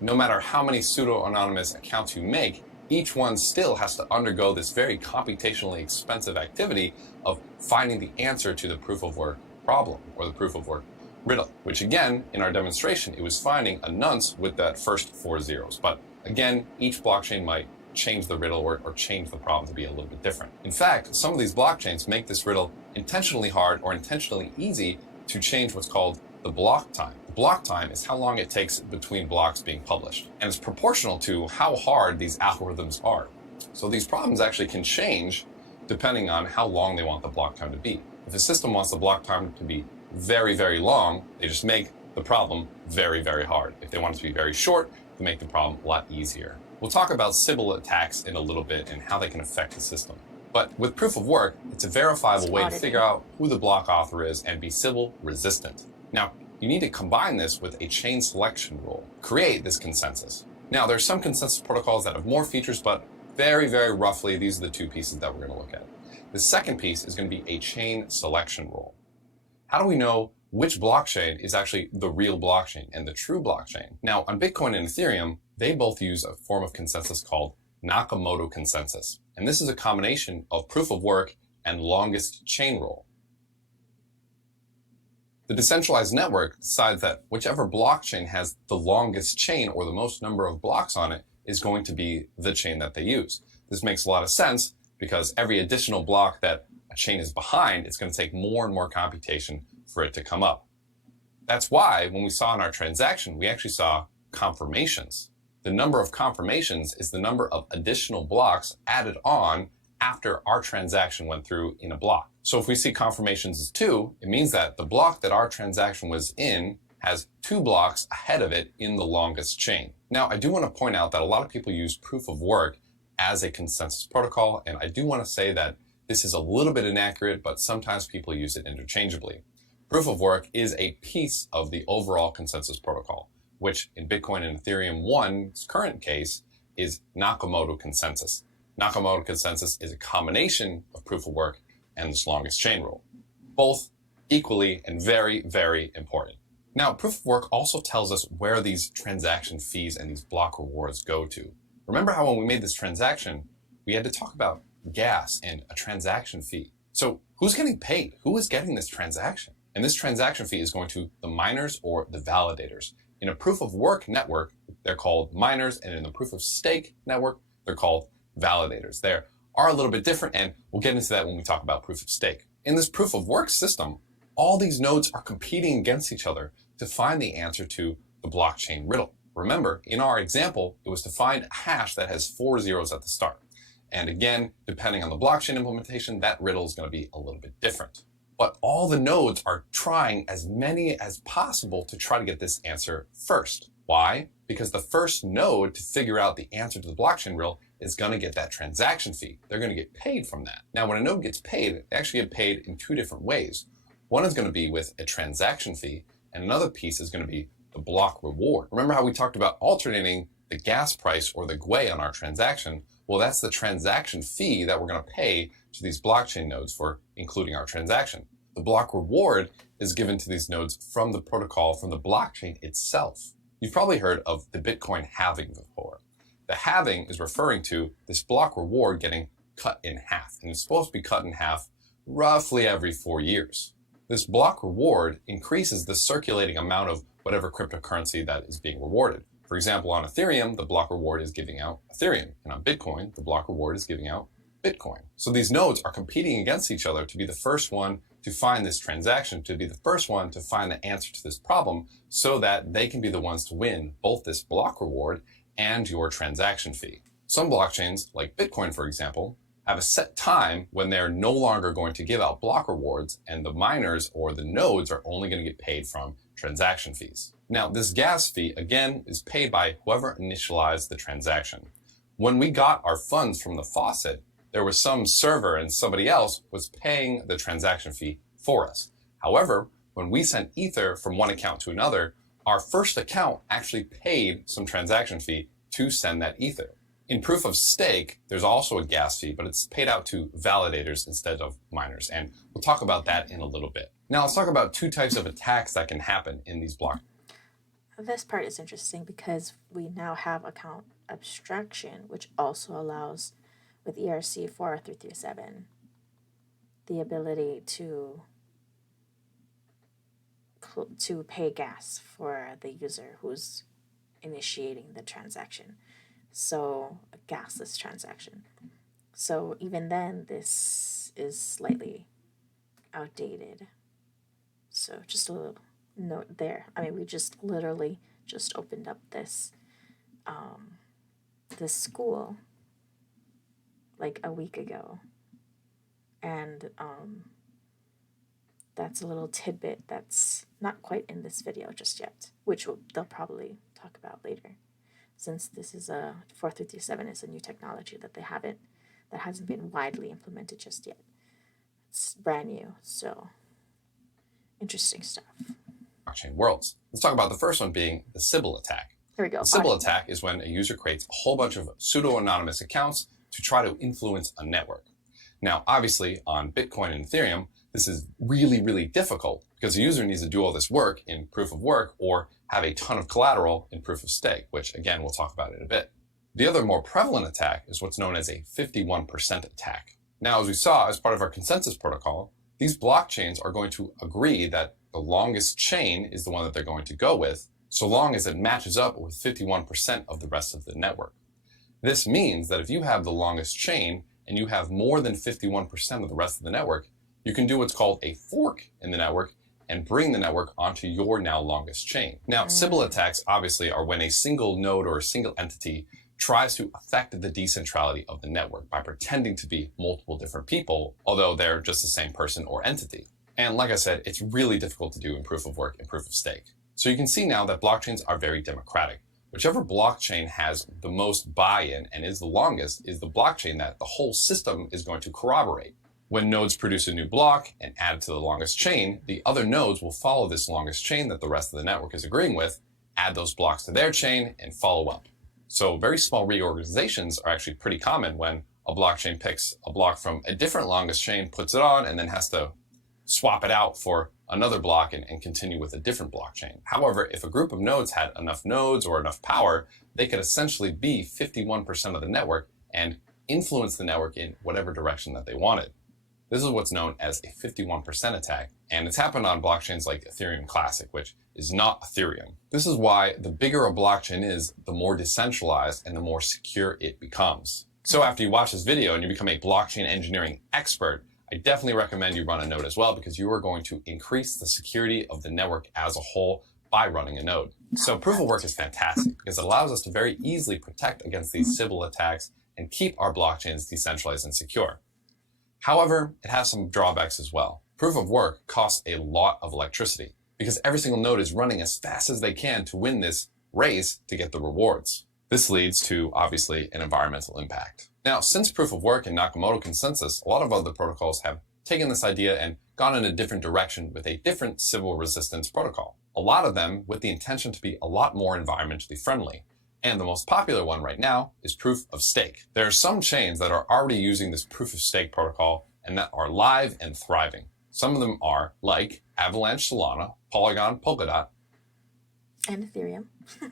no matter how many pseudo-anonymous accounts you make, each one still has to undergo this very computationally expensive activity of finding the answer to the proof of work problem or the proof of work riddle, which again, in our demonstration, it was finding a nonce with that first 4 zeros. But again, each blockchain might change the riddle or change the problem to be a little bit different. In fact, some of these blockchains make this riddle intentionally hard or intentionally easy to change what's called the block time. The block time is how long it takes between blocks being published, and it's proportional to how hard these algorithms are. So these problems actually can change depending on how long they want the block time to be. If a system wants the block time to be very, very long, they just make the problem very, very hard. If they want it to be very short, they make the problem a lot easier. We'll talk about Sybil attacks in a little bit and how they can affect the system. But with proof of work, it's a verifiable way to figure out who the block author is and be Sybil resistant. Now, you need to combine this with a chain selection rule, create this consensus. Now, there are some consensus protocols that have more features, but very, very roughly, these are the two pieces that we're going to look at. The second piece is going to be a chain selection rule. How do we know which blockchain is actually the real blockchain and the true blockchain? Now, on Bitcoin and Ethereum, they both use a form of consensus called Nakamoto consensus. And this is a combination of proof of work and longest chain rule. The decentralized network decides that whichever blockchain has the longest chain or the most number of blocks on it is going to be the chain that they use. This makes a lot of sense because every additional block that a chain is behind, it's going to take more and more computation for it to come up. That's why when we saw in our transaction, we actually saw confirmations. The number of confirmations is the number of additional blocks added on after our transaction went through in a block. So if we see confirmations as 2, it means that the block that our transaction was in has 2 blocks ahead of it in the longest chain. Now, I do want to point out that a lot of people use proof of work as a consensus protocol, and I do want to say that this is a little bit inaccurate, but sometimes people use it interchangeably. Proof of work is a piece of the overall consensus protocol, which in Bitcoin and Ethereum 1's current case is Nakamoto consensus. Nakamoto consensus is a combination of proof of work and this longest chain rule, both equally and very, very important. Now, proof of work also tells us where these transaction fees and these block rewards go to. Remember how when we made this transaction, we had to talk about gas and a transaction fee. So who's getting paid? Who is getting this transaction? And this transaction fee is going to the miners or the validators. In a proof of work network, they're called miners, and in the proof of stake network, they're called validators. They are a little bit different, and we'll get into that when we talk about proof of stake. In this proof of work system, all these nodes are competing against each other to find the answer to the blockchain riddle. Remember, in our example, it was to find a hash that has 4 zeros at the start. And again, depending on the blockchain implementation, that riddle is going to be a little bit different. But all the nodes are trying as many as possible to try to get this answer first. Why? Because the first node to figure out the answer to the blockchain riddle is going to get that transaction fee. They're going to get paid from that. Now, when a node gets paid, they actually get paid in 2 different ways. One is going to be with a transaction fee, and another piece is going to be the block reward. Remember how we talked about alternating the gas price or the GUI on our transaction, well, that's the transaction fee that we're going to pay to these blockchain nodes for including our transaction. The block reward is given to these nodes from the protocol, from the blockchain itself. You've probably heard of the Bitcoin halving before. The halving is referring to this block reward getting cut in half, and it's supposed to be cut in half roughly every 4 years. This block reward increases the circulating amount of whatever cryptocurrency that is being rewarded. For example, on Ethereum, the block reward is giving out Ethereum, and on Bitcoin, the block reward is giving out Bitcoin. So these nodes are competing against each other to be the first one to find this transaction, to be the first one to find the answer to this problem, so that they can be the ones to win both this block reward and your transaction fee. Some blockchains, like Bitcoin, for example, have a set time when they're no longer going to give out block rewards, and the miners or the nodes are only going to get paid from transaction fees. Now, this gas fee, again, is paid by whoever initialized the transaction. When we got our funds from the faucet, there was some server and somebody else was paying the transaction fee for us. However, when we sent Ether from one account to another, our first account actually paid some transaction fee to send that Ether. In proof of stake, there's also a gas fee, but it's paid out to validators instead of miners. And we'll talk about that in a little bit. Now let's talk about two types of attacks that can happen in these blocks. This part is interesting because we now have account abstraction, which also allows, with ERC 4337, the ability to pay gas for the user who's initiating the transaction. So a gasless transaction. So even then, this is slightly outdated. So just a little note there. I mean, we just literally just opened up this this school like a week ago, and that's a little tidbit that's not quite in this video just yet, which they'll probably talk about later, since this is a 4337 is a new technology that hasn't been widely implemented just yet. It's brand new, so interesting stuff. Blockchain worlds. Let's talk about the first one being the Sybil attack. Here we go. The Sybil attack is when a user creates a whole bunch of pseudo-anonymous accounts to try to influence a network. Now, obviously, on Bitcoin and Ethereum, this is really, really difficult because the user needs to do all this work in proof of work or have a ton of collateral in proof of stake, which again, we'll talk about in a bit. The other more prevalent attack is what's known as a 51% attack. Now, as we saw as part of our consensus protocol, these blockchains are going to agree that the longest chain is the one that they're going to go with, so long as it matches up with 51% of the rest of the network. This means that if you have the longest chain and you have more than 51% of the rest of the network, you can do what's called a fork in the network and bring the network onto your now longest chain. Now, Sybil attacks obviously are when a single node or a single entity tries to affect the decentrality of the network by pretending to be multiple different people, although they're just the same person or entity. And like I said, it's really difficult to do in proof of work and proof of stake. So you can see now that blockchains are very democratic. Whichever blockchain has the most buy-in and is the longest is the blockchain that the whole system is going to corroborate. When nodes produce a new block and add it to the longest chain, the other nodes will follow this longest chain that the rest of the network is agreeing with, add those blocks to their chain, and follow up. So very small reorganizations are actually pretty common when a blockchain picks a block from a different longest chain, puts it on, and then has to swap it out for another block and continue with a different blockchain. However, if a group of nodes had enough nodes or enough power, they could essentially be 51% of the network and influence the network in whatever direction that they wanted. This is what's known as a 51% attack, and it's happened on blockchains like Ethereum Classic, which is not Ethereum. This is why the bigger a blockchain is, the more decentralized and the more secure it becomes. So after you watch this video and you become a blockchain engineering expert, I definitely recommend you run a node as well, because you are going to increase the security of the network as a whole by running a node. So proof of work is fantastic because it allows us to very easily protect against these Sybil attacks and keep our blockchains decentralized and secure. However, it has some drawbacks as well. Proof of work costs a lot of electricity because every single node is running as fast as they can to win this race to get the rewards. This leads to, obviously, an environmental impact. Now, since proof of work and Nakamoto consensus, a lot of other protocols have taken this idea and gone in a different direction with a different Sybil resistance protocol. A lot of them with the intention to be a lot more environmentally friendly. And the most popular one right now is proof of stake. There are some chains that are already using this proof of stake protocol and that are live and thriving. Some of them are like Avalanche, Solana, Polygon, Polkadot, And Ethereum.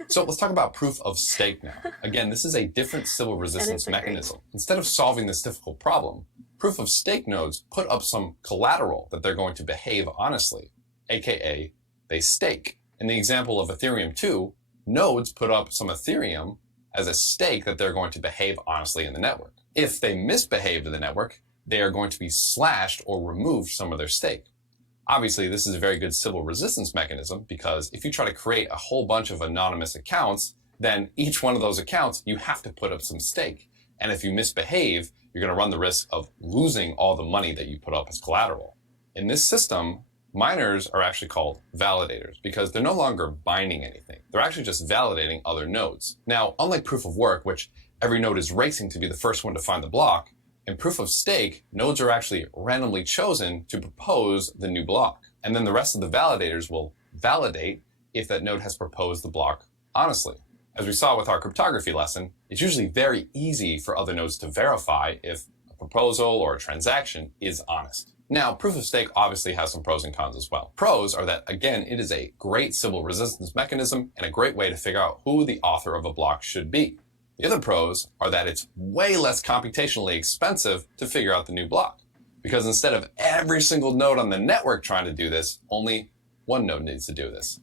So let's talk about proof of stake now. Again, this is a different Sybil resistance mechanism. Instead of solving this difficult problem, proof of stake nodes put up some collateral that they're going to behave honestly, aka they stake. In the example of Ethereum 2, nodes put up some Ethereum as a stake that they're going to behave honestly in the network. If they misbehave in the network, they are going to be slashed or removed some of their stake. Obviously, this is a very good Sybil resistance mechanism because if you try to create a whole bunch of anonymous accounts, then each one of those accounts, you have to put up some stake. And if you misbehave, you're going to run the risk of losing all the money that you put up as collateral. In this system, miners are actually called validators because they're no longer binding anything. They're actually just validating other nodes. Now, unlike proof of work, which every node is racing to be the first one to find the block, in proof of stake, nodes are actually randomly chosen to propose the new block. And then the rest of the validators will validate if that node has proposed the block honestly. As we saw with our cryptography lesson, it's usually very easy for other nodes to verify if a proposal or a transaction is honest. Now, proof of stake obviously has some pros and cons as well. Pros are that, again, it is a great Sybil resistance mechanism and a great way to figure out who the author of a block should be. The other pros are that it's way less computationally expensive to figure out the new block. Because instead of every single node on the network trying to do this, only one node needs to do this.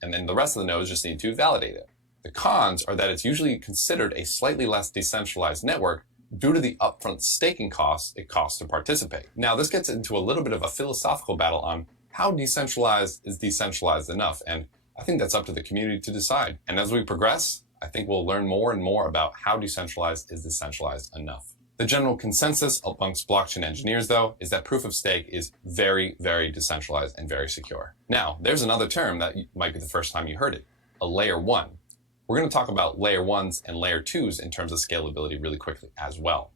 And then the rest of the nodes just need to validate it. The cons are that it's usually considered a slightly less decentralized network due to the upfront staking costs it costs to participate. Now, this gets into a little bit of a philosophical battle on how decentralized is decentralized enough, and I think that's up to the community to decide. And as we progress, I think we'll learn more and more about how decentralized is decentralized enough. The general consensus amongst blockchain engineers, though, is that proof of stake is very, very decentralized and very secure. Now, there's another term that might be the first time you heard it, a layer one. We're going to talk about layer ones and layer twos in terms of scalability really quickly as well.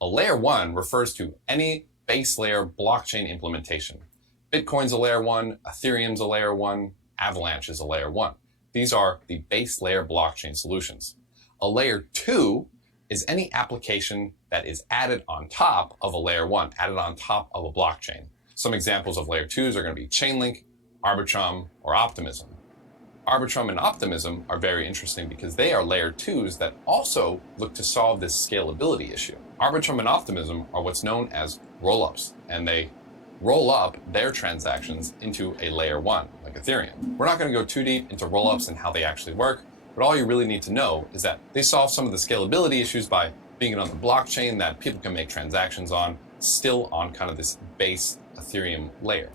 A layer one refers to any base layer blockchain implementation. Bitcoin's a layer one, Ethereum's a layer one, Avalanche is a layer one. These are the base layer blockchain solutions. A layer two is any application that is added on top of a layer one, added on top of a blockchain. Some examples of layer twos are going to be Chainlink, Arbitrum, or Optimism. Arbitrum and Optimism are very interesting because they are layer twos that also look to solve this scalability issue. Arbitrum and Optimism are what's known as rollups, and they roll up their transactions into a layer one, like Ethereum. We're not going to go too deep into rollups and how they actually work, but all you really need to know is that they solve some of the scalability issues by being on the blockchain that people can make transactions on, still on kind of this base Ethereum layer.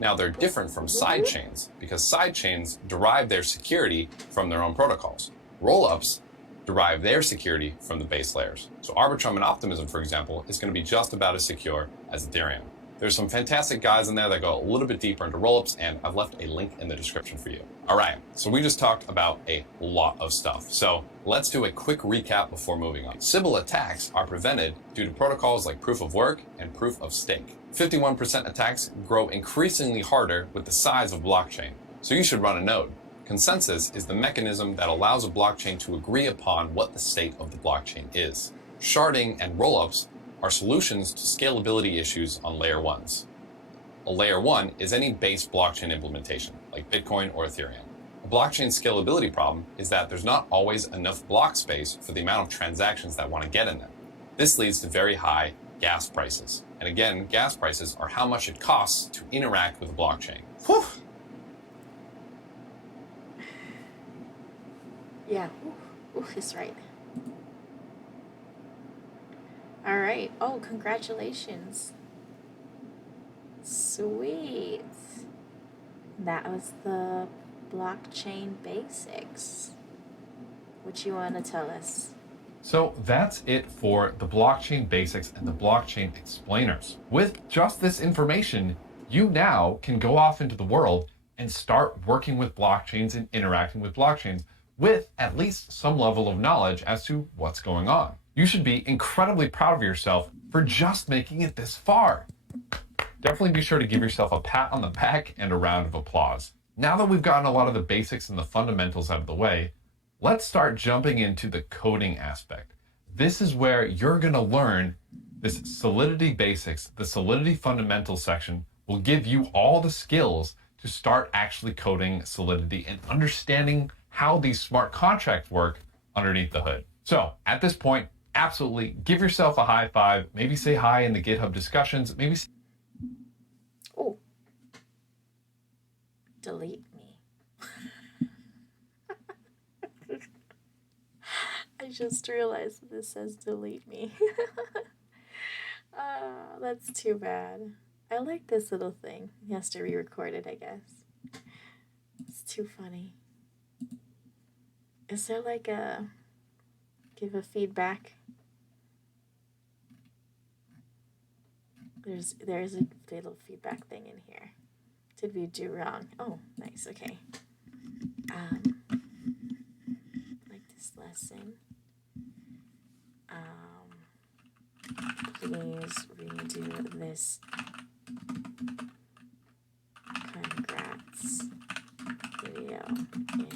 Now, they're different from side chains because side chains derive their security from their own protocols. Rollups derive their security from the base layers. So Arbitrum and Optimism, for example, is going to be just about as secure as Ethereum. There's some fantastic guys in there that go a little bit deeper into rollups, and I've left a link in the description for you. All right, so we just talked about a lot of stuff. So let's do a quick recap before moving on. Sybil attacks are prevented due to protocols like proof of work and proof of stake. 51% attacks grow increasingly harder with the size of blockchain, so you should run a node. Consensus is the mechanism that allows a blockchain to agree upon what the state of the blockchain is. Sharding and rollups are solutions to scalability issues on layer ones. A layer one is any base blockchain implementation, like Bitcoin or Ethereum. A blockchain scalability problem is that there's not always enough block space for the amount of transactions that want to get in them. This leads to very high gas prices. And again, gas prices are how much it costs to interact with a blockchain. Whew. Yeah, is right. All right. Oh, congratulations. Sweet. That was the blockchain basics. What you want to tell us? So that's it for the blockchain basics and the blockchain explainers. With just this information, you now can go off into the world and start working with blockchains and interacting with blockchains with at least some level of knowledge as to what's going on. You should be incredibly proud of yourself for just making it this far. Definitely be sure to give yourself a pat on the back and a round of applause. Now that we've gotten a lot of the basics and the fundamentals out of the way, let's start jumping into the coding aspect. This is where you're going to learn this Solidity basics. The Solidity fundamentals section will give you all the skills to start actually coding Solidity and understanding how these smart contracts work underneath the hood. So at this point, absolutely give yourself a high five. Maybe say hi in the GitHub discussions. Maybe. Oh. Delete me. I just realized that this says delete me. That's too bad. I like this little thing. He has to re-record it, I guess. It's too funny. Is there like a give a feedback? There's a little feedback thing in here. Did we do wrong? Oh, nice. Okay. Like this lesson. Please redo this. Congrats video. It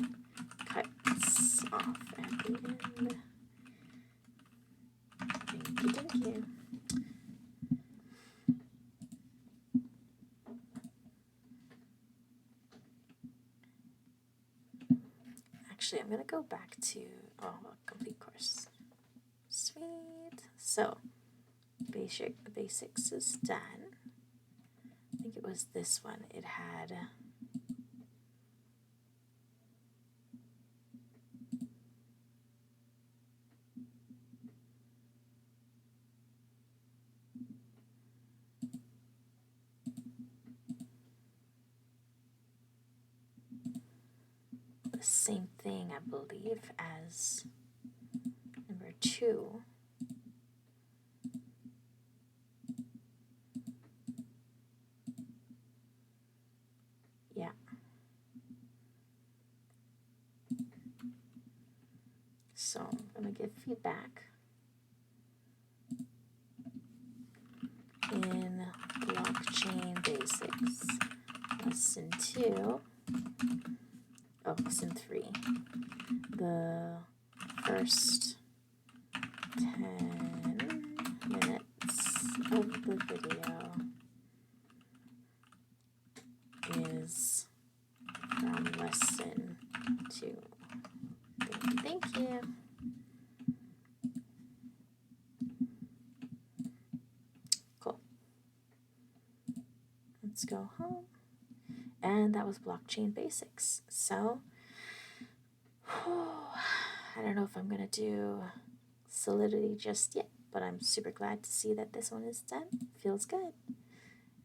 cuts off at the end. Thank you. Actually, I'm gonna go back to complete course. Sweet. So basics is done. I think it was this one. It had the same thing, I believe, as number 2. Yeah. So I'm going to give feedback in blockchain basics. Lesson 2. Oh, lesson 3. The first 10 minutes of the video is from lesson 2. Thank you. Cool. Let's go home. And that was blockchain basics. So, I don't know if I'm going to do Solidity just yet, but I'm super glad to see that this one is done. Feels good.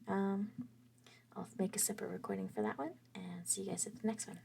I'll make a separate recording for that one, and see you guys at the next one.